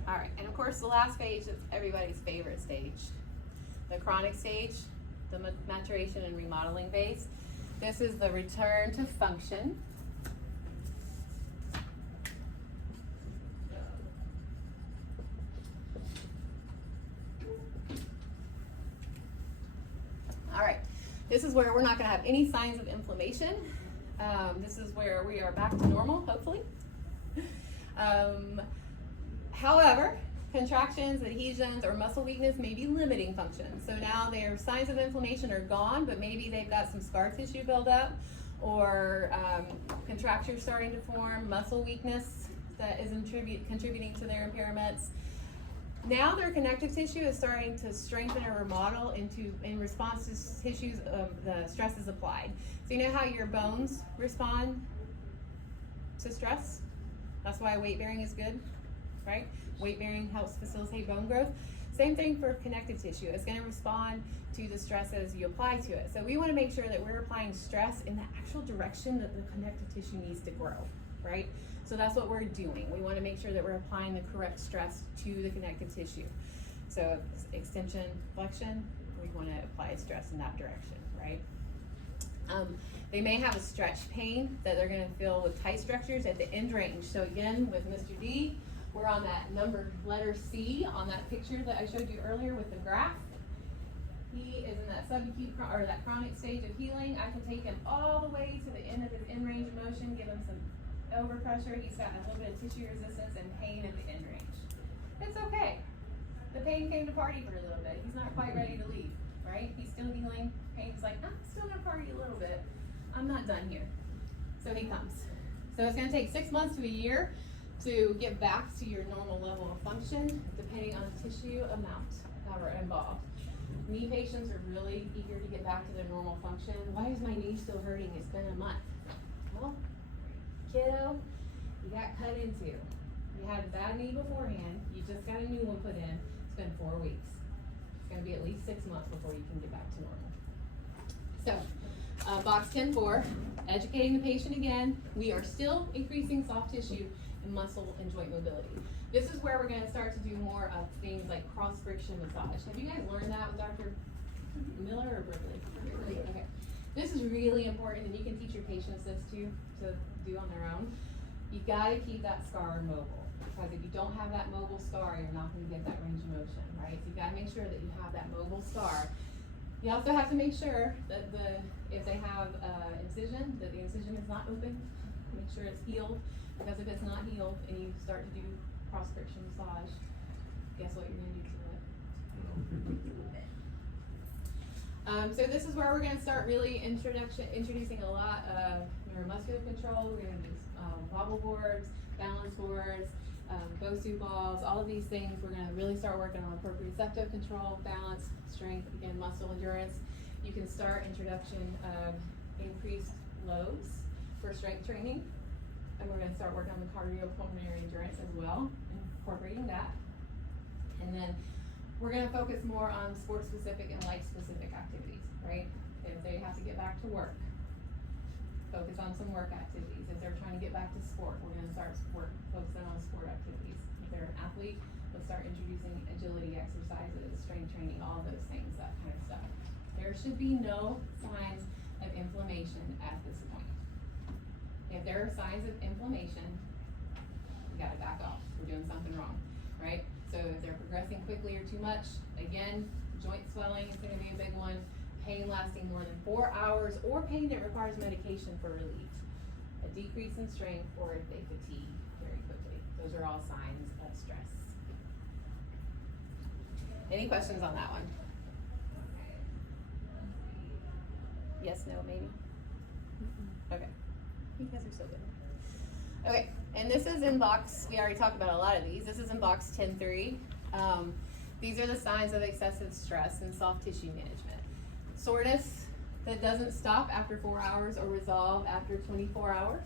All right, and of course the last stage is everybody's favorite stage. The chronic stage, the maturation and remodeling phase. This is the return to function. All right, this is where we're not gonna have any signs of inflammation. This is where we are back to normal, hopefully. However, contractions, adhesions, or muscle weakness may be limiting function. So now their signs of inflammation are gone, but maybe they've got some scar tissue buildup or contractures starting to form, muscle weakness that is contributing to their impairments. Now their connective tissue is starting to strengthen or remodel in response to tissues of the stresses applied. So you know how your bones respond to stress? That's why weight bearing is good, right? Weight bearing helps facilitate bone growth. Same thing for connective tissue. It's gonna respond to the stresses you apply to it. So we wanna make sure that we're applying stress in the actual direction that the connective tissue needs to grow, right? So that's what we're doing. We wanna make sure that we're applying the correct stress to the connective tissue. So extension, flexion, we wanna apply stress in that direction, right? They may have a stretch pain that they're gonna feel with tight structures at the end range. So again, with Mr. D, we're on that letter C on that picture that I showed you earlier with the graph. He is in that subacute or that chronic stage of healing. I can take him all the way to the end of his end range of motion, give him some overpressure. He's got a little bit of tissue resistance and pain at the end range. It's okay. The pain came to party for a little bit. He's not quite ready to leave, right? He's still healing. Pain's like, I'm still gonna party a little bit. I'm not done here. So he comes. So it's gonna take 6 months to a year to get back to your normal level of function, depending on the tissue amount that are involved. Knee patients are really eager to get back to their normal function. Why is my knee still hurting? It's been a month. Well, kiddo, you got cut into. You had a bad knee beforehand. You just got a new one put in. It's been 4 weeks. It's gonna be at least 6 months before you can get back to normal. So, box 10-4, educating the patient again. We are still increasing soft tissue and muscle and joint mobility. This is where we're gonna start to do more of things like cross friction massage. Have you guys learned that with Dr. Miller or Brickley? Okay. This is really important, and you can teach your patients this too, to do on their own. You gotta keep that scar mobile, because if you don't have that mobile scar, you're not gonna get that range of motion, right? So you gotta make sure that you have that mobile scar. You also have to make sure that if they have incision, that the incision is not open. Make sure it's healed, because if it's not healed and you start to do cross friction massage, guess what you're gonna do to it? So this is where we're gonna start really introducing a lot of neuromuscular control. We're gonna do wobble boards, balance boards, Bosu balls, all of these things. We're gonna really start working on proprioceptive control, balance, strength, again, muscle endurance. You can start introduction of increased loads for strength training. And we're gonna start working on the cardiopulmonary endurance as well, incorporating that. And then we're gonna focus more on sport-specific and life-specific activities, right? If they have to get back to work, focus on some work activities. If they're trying to get back to sport, we're gonna start focusing on sport activities. If they're an athlete, we'll start introducing agility exercises, strength training, all those things, that kind of stuff. There should be no signs of inflammation at this point. If there are signs of inflammation, we gotta back off. We're doing something wrong, right? So if they're progressing quickly or too much, again, joint swelling is gonna be a big one. Pain lasting more than 4 hours, or pain that requires medication for relief. A decrease in strength, or if they fatigue very quickly. Those are all signs of stress. Any questions on that one? Yes, no, maybe? Okay. You guys are so good. Okay, and this is in box, we already talked about a lot of these. This is in box 10-3. These are the signs of excessive stress and soft tissue management. Soreness that doesn't stop after 4 hours or resolve after 24 hours.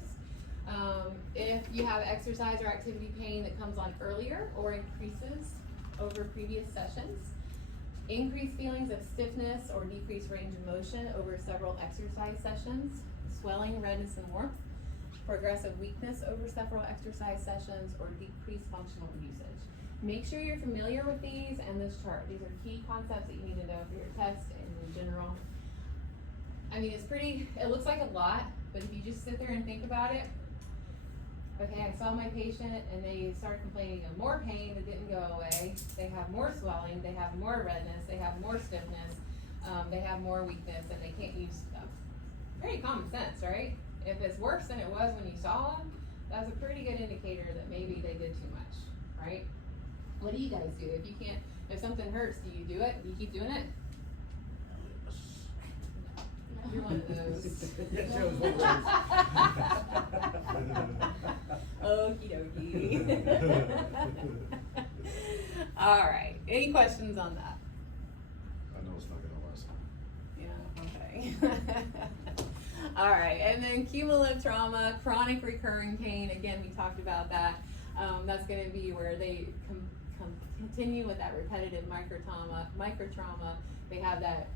If you have exercise or activity pain that comes on earlier or increases over previous sessions. Increased feelings of stiffness or decreased range of motion over several exercise sessions. Swelling, redness, and warmth. Progressive weakness over several exercise sessions, or decreased functional usage. Make sure you're familiar with these and this chart. These are key concepts that you need to know for your test and in general. I mean, it looks like a lot, but if you just sit there and think about it, okay, I saw my patient and they started complaining of more pain that didn't go away. They have more swelling, they have more redness, they have more stiffness, they have more weakness, and they can't use stuff. Pretty common sense, right? If it's worse than it was when you saw them, that's a pretty good indicator that maybe they did too much, right? What do you guys do? If something hurts, do you do it? Do you keep doing it? You're one of those. Yeah, shows what Okie dokie. All right. Any questions on that? I know it's not gonna last. Yeah, okay. All right, and then cumulative trauma, chronic recurring pain. Again, we talked about that. That's going to be where they continue with that repetitive micro trauma, they have that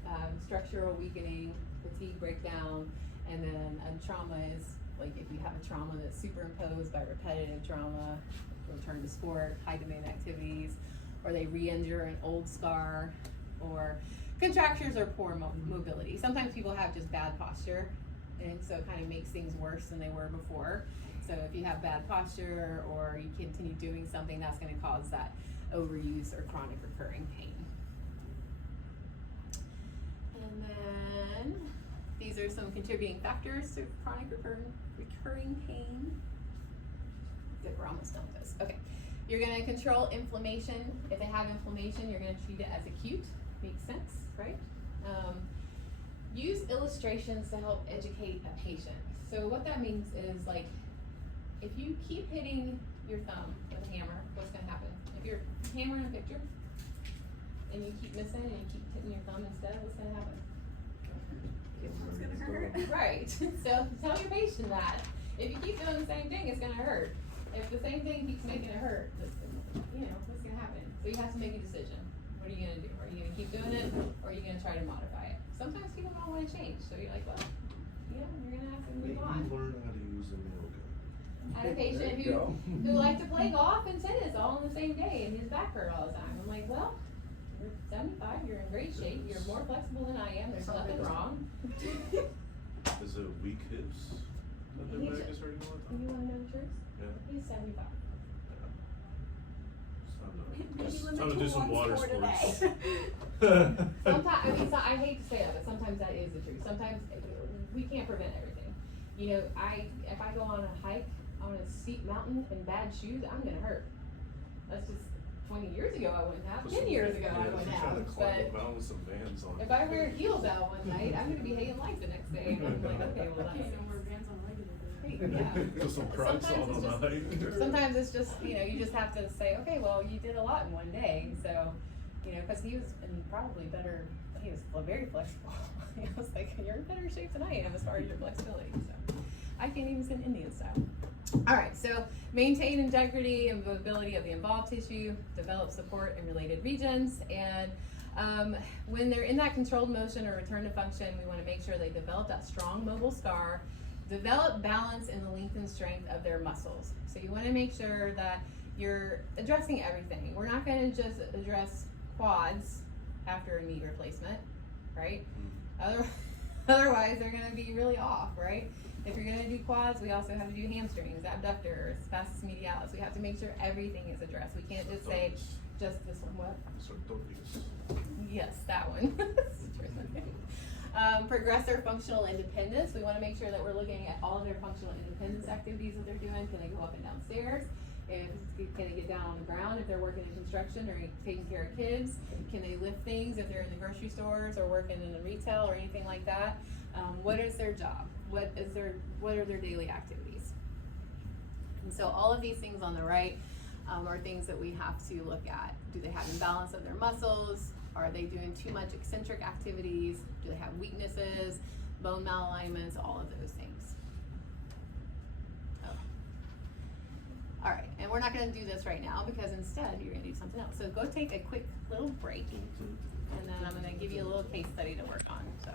structural weakening, fatigue breakdown, and then trauma is like if you have a trauma that's superimposed by repetitive trauma, return to sport, high demand activities, or they re-injure an old scar, or contractures or poor mobility. Sometimes people have just bad posture, and so it kind of makes things worse than they were before. So if you have bad posture or you continue doing something, that's going to cause that overuse or chronic recurring pain. And then these are some contributing factors to chronic recurring pain. Good, we're almost done with this. Okay, you're going to control inflammation. If they have inflammation, you're going to treat it as acute. Makes sense, right? Use illustrations to help educate a patient. So what that means is like, if you keep hitting your thumb with a hammer, what's going to happen? If you're hammering a picture and you keep missing and you keep hitting your thumb instead, what's going to happen? It's gonna hurt. Right. So tell your patient that. If you keep doing the same thing, it's going to hurt. If the same thing keeps making it hurt, what's going to happen? So you have to make a decision. What are you going to do? Are you going to keep doing it, or are you going to try to modify it? Sometimes people don't want to change, so you're like, well, you're going to have to move on. Learn how to use a nail gun. I had a patient There you go. who liked to play golf and tennis all on the same day, and his back hurt all the time. I'm like, well, you're 75, you're in great shape, you're more flexible than I am, there's nothing wrong. Is it weak hips that their back is hurting all the time? You want to know the truth? Yeah. He's 75. It's Maybe time limit to do to some one water sport a sports. Sometimes, I hate to say that, but sometimes that is the truth. Sometimes we can't prevent everything. You know, if I go on a hike on a steep mountain in bad shoes, I'm gonna hurt. That's just 20 years ago I wouldn't have. 10 years ago I wouldn't If you're have. trying to climb But a mountain with some Vans on. if I wear heels out one night, I'm gonna be hating life the next day. And I'm like, okay, well Can't that's. even wear Vans on a regular day. Yeah. Put some Crocs Sometimes on it's the night. Sometimes it's just, you just have to say, okay, well, you did a lot in one day. So, because he was probably better, he was very flexible. I was like, you're in better shape than I am as far as your flexibility. So, I can't even sit Indian style. All right, so maintain integrity and mobility of the involved tissue, develop support in related regions, and when they're in that controlled motion or return to function, we want to make sure they develop that strong mobile scar, develop balance in the length and strength of their muscles. So you want to make sure that you're addressing everything. We're not going to just address quads after a knee replacement, right? Otherwise, they're going to be really off, right? If you're going to do quads, we also have to do hamstrings, abductors, vastus medialis. We have to make sure everything is addressed. We can't just say, just this one. What? Yes, that one. Progressor functional independence. We want to make sure that we're looking at all of their functional independence activities that they're doing. Can they go up and down stairs? Can they get down on the ground if they're working in construction or taking care of kids? Can they lift things if they're in the grocery stores or working in the retail or anything like that? What is their job? What are their daily activities? And so all of these things on the right are things that we have to look at. Do they have imbalance of their muscles? Are they doing too much eccentric activities? Do they have weaknesses, bone malalignments, all of those things? Okay. All right, and we're not going to do this right now because instead you're going to do something else. So go take a quick little break, and then I'm going to give you a little case study to work on. So.